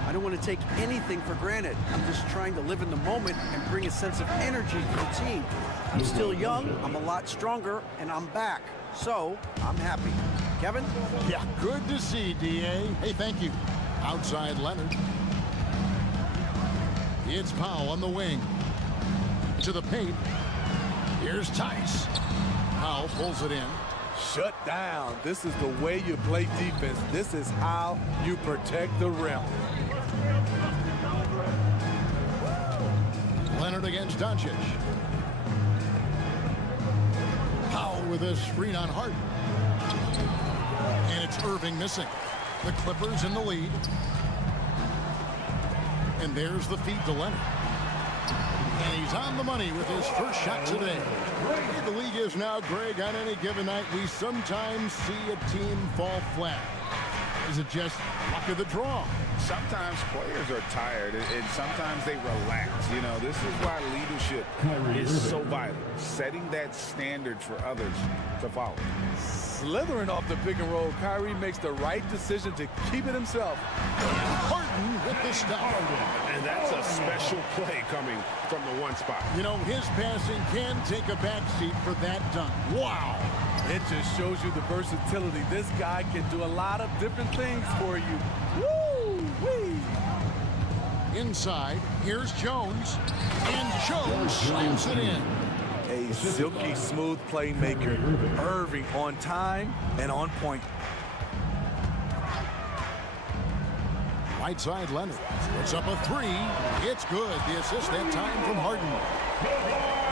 I don't want to take anything for granted. I'm just trying to live in the moment and bring a sense of energy to the team. I'm still young, I'm a lot stronger, and I'm back. So, I'm happy." Kevin? Yeah, good to see, D.A. Hey, thank you. Outside Leonard. It's Powell on the wing. To the paint. Here's Tice. Powell pulls it in. Shut down. This is the way you play defense. This is how you protect the rim. Leonard against Doncic. Powell with a screen on Harden. And it's Irving missing. The Clippers in the lead. And there's the feed to Leonard. And he's on the money with his first shot today. The league is now, Greg, on any given night, we sometimes see a team fall flat. Is it just luck of the draw? Sometimes players are tired, and sometimes they relax. You know, this is why leadership is so vital. Setting that standard for others to follow. Slithering off the pick and roll, Kyrie makes the right decision to keep it himself. Harden with the stop. And that's a special play coming from the one spot. You know, his passing can take a backseat for that dunk. Wow. It just shows you the versatility. This guy can do a lot of different things for you. Woo-wee. Inside, here's Jones. And Jones slams it in. A silky smooth playmaker. Irving on time and on point. Right side, Leonard. Puts up a three. It's good. The assist that time from Harden.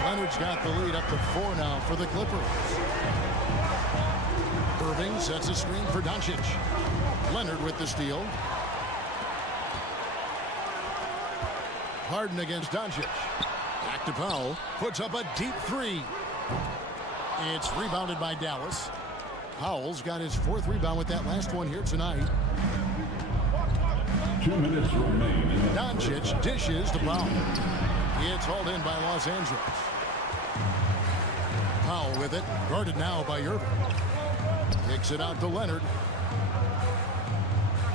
Leonard's got the lead up to 4 now for the Clippers. sets a screen for Doncic. Leonard with the steal. Harden against Doncic. Back to Powell. Puts up a deep three. It's rebounded by Dallas. Powell's got his 4th rebound with that last one here tonight. 2 minutes remain. Doncic dishes to Powell. It's hauled in by Los Angeles. Powell with it. Guarded now by Irving. Kicks it out to Leonard.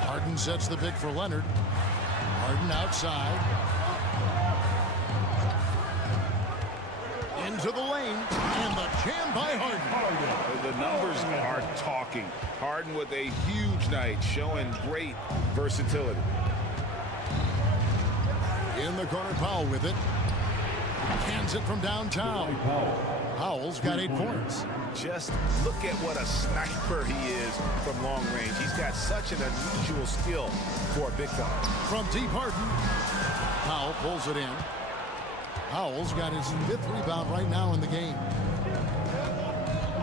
Harden sets the pick for Leonard. Harden outside. Into the lane. And the jam by Harden. The numbers are talking. Harden with a huge night, showing great versatility. In the corner, Powell with it. Cans it from downtown. Powell's got 8 points. Just look at what a sniper he is from long range. He's got such an unusual skill for a big fella. From deep, Harden. Powell pulls it in. Powell's got his 5th rebound right now in the game.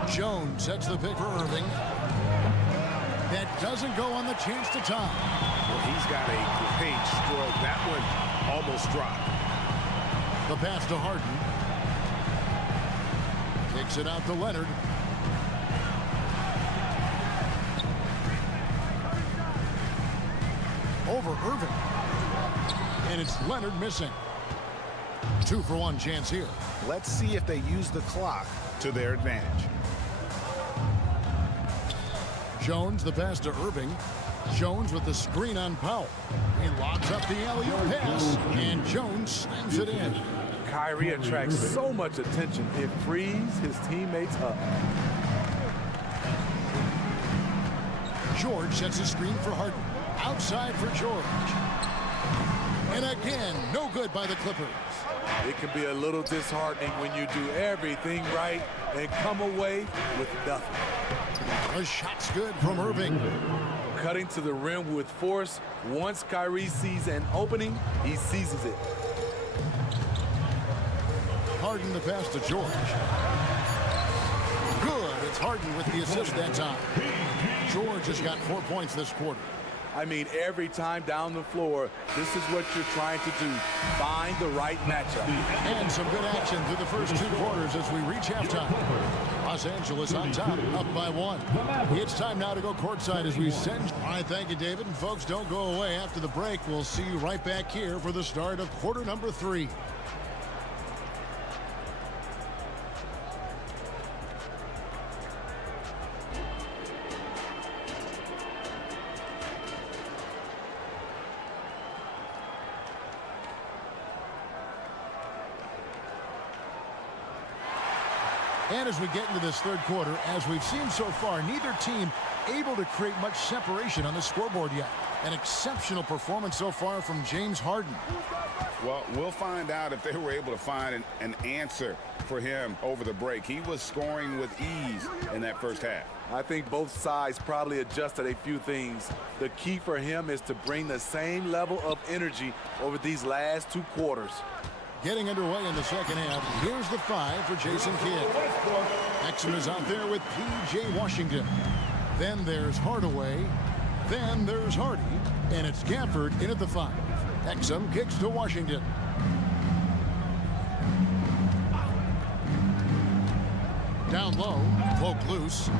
Jones sets the pick for Irving. That doesn't go on the chance to tie. Well, he's got a great stroke. That one almost dropped. The pass to Harden. Takes it out to Leonard. Over Irving. And it's Leonard missing. 2-for-1 chance here. Let's see if they use the clock to their advantage. Jones, the pass to Irving. Jones with the screen on Powell. He locks up the alley-oop pass, and Jones slams it in. Kyrie attracts so much attention, it frees his teammates up. George sets a screen for Harden. Outside for George. And again, no good by the Clippers. It can be a little disheartening when you do everything right and come away with nothing. A shot's good from Irving. Cutting to the rim with force. Once Kyrie sees an opening, he seizes it. Harden the pass to George. Good. It's Harden with the assist that time. George has got 4 points this quarter. I mean, every time down the floor, this is what you're trying to do. Find the right matchup. And some good action through the first 2 quarters as we reach halftime. Los Angeles on top, up by 1. It's time now to go courtside as we send. All right, thank you, David. And folks, don't go away after the break. We'll see you right back here for the start of quarter number 3. And as we get into this 3rd quarter, as we've seen so far, neither team able to create much separation on the scoreboard yet. An exceptional performance so far from James Harden. Well, we'll find out if they were able to find an answer for him over the break. He was scoring with ease in that first half. I think both sides probably adjusted a few things. The key for him is to bring the same level of energy over these last 2 quarters. Getting underway in the second half. Here's the 5 for Jason Kidd. Exum is out there with P.J. Washington. Then there's Hardaway. Then there's Hardy. And it's Gafford in at the 5. Exum kicks to Washington. Down low. Poke loose.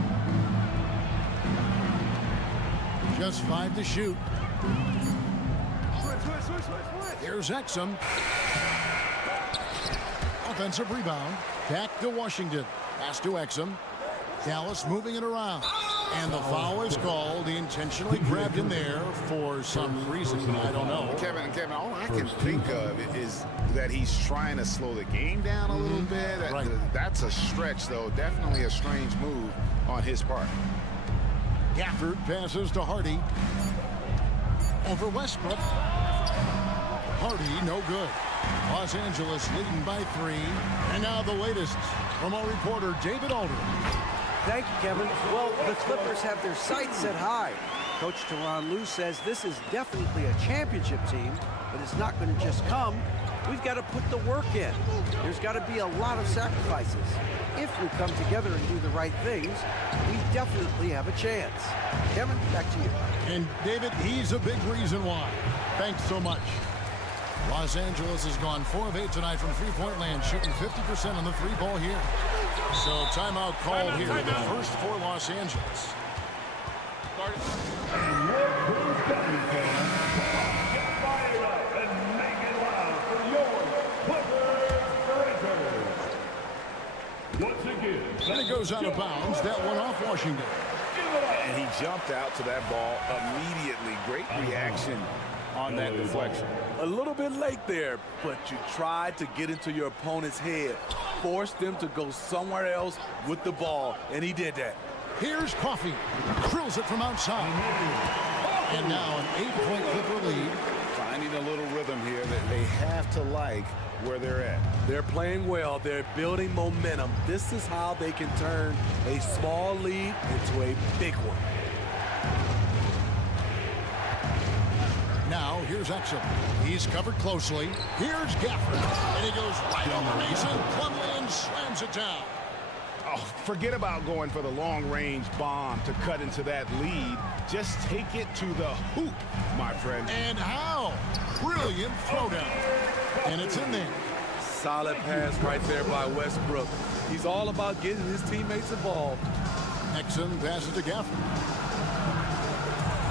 Just 5 to shoot. Here's Exum. Offensive rebound. Back to Washington. Pass to Exum. Dallas moving it around. And the foul is called. He intentionally grabbed him there for some reason. I don't know. Kevin, all I can think of is that he's trying to slow the game down a little bit. Right. That's a stretch, though. Definitely a strange move on his part. Gafford passes to Hardy. Over Westbrook. Hardy, no good. Los Angeles leading by 3. And now the latest from our reporter, David Aldridge. Thank you, Kevin. Well, the Clippers have their sights set high. Coach Tyronn Lue says this is definitely a championship team, but it's not going to just come we've got to put the work in. There's got to be a lot of sacrifices. If we come together and do the right things, we definitely have a chance. Kevin, back to you. And David, he's a big reason why. Thanks so much. Los Angeles has gone 4 of 8 tonight from three-point land, shooting 50% on the three ball here. So timeout called here. The first for Los Angeles. And it goes out of bounds. That one off Washington. And he jumped out to that ball immediately. Great reaction on that deflection. A little bit late there, but you tried to get into your opponent's head. Forced them to go somewhere else with the ball, and he did that. Here's Coffey. Drills it from outside. And now an 8-point Clipper lead. Finding a little rhythm here that they have to like where they're at. They're playing well. They're building momentum. This is how they can turn a small lead into a big one. Now, here's Exum. He's covered closely. Here's Gafford. And he goes right over Mason. Plumlee and slams it down. Oh, forget about going for the long-range bomb to cut into that lead. Just take it to the hoop, my friend. And how? Brilliant throwdown. And it's in there. Solid pass right there by Westbrook. He's all about getting his teammates involved. Exum passes to Gafford.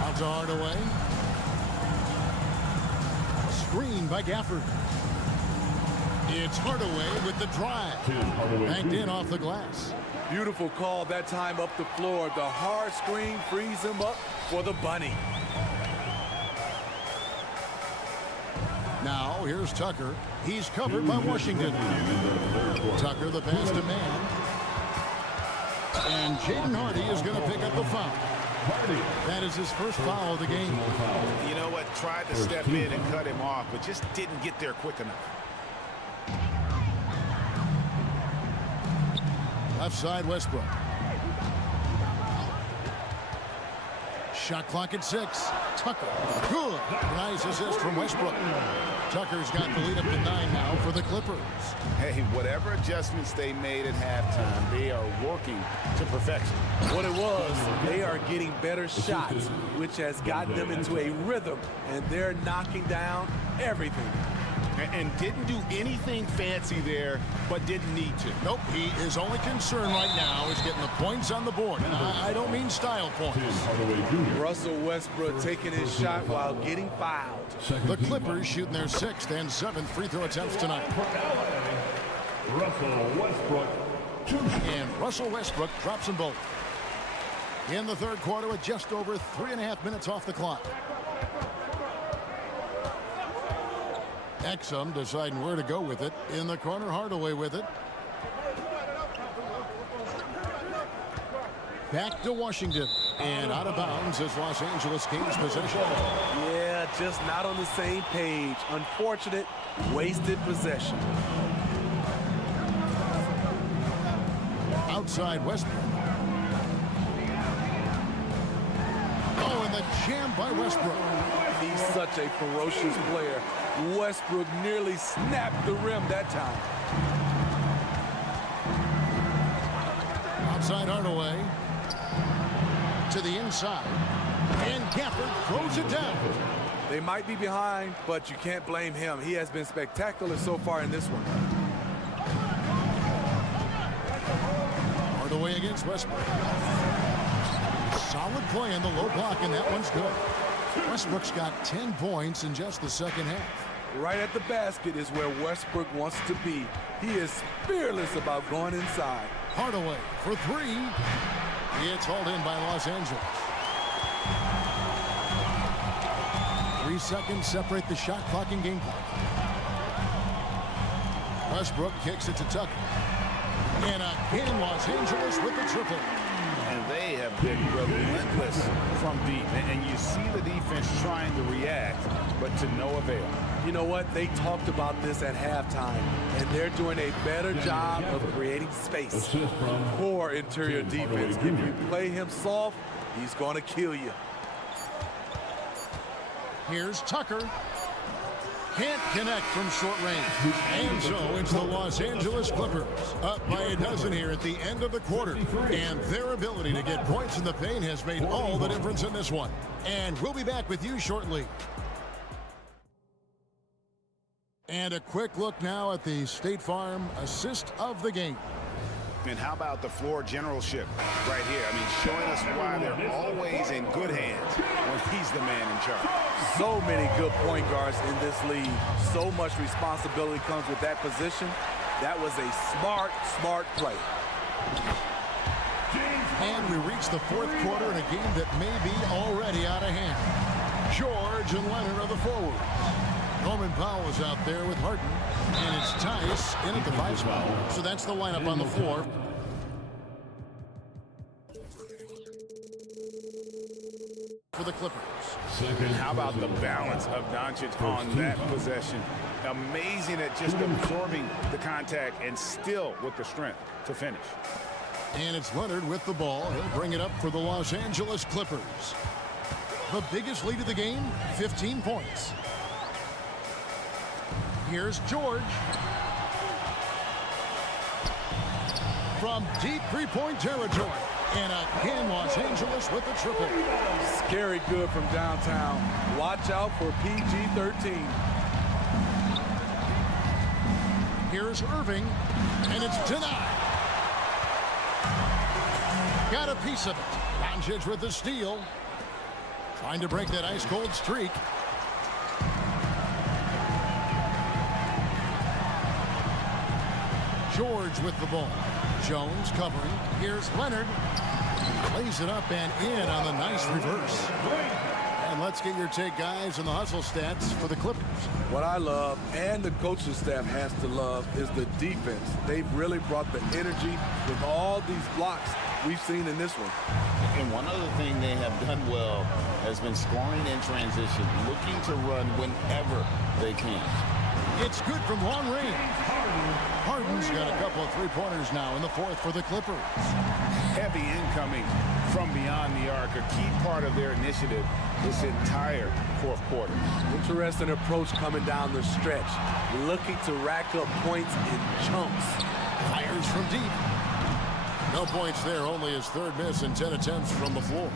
Out to Hardaway. Screen by Gafford. It's Hardaway with the drive. Banked in off the glass. Beautiful call that time up the floor. The hard screen frees him up for the bunny. Now, here's Tucker. He's covered by Washington. Tucker, the pass to man. And Jaden Hardy is going to pick up the foul. That is his first foul of the game. You know what? Tried to step in and cut him off, but just didn't get there quick enough. Left side, Westbrook. Shot clock at 6. Tucker. Good. Nice assist from Westbrook. Tucker's got the lead up to 9 now for the Clippers. Hey, whatever adjustments they made at halftime, they are working to perfection. What it was, they are getting better shots, which has gotten them into a rhythm, and they're knocking down everything. And didn't do anything fancy there, but didn't need to. Nope, his only concern right now is getting the points on the board. And I don't mean style points. Russell Westbrook taking his shot while getting fouled. The Clippers shooting their 6th and 7th free throw attempts tonight. Russell Westbrook. And Russell Westbrook drops them both. In the third quarter with just over 3.5 minutes off the clock. Exum deciding where to go with it. In the corner, Hardaway with it. Back to Washington. And out of bounds as Los Angeles gains possession. Yeah, just not on the same page. Unfortunate, wasted possession. Outside Westbrook. Oh, and the jam by Westbrook. He's such a ferocious player. Westbrook nearly snapped the rim that time. Outside Hardaway. To the inside. And Gafford throws it down. They might be behind, but you can't blame him. He has been spectacular so far in this one. Hardaway against Westbrook. Solid play in the low block, and that one's good. Westbrook's got 10 points in just the second half. Right at the basket is where Westbrook wants to be. He is fearless about going inside. Hardaway for 3. It's hauled in by Los Angeles. 3 seconds separate the shot clock and game clock. Westbrook kicks it to Tucker. And again, Los Angeles with the triple. And they have been relentless from deep. And you see the defense trying to react, but to no avail. You know what? They talked about this at halftime, and they're doing a better job of creating space. Poor interior defense. If you play him soft, he's going to kill you. Here's Tucker. Can't connect from short range. And so it's the Los Angeles Clippers up by a dozen here at the end of the quarter. And their ability to get points in the paint has made all the difference in this one. And we'll be back with you shortly. And a quick look now at the State Farm assist of the game. And how about the floor generalship right here? I mean, showing us why they're always in good hands when he's the man in charge. So many good point guards in this league. So much responsibility comes with that position. That was a smart play. And we reach the fourth quarter in a game that may be already out of hand. George and Leonard are the forwards. Norman Powell is out there with Harden. And it's Tice in at the 5 spot. So that's the lineup on the floor. For the Clippers. And how about the balance of Doncic on that possession? Amazing at just absorbing the contact and still with the strength to finish. And it's Leonard with the ball. He'll bring it up for the Los Angeles Clippers. The biggest lead of the game, 15 points. Here's George. From deep three-point territory. And again, Los Angeles with the triple. Scary good from downtown. Watch out for PG-13. Here's Irving. And it's denied. Got a piece of it. Doncic with the steal. Trying to break that ice-cold streak. George with the ball. Jones covering. Here's Leonard. Lays it up and in on the nice reverse. And let's get your take, guys, on the hustle stats for the Clippers. What I love, and the coaching staff has to love, is the defense. They've really brought the energy with all these blocks we've seen in this one. And one other thing they have done well has been scoring in transition, looking to run whenever they can. It's good from long range. Harden's got a couple of three-pointers now in the fourth for the Clippers. Heavy incoming from beyond the arc, a key part of their initiative this entire fourth quarter. Interesting approach coming down the stretch, looking to rack up points in chunks. Fires from deep. No points there, only his third miss and 10 attempts from the floor.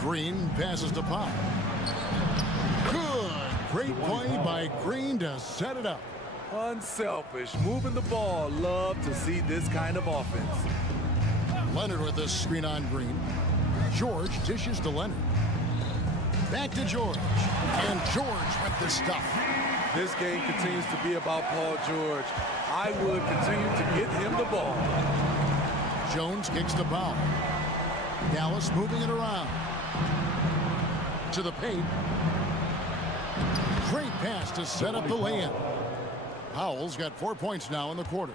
Green passes to Pop. Good. Great play by Green to set it up. Unselfish, moving the ball. Love to see this kind of offense. Leonard with this screen on Green. George dishes to Leonard. Back to George. And George with the stuff. This game continues to be about Paul George. I would continue to get him the ball. Jones kicks to Powell. Dallas moving it around. To the paint. Great pass to set up the lay-in. Powell's got 4 points now in the quarter.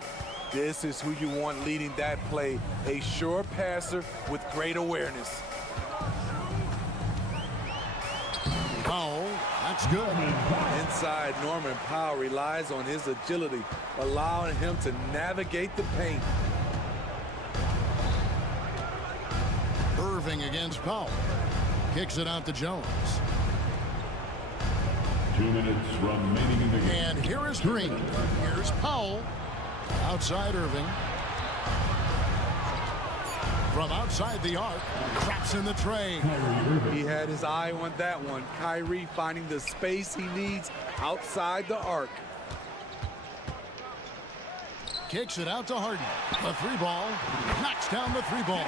This is who you want leading that play. A sure passer with great awareness. Powell, that's good. Inside, Norman Powell relies on his agility, allowing him to navigate the paint. Irving against Powell. Kicks it out to Jones. 2 minutes remaining in the game. And here is Green. Here's Powell. Outside Irving. From outside the arc. Traps in the tray. He had his eye on that one. Kyrie finding the space he needs outside the arc. Kicks it out to Harden. The three ball. Knocks down the three ball.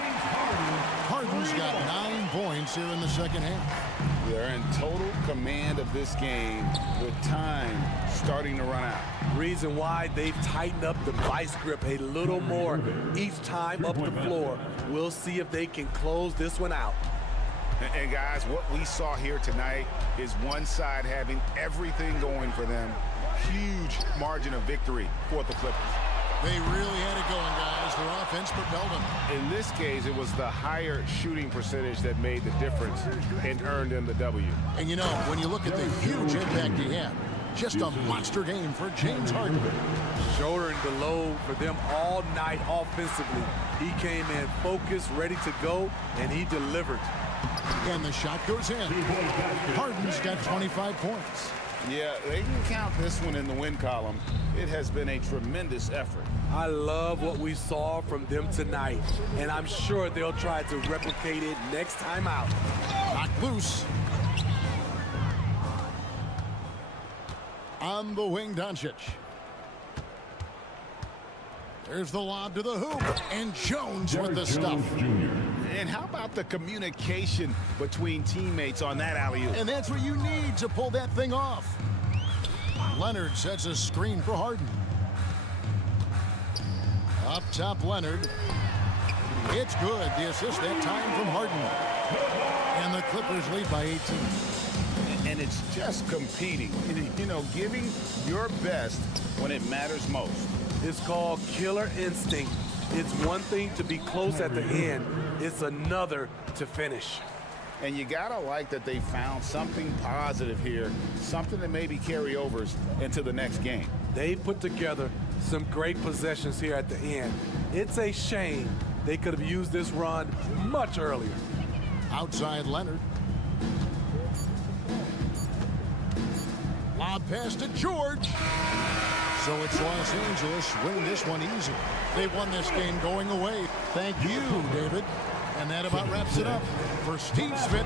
Harden's got 9 points here in the second half. They're in total command of this game with time starting to run out. Reason why they've tightened up the vice grip a little more each time up the floor. We'll see if they can close this one out. And guys, what we saw here tonight is one side having everything going for them. Huge margin of victory for the Clippers. They really had it going, guys. Their offense propelled them. In this case, it was the higher shooting percentage that made the difference and earned them the W. And you know, when you look at the huge impact he had, just a monster game for James Harden. Shouldering the load for them all night offensively. He came in focused, ready to go, and he delivered. And the shot goes in. Harden's got 25 points. Yeah, they can count this one in the win column. It has been a tremendous effort. I love what we saw from them tonight, and I'm sure they'll try to replicate it next time out. Knocked loose. On the wing, Doncic. There's the lob to the hoop, and Jones with the stuff. And how about the communication between teammates on that alley-oop? And that's what you need to pull that thing off. Leonard sets a screen for Harden. Up top, Leonard. It's good. The assist that time from Harden. And the Clippers lead by 18. And it's just competing, you know, giving your best when it matters most. It's called killer instinct. It's one thing to be close at the end. It's another to finish. And you gotta like that they found something positive here, something that maybe carry overs into the next game. They put together some great possessions here at the end. It's a shame they could have used this run much earlier. Outside Leonard. Lob pass to George. So it's Los Angeles winning this one easy. They won this game going away. Thank you, David. And that about wraps it up for Steve Smith.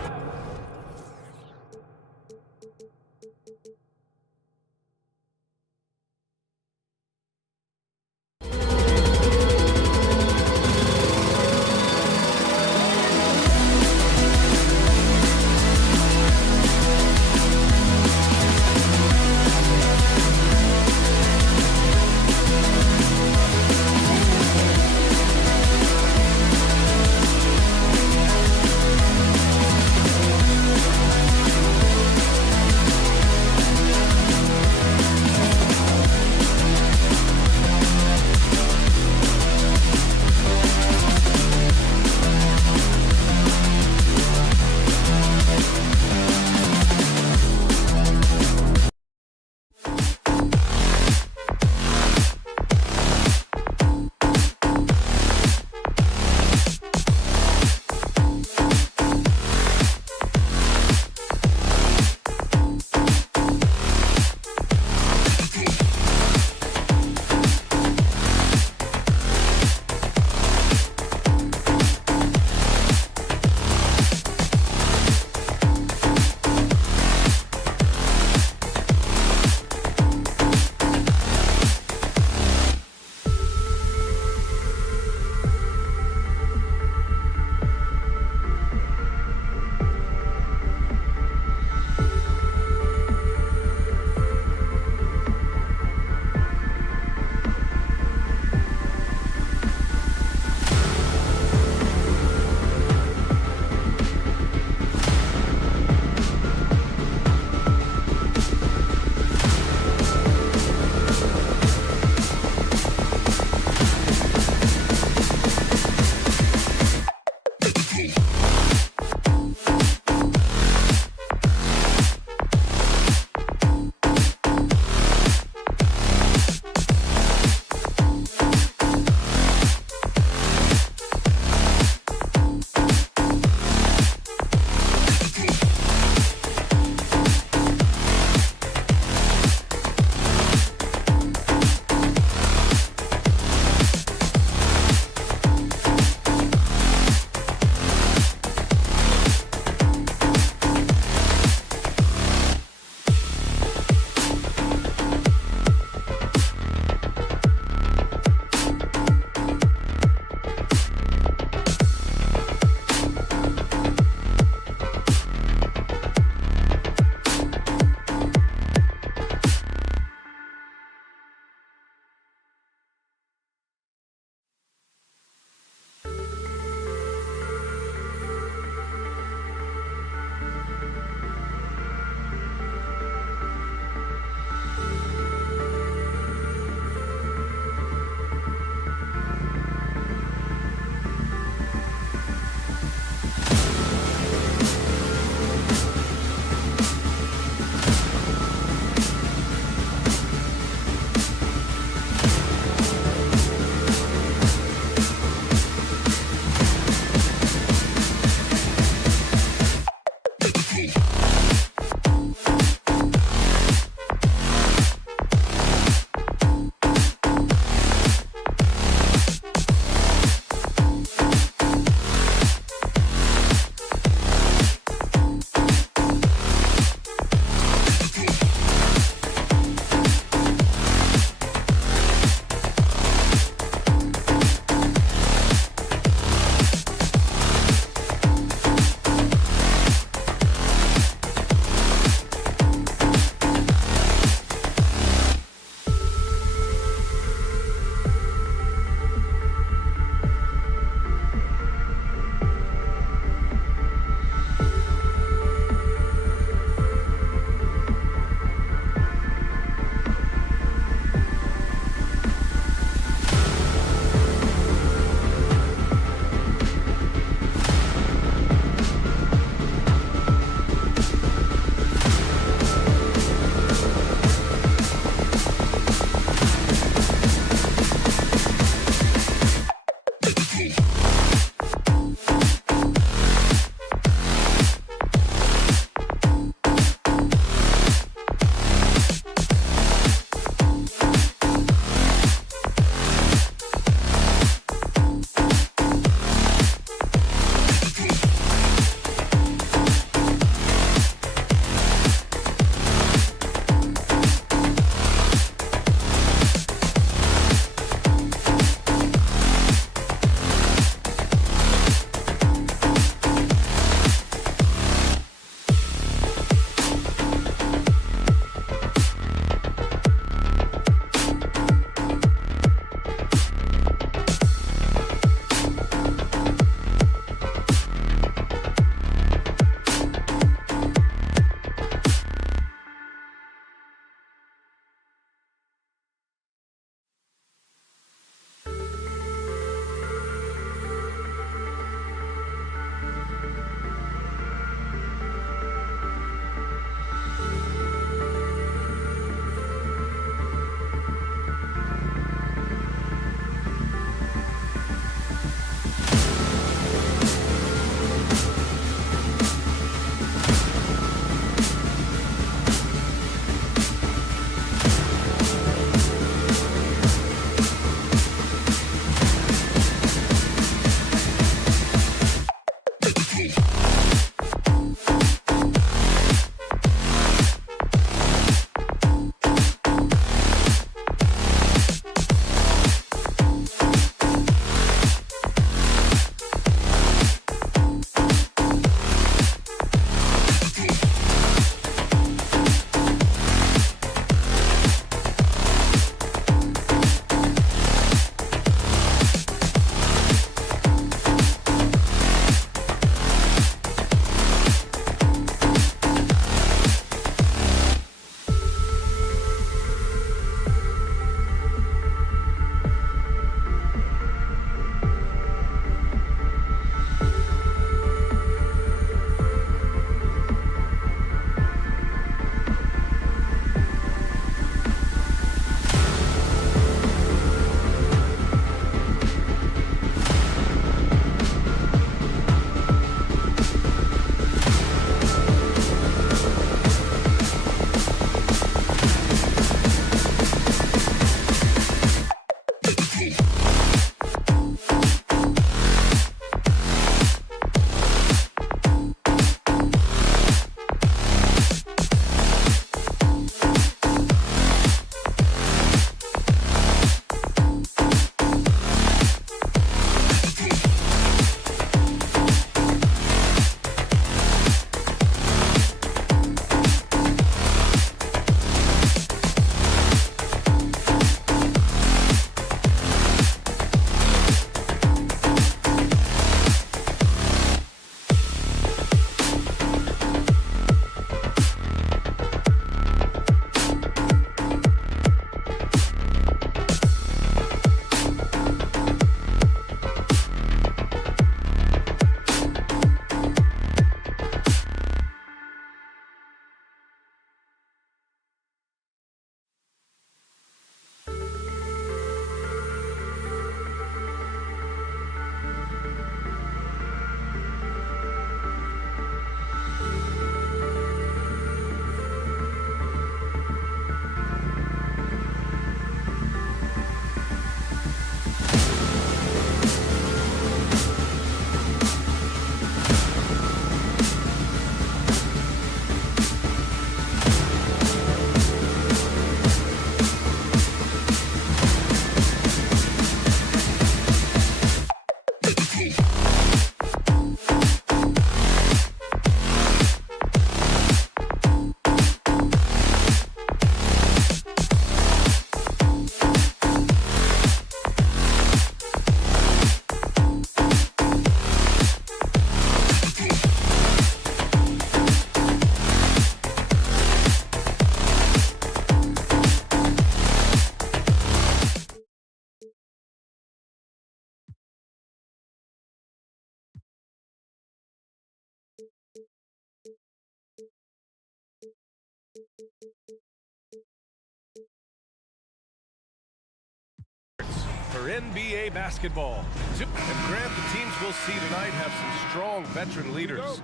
for NBA basketball. And Grant, the teams we'll see tonight have some strong veteran leaders.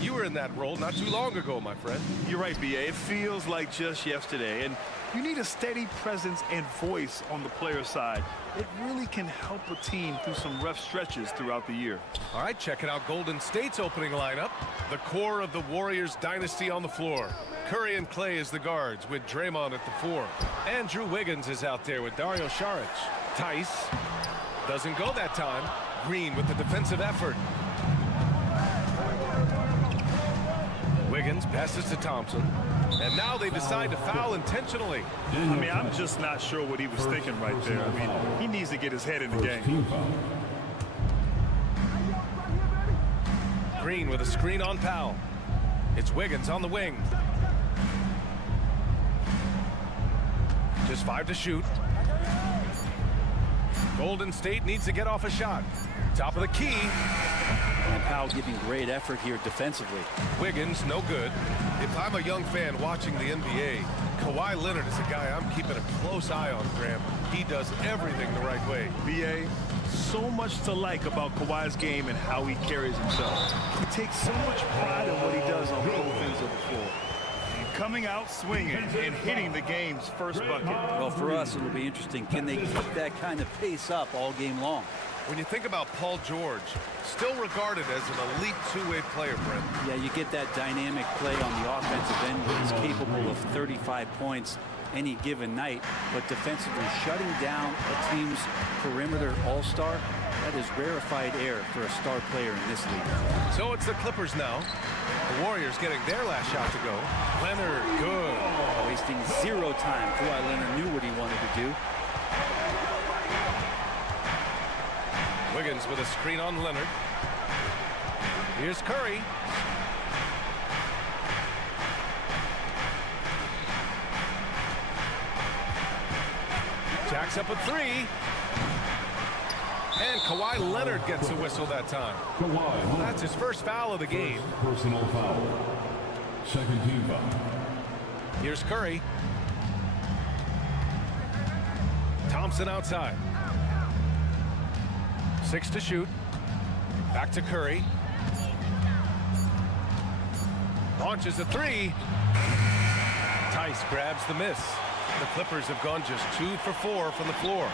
You were in that role not too long ago, my friend. You're right, B.A. It feels like just yesterday, and you need a steady presence and voice on the player side. It really can help a team through some rough stretches throughout the year. All right, checking out Golden State's opening lineup. The core of the Warriors dynasty on the floor. Curry and Clay as the guards with Draymond at the 4. Andrew Wiggins is out there with Dario Saric. Tice doesn't go that time. Green with the defensive effort. Wiggins passes to Thompson. And now they decide to foul intentionally. I mean, I'm just not sure what he was thinking right there. I mean, he needs to get his head in the game. Green with a screen on Powell. It's Wiggins on the wing. Just 5 to shoot. Golden State needs to get off a shot. Top of the key. And Powell giving great effort here defensively. Wiggins, no good. If I'm a young fan watching the NBA, Kawhi Leonard is a guy I'm keeping a close eye on, Graham. He does everything the right way. B.A., so much to like about Kawhi's game and how he carries himself. He takes so much pride in what he does on both ends of the floor. And coming out swinging and hitting the game's first bucket. Well, for us, it'll be interesting. Can they keep that kind of pace up all game long? When you think about Paul George, still regarded as an elite two-way player, Brent. Yeah, you get that dynamic play on the offensive end where he's capable of 35 points any given night, but defensively shutting down a team's perimeter all-star, that is rarefied air for a star player in this league. So it's the Clippers now. The Warriors getting their last shot to go. Leonard, good. Wasting 0 time. Kawhi Leonard knew what he wanted to do. Wiggins with a screen on Leonard. Here's Curry. Jacks up a 3. And Kawhi Leonard gets a whistle that time. That's his first foul of the game. Personal foul. Second team foul. Here's Curry. Thompson outside. 6 to shoot. Back to Curry. Launches a 3. Tice grabs the miss. The Clippers have gone just 2 for 4 from the floor.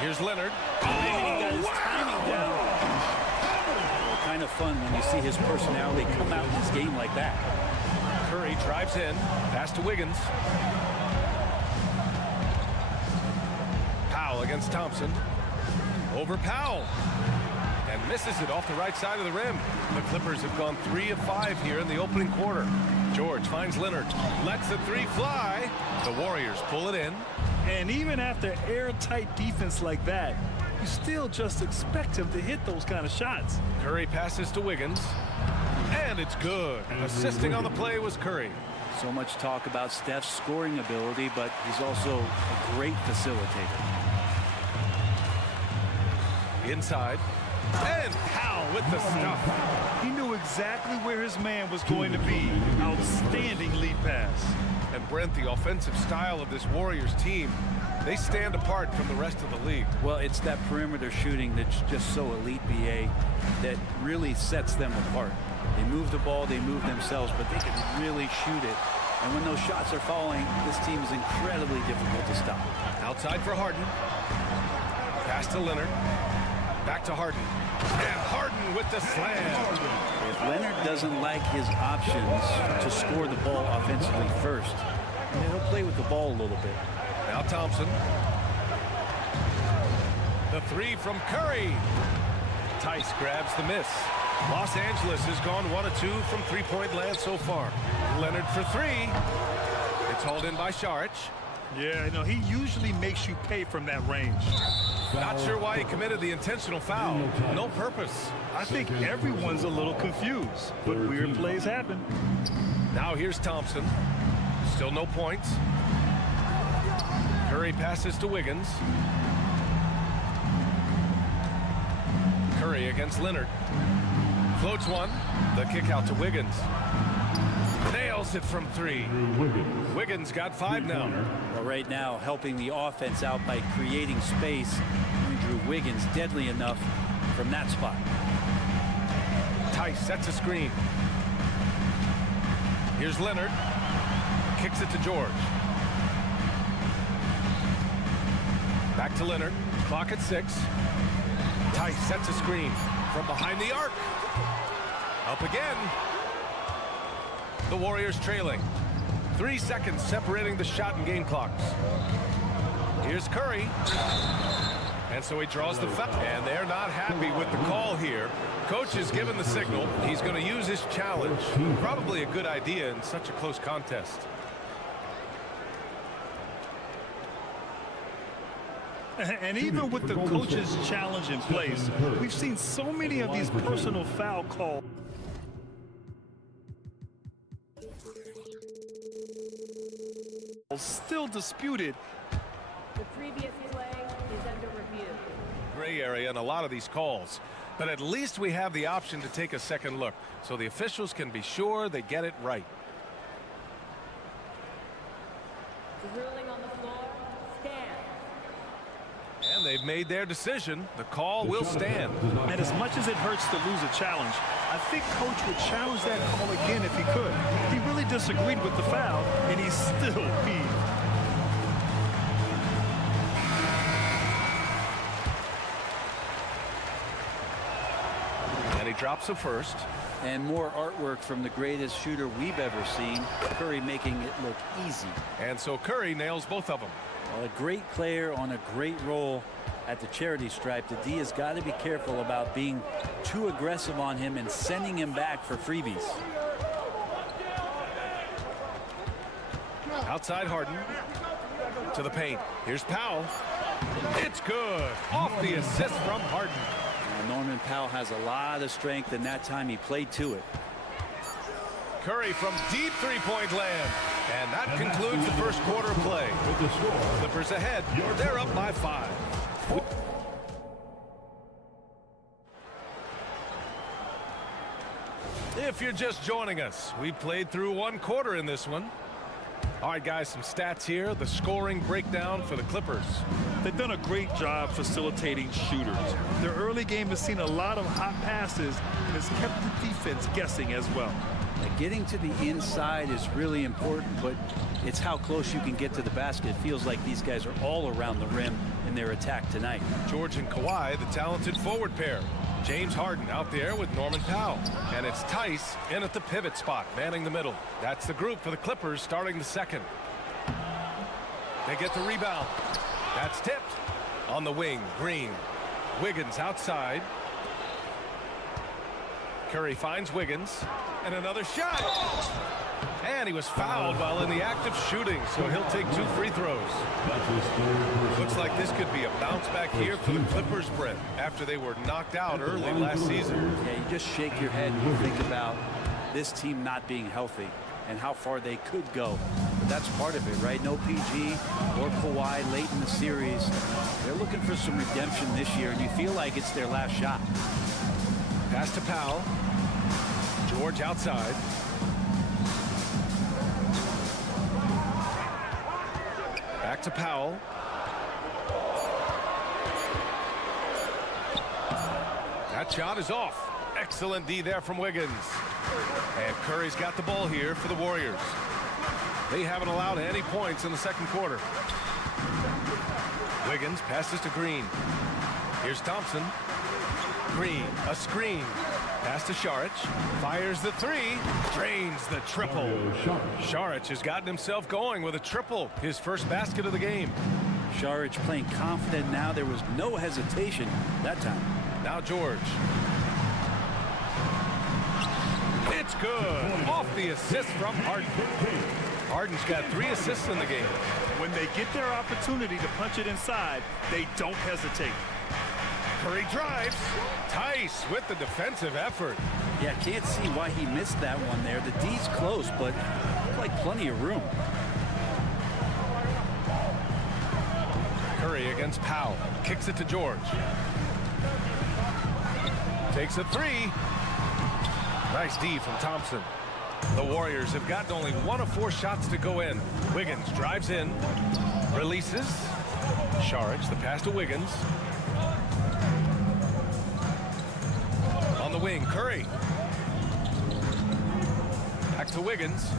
Here's Leonard. He got his timing down. Well, kind of fun when you see his personality come out in this game like that. Curry drives in. Pass to Wiggins. Powell against Thompson. Over Powell. And misses it off the right side of the rim. The Clippers have gone 3 of 5 here in the opening quarter. George finds Leonard. Lets the 3 fly. The Warriors pull it in. And even after airtight defense like that, you still just expect him to hit those kind of shots. Curry passes to Wiggins. And it's good. Assisting on the play was Curry. So much talk about Steph's scoring ability, but he's also a great facilitator. Inside. And Powell with the stuff. He knew exactly where his man was going to be. Outstanding lead pass. And Brent, the offensive style of this Warriors team, they stand apart from the rest of the league. Well, it's that perimeter shooting that's just so elite, BA, that really sets them apart. They move the ball, they move themselves, but they can really shoot it. And when those shots are falling, this team is incredibly difficult to stop. Outside for Harden. Pass to Leonard. Back to Harden. And Harden with the slam. If Leonard doesn't like his options to score the ball offensively first, he'll play with the ball a little bit. Now Thompson. The 3 from Curry. Tice grabs the miss. Los Angeles has gone 1 of 2 from three-point land so far. Leonard for 3. It's hauled in by Saric. Yeah, you know, he usually makes you pay from that range. Not sure why he committed the intentional foul. No purpose. I think everyone's a little confused, but weird plays happen. Now here's Thompson. Still no points. Curry passes to Wiggins. Curry against Leonard. Floats one. The kick out to Wiggins. Nails Nails it from 3. Wiggins got 5 now. Well, right now, helping the offense out by creating space. Andrew Wiggins, deadly enough from that spot. Tice sets a screen. Here's Leonard. Kicks it to George. Back to Leonard. Clock at 6. Tice sets a screen from behind the arc. Up again. The Warriors trailing. 3 seconds separating the shot and game clocks. Here's Curry. And so he draws the foul. And they're not happy with the call here. Coach has given the signal. He's going to use his challenge. Probably a good idea in such a close contest. And even with the coach's challenge in place, we've seen so many of these personal foul calls. Still disputed. The previous play is under review. Gray area in a lot of these calls. But at least we have the option to take a second look, so the officials can be sure they get it right. The ruling on the floor stands. And they've made their decision. The call will stand. And as much as it hurts to lose a challenge, I think Coach would challenge that call again if he could. He really disagreed with the foul, and he's still peeved. And he drops a first. And more artwork from the greatest shooter we've ever seen. Curry making it look easy. And so Curry nails both of them. Well, a great player on a great roll at the charity stripe. The D has got to be careful about being too aggressive on him and sending him back for freebies. Outside Harden. To the paint. Here's Powell. It's good. Off the assist from Harden. Norman Powell has a lot of strength, and that time he played to it. Curry from deep three-point land. And that concludes the first quarter play. Clippers ahead. They're up by 5. If you're just joining us, we played through 1 quarter in this one. All right, guys, some stats here. The scoring breakdown for the Clippers. They've done a great job facilitating shooters. Their early game has seen a lot of hot passes and has kept the defense guessing as well. Getting to the inside is really important, but it's how close you can get to the basket. It feels like these guys are all around the rim in their attack tonight. George and Kawhi, the talented forward pair. James Harden out there with Norman Powell. And it's Tice in at the pivot spot, manning the middle. That's the group for the Clippers starting the second. They get the rebound. That's tipped. On the wing, Green. Wiggins outside. Curry finds Wiggins. And another shot. And he was fouled while in the act of shooting, so he'll take 2 free throws. Looks like this could be a bounce back here for the Clippers, Brent, after they were knocked out early last season. Yeah, you just shake your head and you think about this team not being healthy and how far they could go. But that's part of it, right? No PG or Kawhi late in the series. They're looking for some redemption this year, and you feel like it's their last shot. Pass to Powell. George outside. Back to Powell. That shot is off. Excellent D there from Wiggins. And Curry's got the ball here for the Warriors. They haven't allowed any points in the second quarter. Wiggins passes to Green. Here's Thompson. Green, a screen. Pass to Saric. Fires the 3. Drains the triple. Saric has gotten himself going with a triple. His first basket of the game. Saric playing confident now. There was no hesitation that time. Now George. It's good. Off the assist from Harden. Harden's got 3 assists in the game. When they get their opportunity to punch it inside, they don't hesitate. Curry drives. Tice with the defensive effort. Yeah, can't see why he missed that one there. The D's close, but like plenty of room. Curry against Powell. Kicks it to George. Takes a 3. Nice D from Thompson. The Warriors have gotten only 1 of 4 shots to go in. Wiggins drives in, releases. Saric, the pass to Wiggins. On the wing, Curry. Back to Wiggins.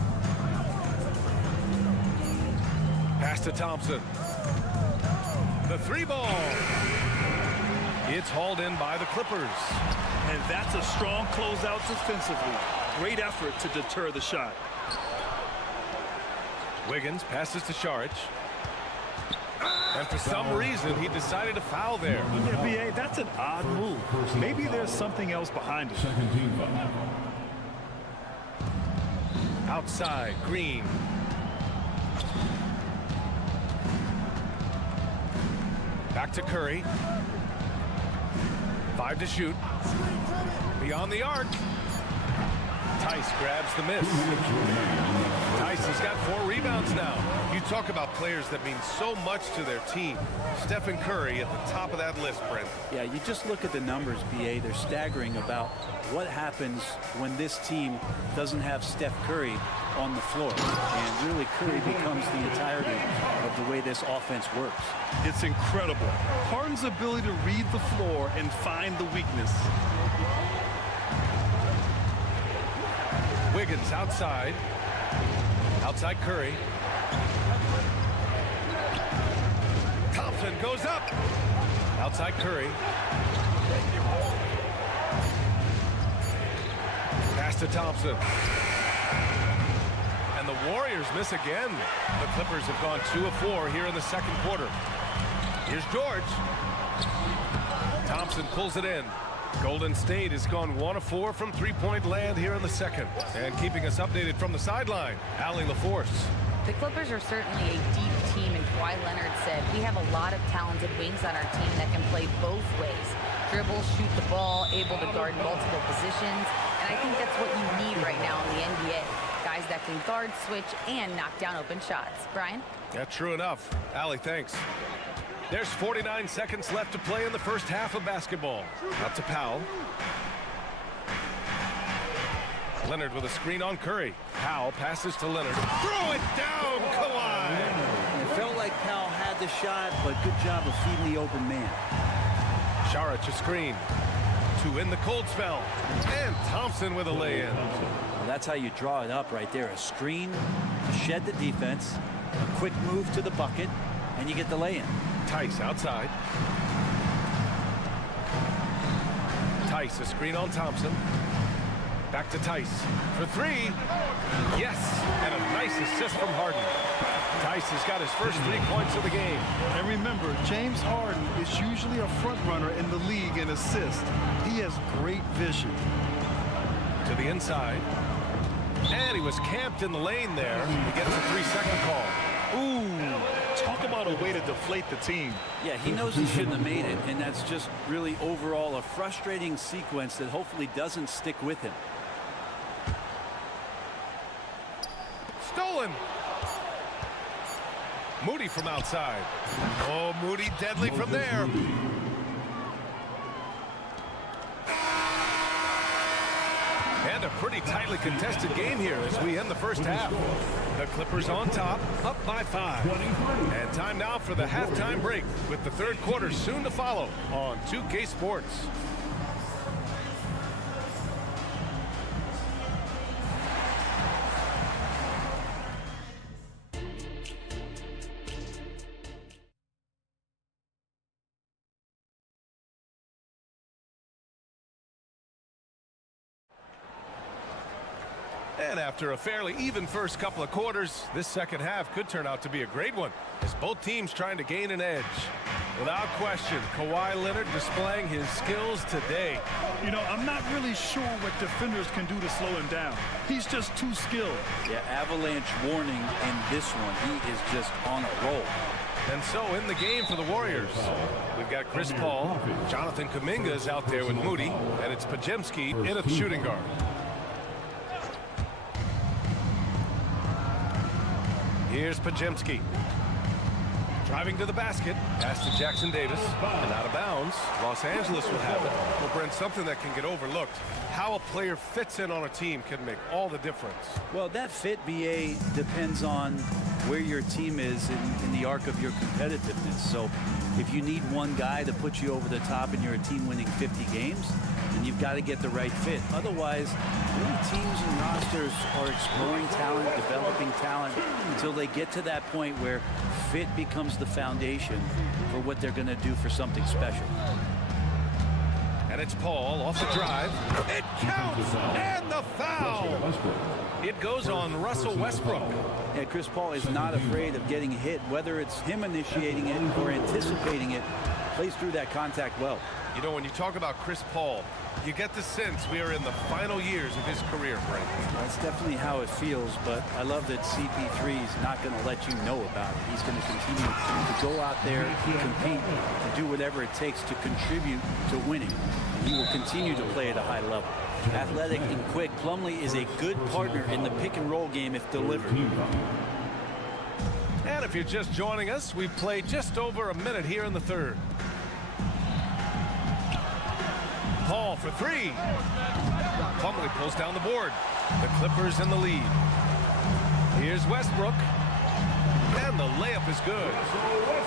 Pass to Thompson. The 3-ball. It's hauled in by the Clippers. And that's a strong closeout defensively. Great effort to deter the shot. Wiggins passes to Saric. And for some reason, he decided to foul there. Yeah, B.A., that's an odd move. Maybe there's something else behind it. Second team foul. Outside, Green. Back to Curry. 5 to shoot. Beyond the arc. Tice grabs the miss. Tice has got 4 rebounds now. You talk about players that mean so much to their team. Stephen Curry at the top of that list, Brent. Yeah, you just look at the numbers, B.A. They're staggering about what happens when this team doesn't have Steph Curry on the floor. And really, Curry becomes the entirety of the way this offense works. It's incredible. Harden's ability to read the floor and find the weakness. Wiggins outside. Outside Curry. Thompson goes up. Outside Curry. Pass to Thompson. And the Warriors miss again. The Clippers have gone 2 of 4 here in the second quarter. Here's George. Thompson pulls it in. Golden State has gone 1 of 4 from 3-point land here in the second. And keeping us updated from the sideline, Allie LaForce. The Clippers are certainly a deep team, and Kawhi Leonard said, we have a lot of talented wings on our team that can play both ways. Dribble, shoot the ball, able to guard multiple positions. And I think that's what you need right now in the NBA. Guys that can guard, switch, and knock down open shots. Brian? Yeah, true enough. Allie, thanks. There's 49 seconds left to play in the first half of basketball. Out to Powell. Leonard with a screen on Curry. Powell passes to Leonard. Throw it down, Kawhi! It felt like Powell had the shot, but good job of feeding the open man. Saric a screen. 2 in the cold spell. And Thompson with a lay-in. Well, that's how you draw it up right there. A screen to shed the defense, a quick move to the bucket, and you get the lay-in. Tice outside. Tice a screen on Thompson. Back to Tice for 3. Yes, and a nice assist from Harden. Tice has got his first 3 points of the game. And remember, James Harden is usually a front runner in the league in assists. He has great vision. To the inside. And he was camped in the lane there. He gets a 3-second call. Ooh, talk about a way to deflate the team. Yeah, he knows he shouldn't have made it, and that's just really overall a frustrating sequence that hopefully doesn't stick with him. Stolen. Moody from outside. Oh, Moody deadly from there. And a pretty tightly contested game here as we end the first half. The Clippers on top, up by 5. And time now for the halftime break with the third quarter soon to follow on 2K Sports. And after a fairly even first couple of quarters, this second half could turn out to be a great one as both teams trying to gain an edge. Without question, Kawhi Leonard displaying his skills today. You know, I'm not really sure what defenders can do to slow him down. He's just too skilled. Yeah, avalanche warning in this one. He is just on a roll. And so in the game for the Warriors, we've got Chris Paul, Jonathan Kuminga is out there with Moody, and it's Pajemski in at the shooting guard. Here's Pajemski. Driving to the basket. Pass to Jackson Davis. And out of bounds. Los Angeles will have it. Well, Brent, something that can get overlooked. How a player fits in on a team can make all the difference. Well, that fit, BA, depends on where your team is in the arc of your competitiveness. So if you need one guy to put you over the top and you're a team winning 50 games, then you've got to get the right fit. Otherwise, many teams and rosters are exploring talent, developing talent, until they get to that point where fit becomes the foundation for what they're going to do for something special. And it's Paul off the drive. It counts, and the foul. It goes on Russell Westbrook. Yeah, Chris Paul is not afraid of getting hit, whether it's him initiating it or anticipating it. Plays through that contact well. You know, when you talk about Chris Paul, you get the sense we are in the final years of his career, Brent. That's definitely how it feels, but I love that CP3 is not going to let you know about it. He's going to continue to go out there, compete, and do whatever it takes to contribute to winning. And he will continue to play at a high level. Athletic and quick, Plumlee is a good partner in the pick and roll game if delivered. And if you're just joining us, we've played just over a minute here in the third. Paul for three. Plumlee pulls down the board. The Clippers in the lead. Here's Westbrook. And the layup is good.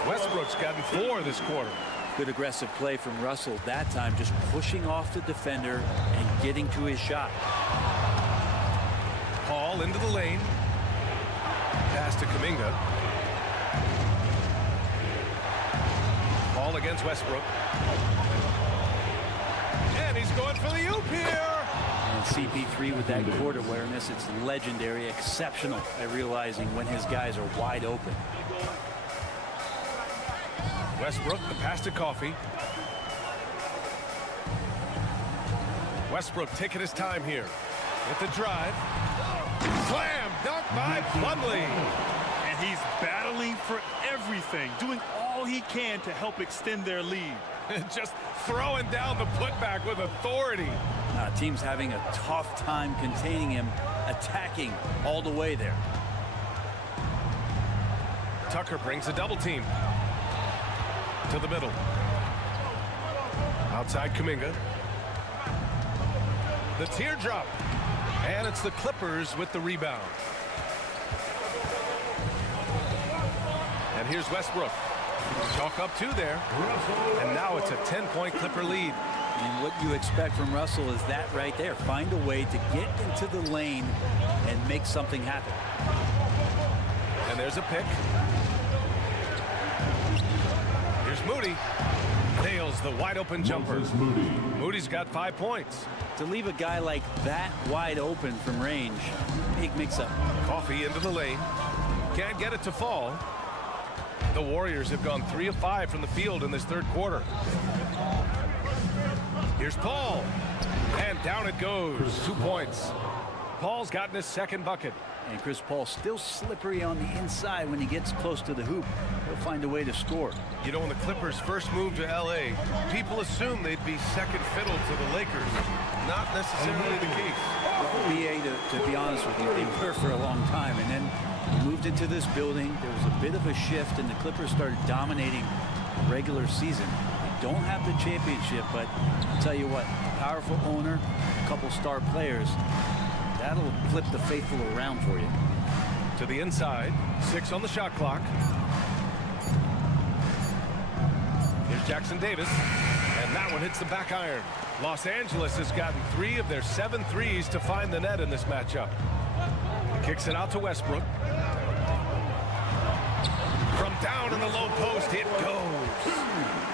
Westbrook's gotten 4 this quarter. Good aggressive play from Russell that time, just pushing off the defender and getting to his shot. Paul into the lane. Pass to Kuminga. Paul against Westbrook. And he's going for the oop here. And CP3 with that court awareness, it's legendary, exceptional at realizing when his guys are wide open. Westbrook, the pass to Coffee. Westbrook taking his time here with the drive. Slam dunk by Plumlee. And he's battling for everything, doing all he can to help extend their lead. Just throwing down the putback with authority. Team's having a tough time containing him, attacking all the way there. Tucker brings a double team to the middle. Outside Kuminga. The teardrop. And it's the Clippers with the rebound. And here's Westbrook. Chalk up 2 there. And now it's a 10-point Clipper lead. And what you expect from Russell is that right there. Find a way to get into the lane and make something happen. And there's a pick. Here's Moody. Nails the wide open jumper. Moody's got 5 points. To leave a guy like that wide open from range, big mix-up. Coffee into the lane. Can't get it to fall. The Warriors have gone 3 of 5 from the field in this third quarter. Here's Paul. And down it goes. 2 points. Paul's gotten his second bucket. And Chris Paul still slippery on the inside when he gets close to the hoop. He'll find a way to score. You know, when the Clippers first moved to L.A., people assumed they'd be second fiddle to the Lakers. Not necessarily the case. Well, BA, to be honest with you, they were for a long time. And then moved into this building. There was a bit of a shift, and the Clippers started dominating regular season. They don't have the championship, but I'll tell you what, powerful owner, a couple star players, that'll flip the faithful around for you. To the inside, 6 on the shot clock. Here's Jackson Davis, and that one hits the back iron. Los Angeles has gotten 3 of their 7 threes to find the net in this matchup. Kicks it out to Westbrook. From down in the low post, it goes.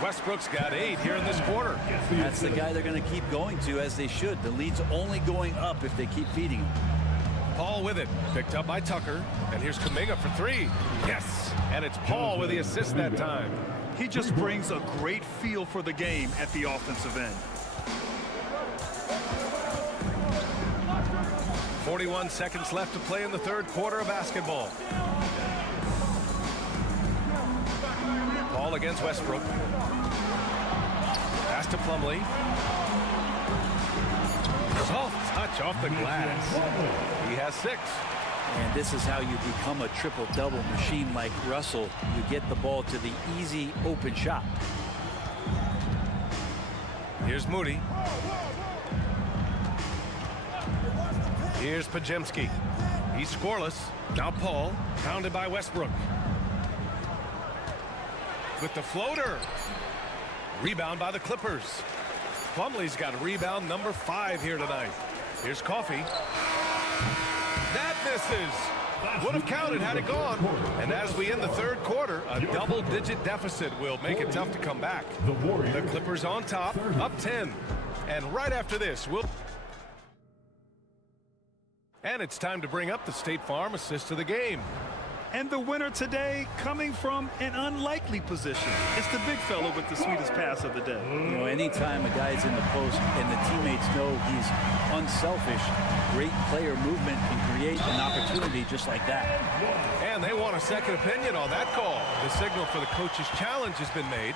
Westbrook's got 8 here in this quarter. That's the guy they're going to keep going to, as they should. The lead's only going up if they keep feeding him. Paul with it, picked up by Tucker. And here's Kuminga for 3. Yes, and it's Paul with the assist that time. He just brings a great feel for the game at the offensive end. 41 seconds left to play in the third quarter of basketball. Paul against Westbrook. Pass to Plumlee. Soft touch off the glass. He has 6. And this is how you become a triple-double machine like Russell. You get the ball to the easy open shot. Here's Moody. Here's Pajemski. He's scoreless. Now Paul, pounded by Westbrook. With the floater. Rebound by the Clippers. Plumlee's got rebound number 5 here tonight. Here's Coffey. That misses. Would have counted had it gone. And as we end the third quarter, a double-digit deficit will make it tough to come back. The Clippers on top, up 10. And right after this, and it's time to bring up the State Farm assist of the game. And the winner today coming from an unlikely position. It's the big fella with the sweetest pass of the day. You know, anytime a guy's in the post and the teammates know he's unselfish, great player movement can create an opportunity just like that. And they want a second opinion on that call. The signal for the coach's challenge has been made.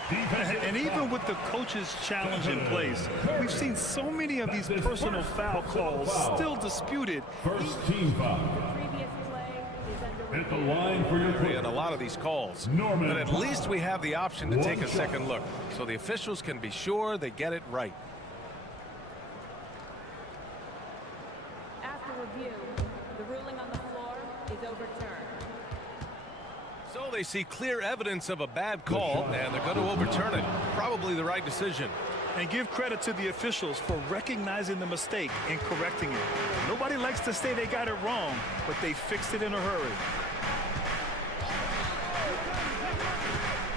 And even with the coach's challenge in place, we've seen so many of these personal foul calls still disputed. First team foul. At the line for your And a lot of these calls. But at least we have the option to take a second look, so the officials can be sure they get it right. After review, the ruling on the floor is overturned. So they see clear evidence of a bad call, and they're going to overturn it. Probably the right decision. And give credit to the officials for recognizing the mistake and correcting it. Nobody likes to say they got it wrong, but they fixed it in a hurry.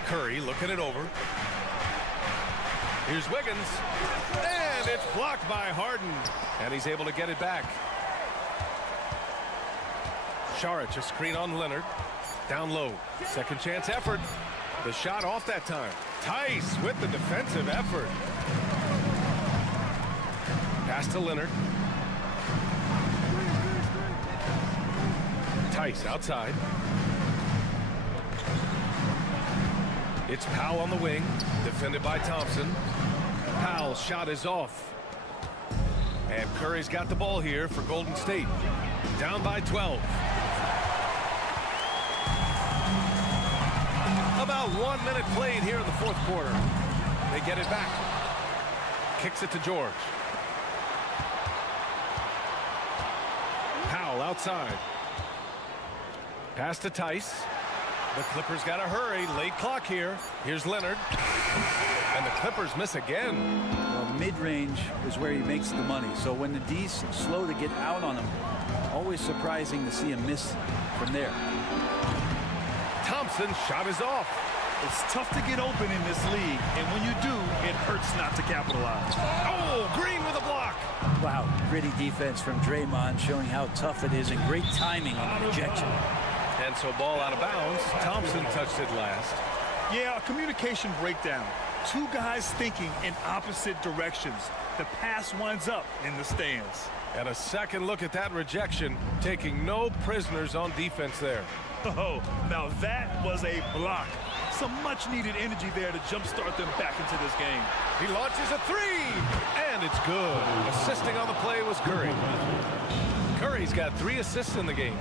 Curry looking it over. Here's Wiggins. And it's blocked by Harden. And he's able to get it back. Saric, a screen on Leonard. Down low. Second chance effort. The shot off that time. Tice with the defensive effort. Pass to Leonard. Tice outside. It's Powell on the wing, defended by Thompson. Powell's shot is off. And Curry's got the ball here for Golden State. Down by 12. About 1 minute played here in the fourth quarter. They get it back. Kicks it to George. Powell outside. Pass to Tice. The Clippers got to hurry. Late clock here. Here's Leonard. And the Clippers miss again. Well, mid-range is where he makes the money. So when the D's slow to get out on him, always surprising to see him miss from there. Thompson's shot is off. It's tough to get open in this league, and when you do, it hurts not to capitalize. Oh, Green with a block. Wow, gritty defense from Draymond, showing how tough it is and great timing on the rejection. And so ball out of bounds. Thompson touched it last. Yeah, a communication breakdown. Two guys thinking in opposite directions. The pass winds up in the stands. And a second look at that rejection, taking no prisoners on defense there. Oh, now that was a block. Some much-needed energy there to jumpstart them back into this game. He launches a three, and it's good. Assisting on the play was Curry. Curry's got 3 assists in the game.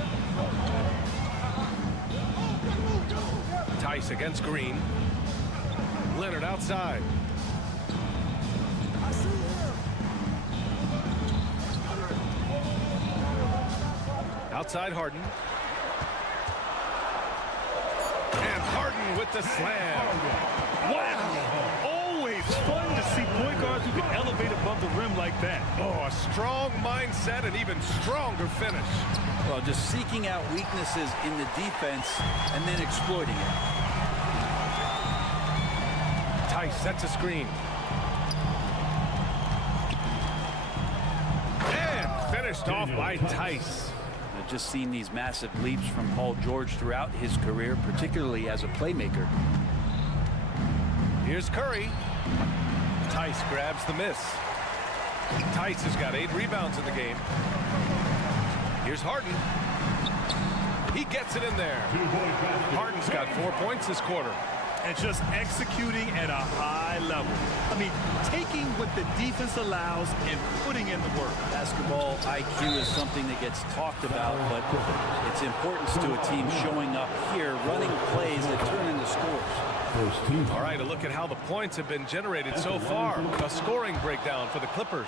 Tice against Green. Leonard outside. Outside Harden. And Harden with the slam. Wow! Always fun to see point guards who can elevate above the rim like that. Oh, a strong mindset and even stronger finish. Well, just seeking out weaknesses in the defense and then exploiting it. Tice sets a screen. And finished off by Tice. I've just seen these massive leaps from Paul George throughout his career, particularly as a playmaker. Here's Curry. Tice grabs the miss. Tice has got 8 rebounds in the game. Here's Harden. He gets it in there. Harden's got 4 points this quarter. And just executing at a high level. I mean, taking what the defense allows and putting in the work. Basketball IQ is something that gets talked about, but its importance to a team showing up here, running plays that turn into scores. First team. All right, a look at how the points have been generated so far. A scoring breakdown for the Clippers.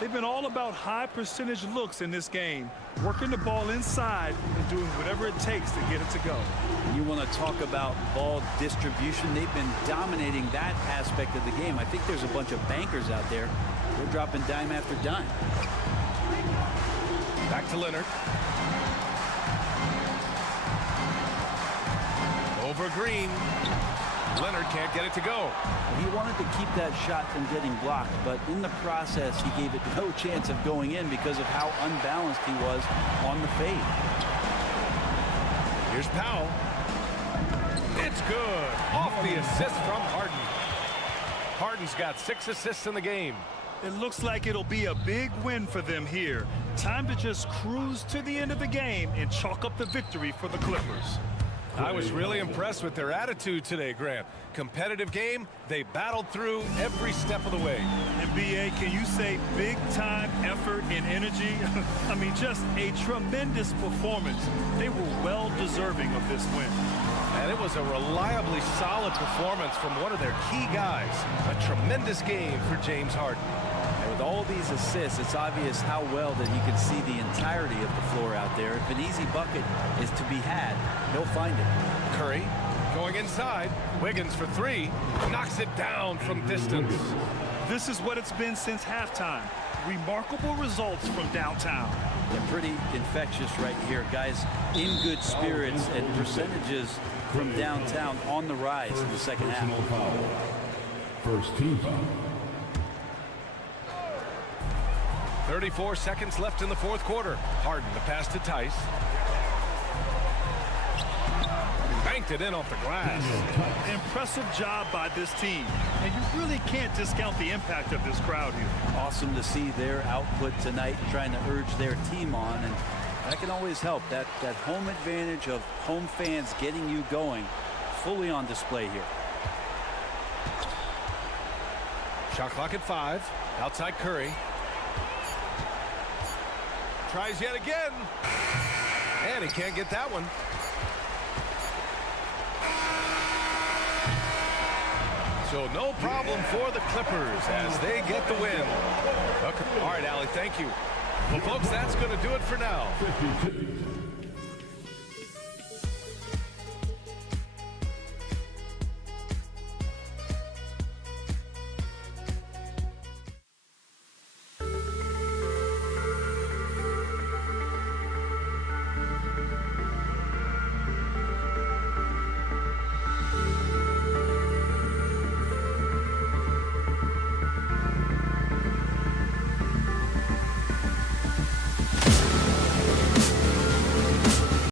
They've been all about high percentage looks in this game, working the ball inside and doing whatever it takes to get it to go. You want to talk about ball distribution. They've been dominating that aspect of the game. I think there's a bunch of bankers out there. They're dropping dime after dime. Back to Leonard. Over Green. Leonard can't get it to go. He wanted to keep that shot from getting blocked, but in the process, he gave it no chance of going in because of how unbalanced he was on the fade. Here's Powell. It's good. Off the assist from Harden. Harden's got 6 assists in the game. It looks like it'll be a big win for them here. Time to just cruise to the end of the game and chalk up the victory for the Clippers. I was really impressed with their attitude today, Grant. Competitive game, they battled through every step of the way. NBA, can you say big time effort and energy? I mean, just a tremendous performance. They were well deserving of this win. And it was a reliably solid performance from one of their key guys. A tremendous game for James Harden. And with all these assists, it's obvious how well that he can see the entirety of the floor out there. If an easy bucket is to be had, he'll find it. Curry going inside. Wiggins for 3. Knocks it down from distance. This is what it's been since halftime. Remarkable results from downtown. They're pretty infectious right here. Guys in good spirits and percentages from downtown on the rise in the second half. First team foul. 34 seconds left in the fourth quarter. Harden the pass to Tice. Banked it in off the glass. Impressive job by this team. And you really can't discount the impact of this crowd here. Awesome to see their output tonight, trying to urge their team on. And that can always help. That home advantage of home fans getting you going, fully on display here. Shot clock at 5. Outside Curry. Tries yet again. And he can't get that one. So no problem for the Clippers as they get the win. Okay. All right, Allie, thank you. Well, folks, that's going to do it for now.